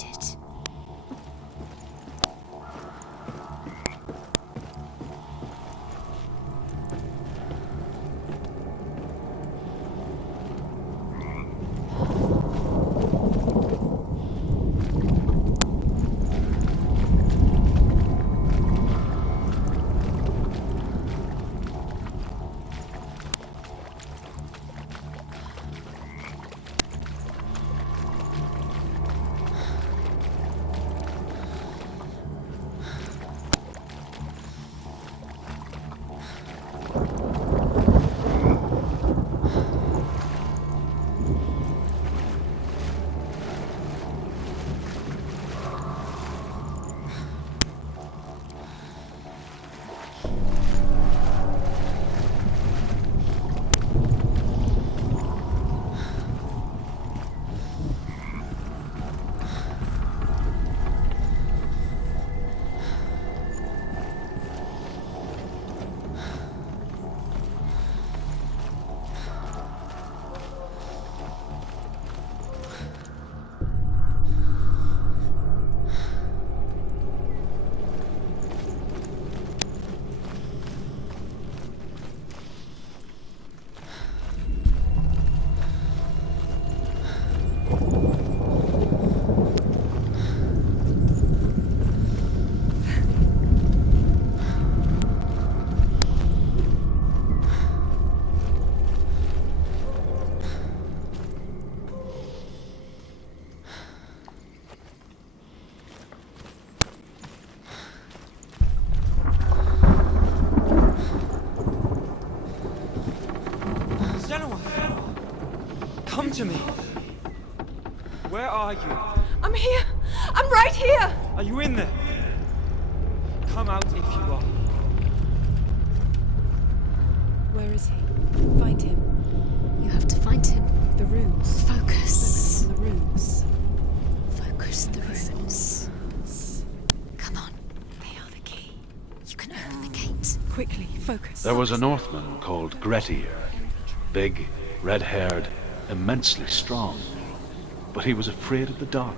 Senua! Come to me! Where are you? I'm here. I'm right here. Are you in there? Come out if you are. Where is he? Find him. You have to find him. The runes. Focus. The runes. Focus the runes. Come on. They are the key. You can open the gate. Quickly, focus. There was a Northman called Grettir. Big, red-haired, immensely strong. But he was afraid of the dark.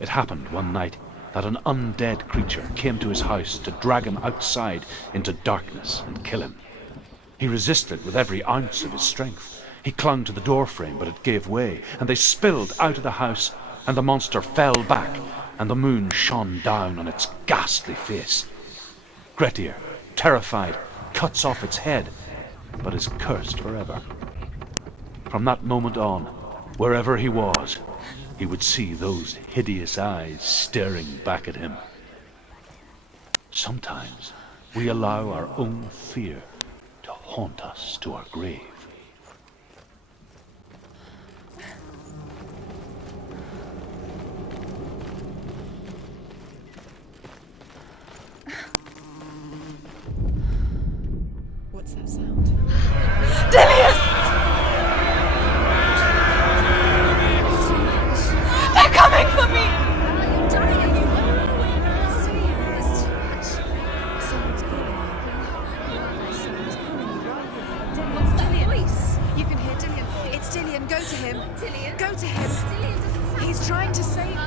It happened one night that an undead creature came to his house to drag him outside into darkness and kill him. He resisted with every ounce of his strength. He clung to the doorframe, but it gave way, and they spilled out of the house, and the monster fell back, and the moon shone down on its ghastly face. Grettir, terrified, cuts off its head, but is cursed forever. From that moment on, wherever he was, he would see those hideous eyes staring back at him. Sometimes we allow our own fear to haunt us to our grave. What's that sound? Dillian! They're coming for me! Are you dying? There's too much. Someone's calling you. Someone's calling you. What's that voice? You can hear Dillian. It's Dillian. Go to him. Dillian? Go to him. Dillian doesn't sound He's trying to save me.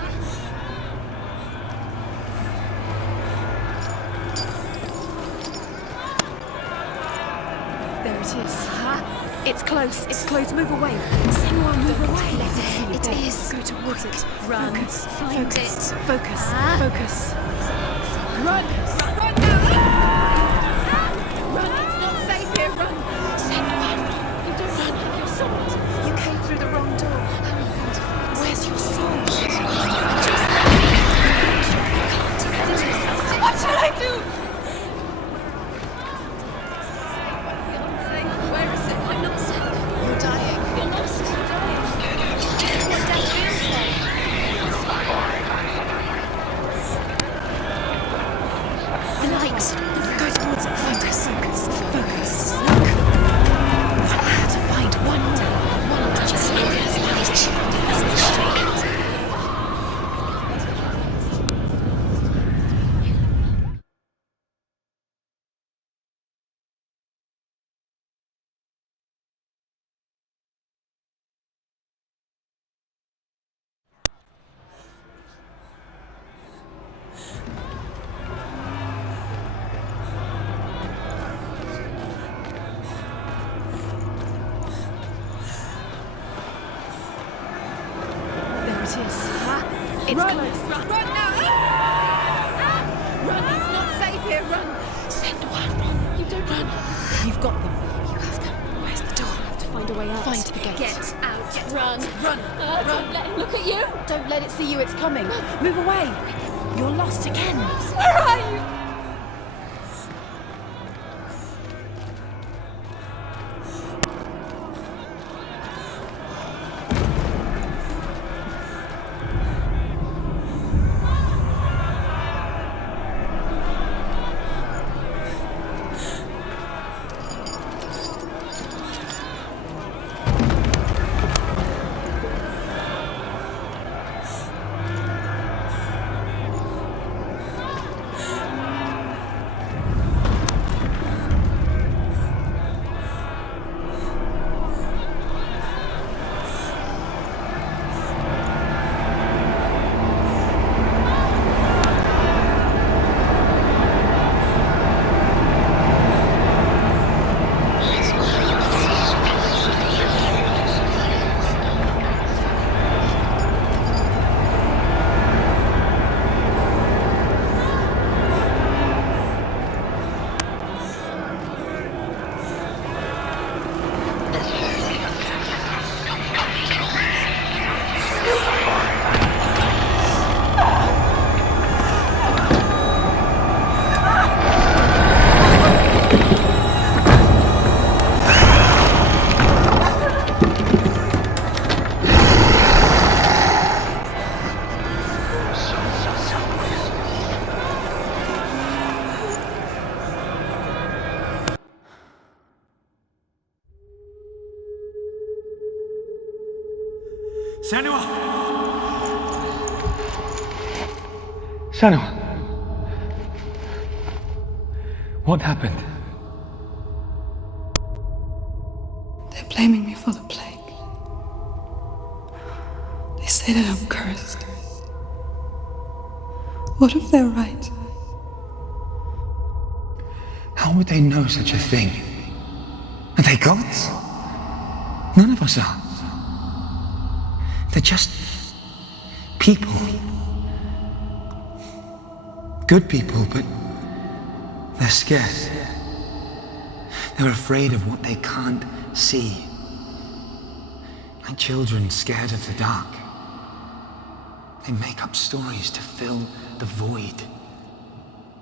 There it is. It's close. It's close. Move away. Senua, move away. It It is. is. Go towards it. Run. Focus. Find Focus. it. Focus. Ah. Focus. Run. Run now! Run! It's not safe here! Run! Senua, you don't run like your sword. You came through the wrong door. How are you going to find it? Where's your sword? What shall I do? It's Run! coming. Run now! Run! It's not safe here. Run! Senua, run. You don't run. You've got them. You have them. Where's the door? I have to find a way out. Find the gate. Get out! Run! Run. Don't let it look at you. Don't let it see you. It's coming. Move away. You're lost again. Where are you? Senua! Senua! What happened? They're blaming me for the plague. They say that I'm cursed. What if they're right? How would they know such a thing? Are they gods? None of us are. They're just people. Good people, but they're scared. They're afraid of what they can't see. Like children scared of the dark. They make up stories to fill the void.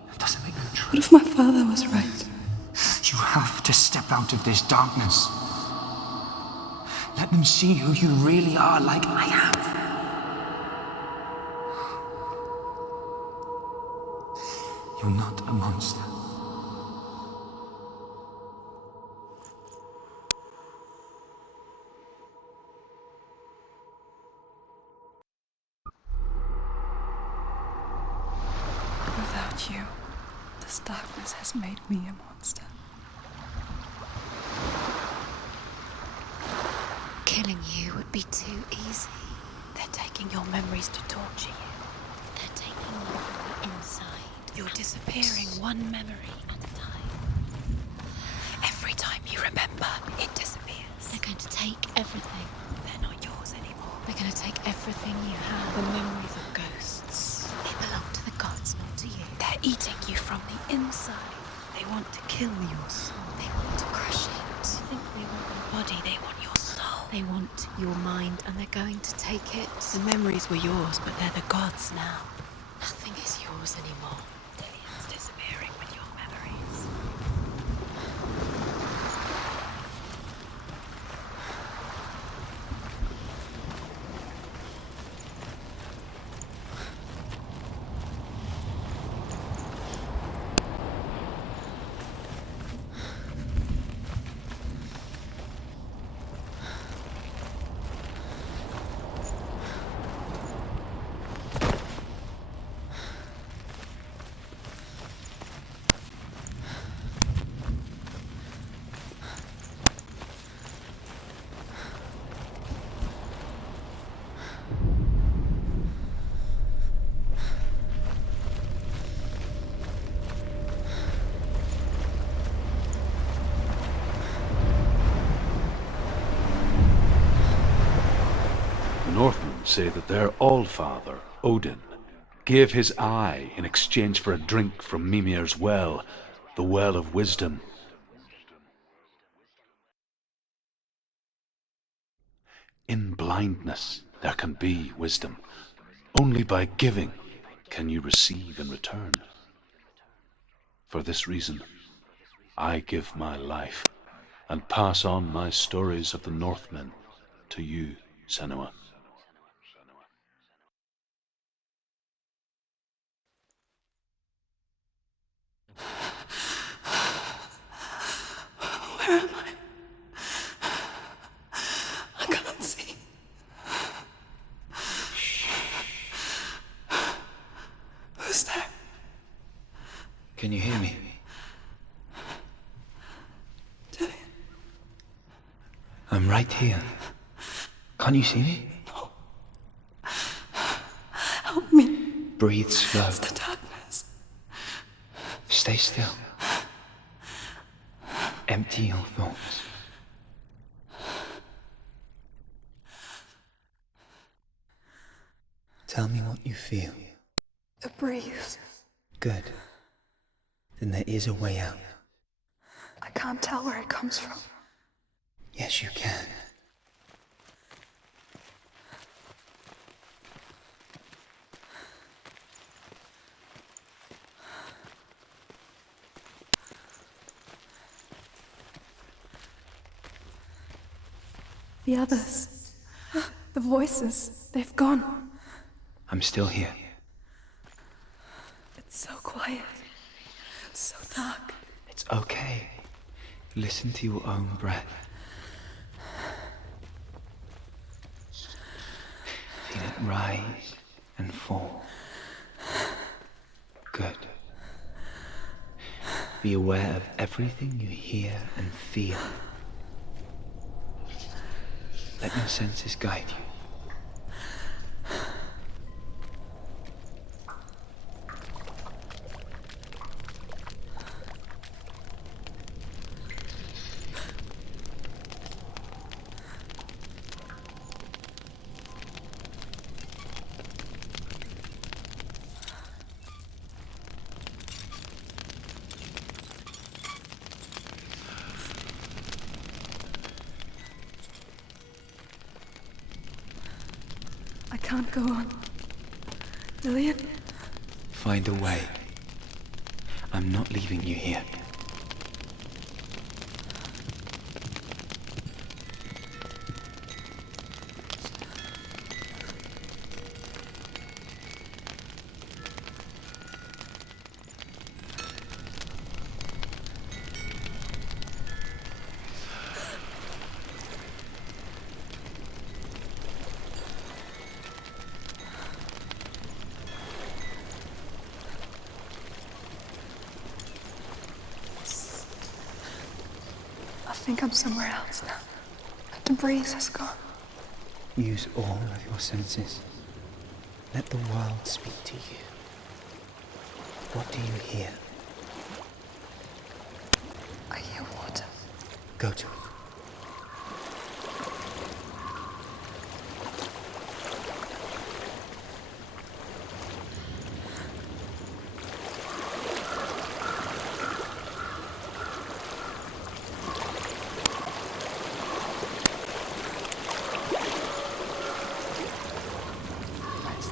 That doesn't make them true. What if my father was right? You have to step out of this darkness. Let them see who you really are, like I have. You're not a monster. Without you, this darkness has made me a monster. Killing you would be too easy. They're taking your memories to torture you. They're taking you from the inside. You're disappearing one memory at a time. Every time you remember, it disappears. They're going to take everything. They're not yours anymore. They're going to take everything you have. The memories of ghosts. They belong to the gods, not to you. They're eating you from the inside. They want to kill your soul. They want to crush it. They think they want your body. They want your soul. They want your mind, and they're going to take it. The memories were yours, but they're the gods now. Nothing is yours anymore. Dillian's disappearing with your memories. The Northmen say that their All-Father, Odin gave his eye in exchange for a drink from Mimir's well, the well of wisdom. In blindness there can be wisdom. Only by giving can you receive in return. For this reason, I give my life and pass on my stories of the Northmen to you, Senua. Where am I? I can't see. Who's there? Can you hear me? Dillian. I'm right here. Can't you see me? No. Help me. Breathe slow. It's the darkness. Stay still. Empty your thoughts. Tell me what you feel. A breeze. Good. Then there is a way out. I can't tell where it comes from. Yes, you can. The others. The voices. They've gone. I'm still here. It's so quiet. So dark. It's okay. Listen to your own breath. Feel it rise and fall. Good. Be aware of everything you hear and feel. Let your senses guide you. I can't go on. Dillian? Find a way. I'm not leaving you here. I think I'm somewhere else now. The breeze has gone. Use all of your senses. Let the world speak to you. What do you hear? I hear water. Go to it.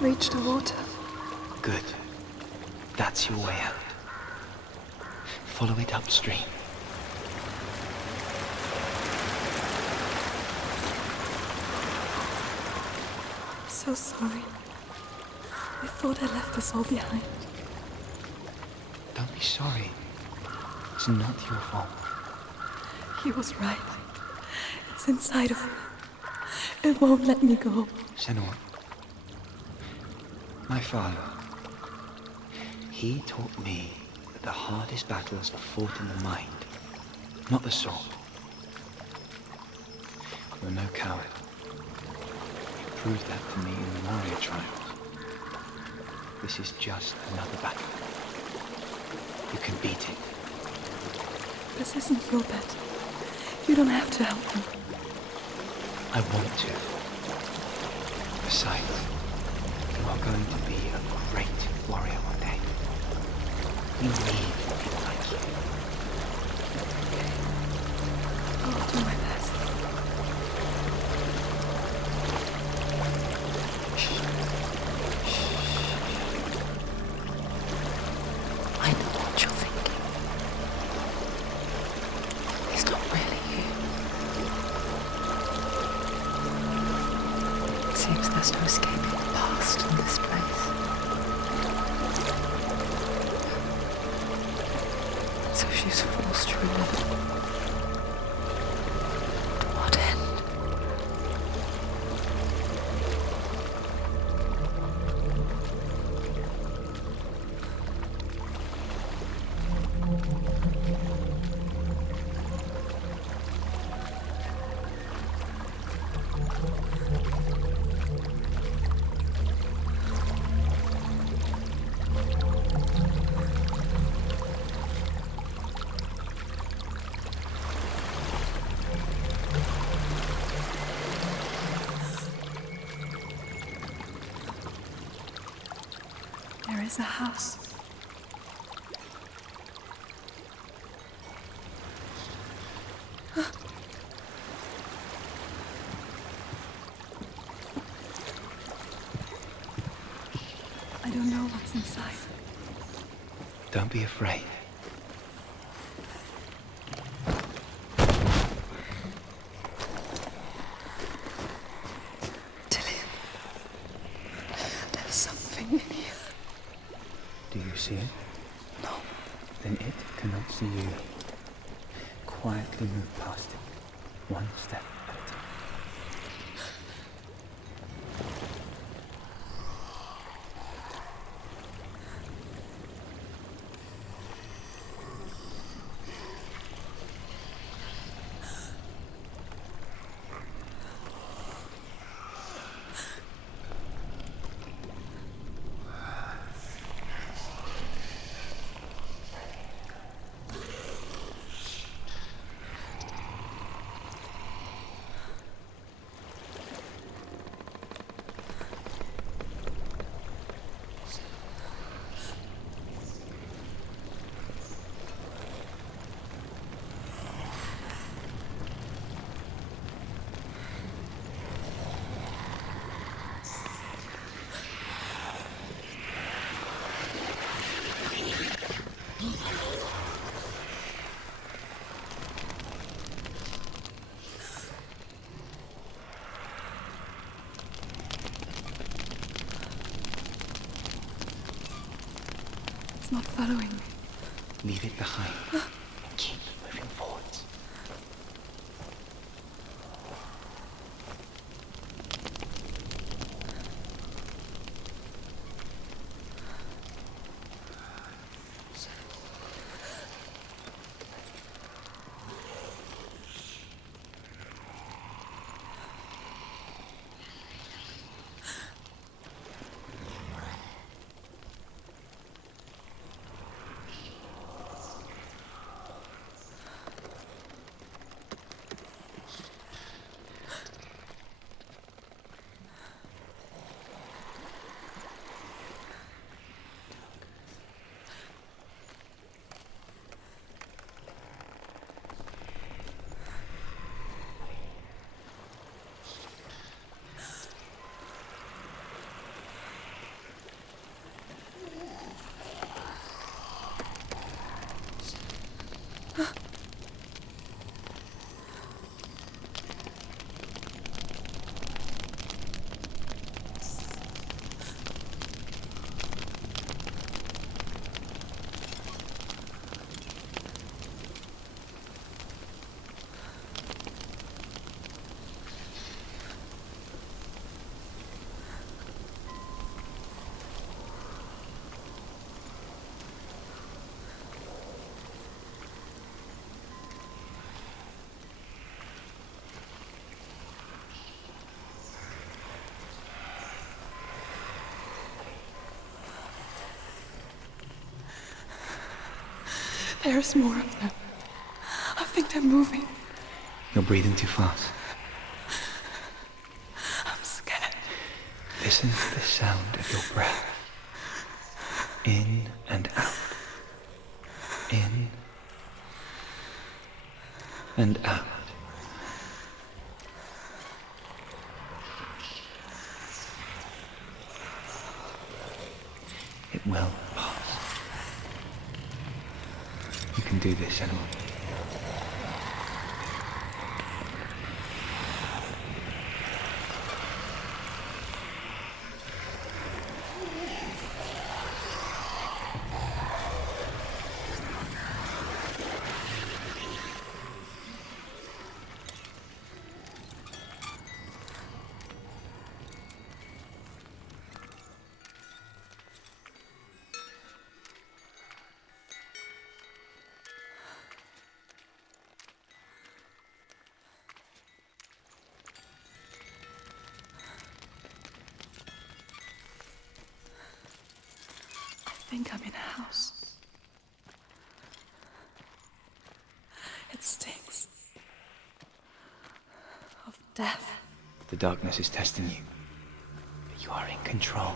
Reach the water. Good. That's your way out. Follow it upstream. So sorry. I thought I left us all behind. Don't be sorry. It's not your fault. He was right. It's inside of me. It won't let me go. Senua. My father. He taught me that the hardest battles are fought in the mind, not the sword. You're no coward. You proved that to me in the warrior trials. This is just another battle. You can beat it. This isn't your battle. You don't have to help me. I want to. Besides, are going to be a great warrior one day. We need people like you. I'll do my best. I know what you're thinking. He's not really here. It seems there's no escaping the past in this place. So she's forced to relive it. To what end? There is a house. I don't know what's inside. Don't be afraid. Dillian, there's something in here. Do you see it? No. Then it cannot see you. Quietly move past it, one step at a time. It's not following me. Leave it behind. Keep moving forwards. There's more of them. I think they're moving. You're breathing too fast. I'm scared. Listen to the sound of your breath. In and out. In and out. It will pass. You can do this, Senua. I think I'm in a house. It stinks of death. The darkness is testing you, but you are in control.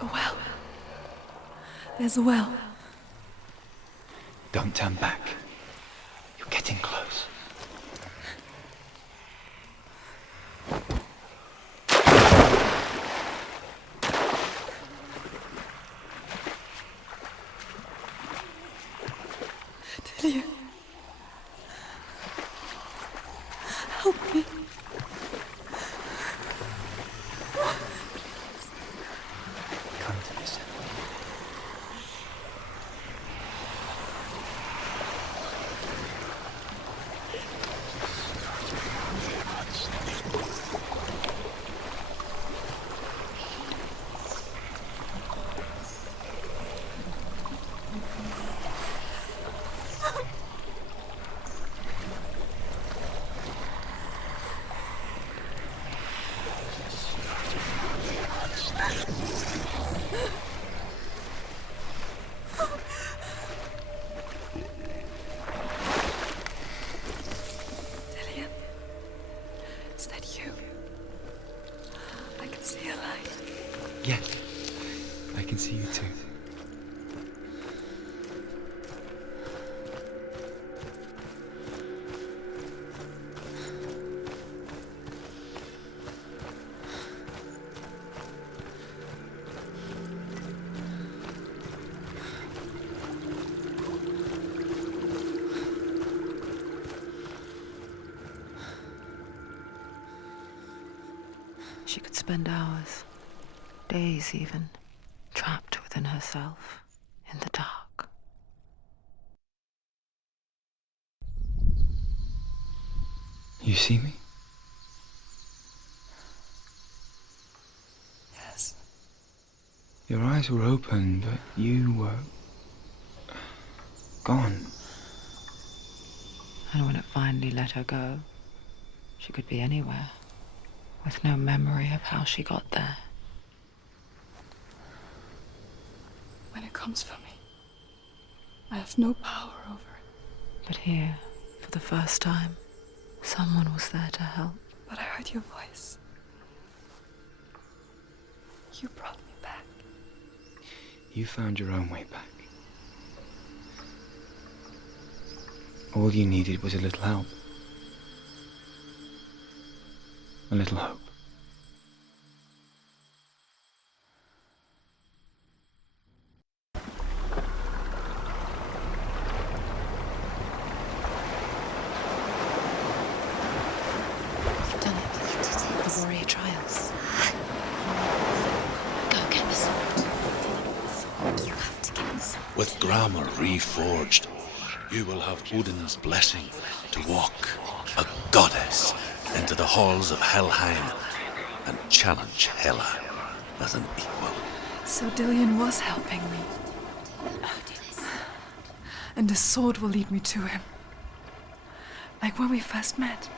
A well. There's a well. Don't turn back. You're getting close. Delia. Help me. Come to this. Delia. Is that you? I can see a light. Yeah, I can see you too. She could spend hours, days even, trapped within herself, in the dark. You see me? Yes. Your eyes were open, but you were gone. And when it finally let her go, she could be anywhere, with no memory of how she got there. When it comes for me, I have no power over it. But here, for the first time, someone was there to help. But I heard your voice. You brought me back. You found your own way back. All you needed was a little help. A little hope. You've done it. You did it. The warrior trials. Go get the sword. You have to get the sword. With grammar reforged, you will have Odin's blessing to walk a goddess into the halls of Helheim and challenge Hela as an equal. So Dillion was helping me. And the sword will lead me to him. Like when we first met.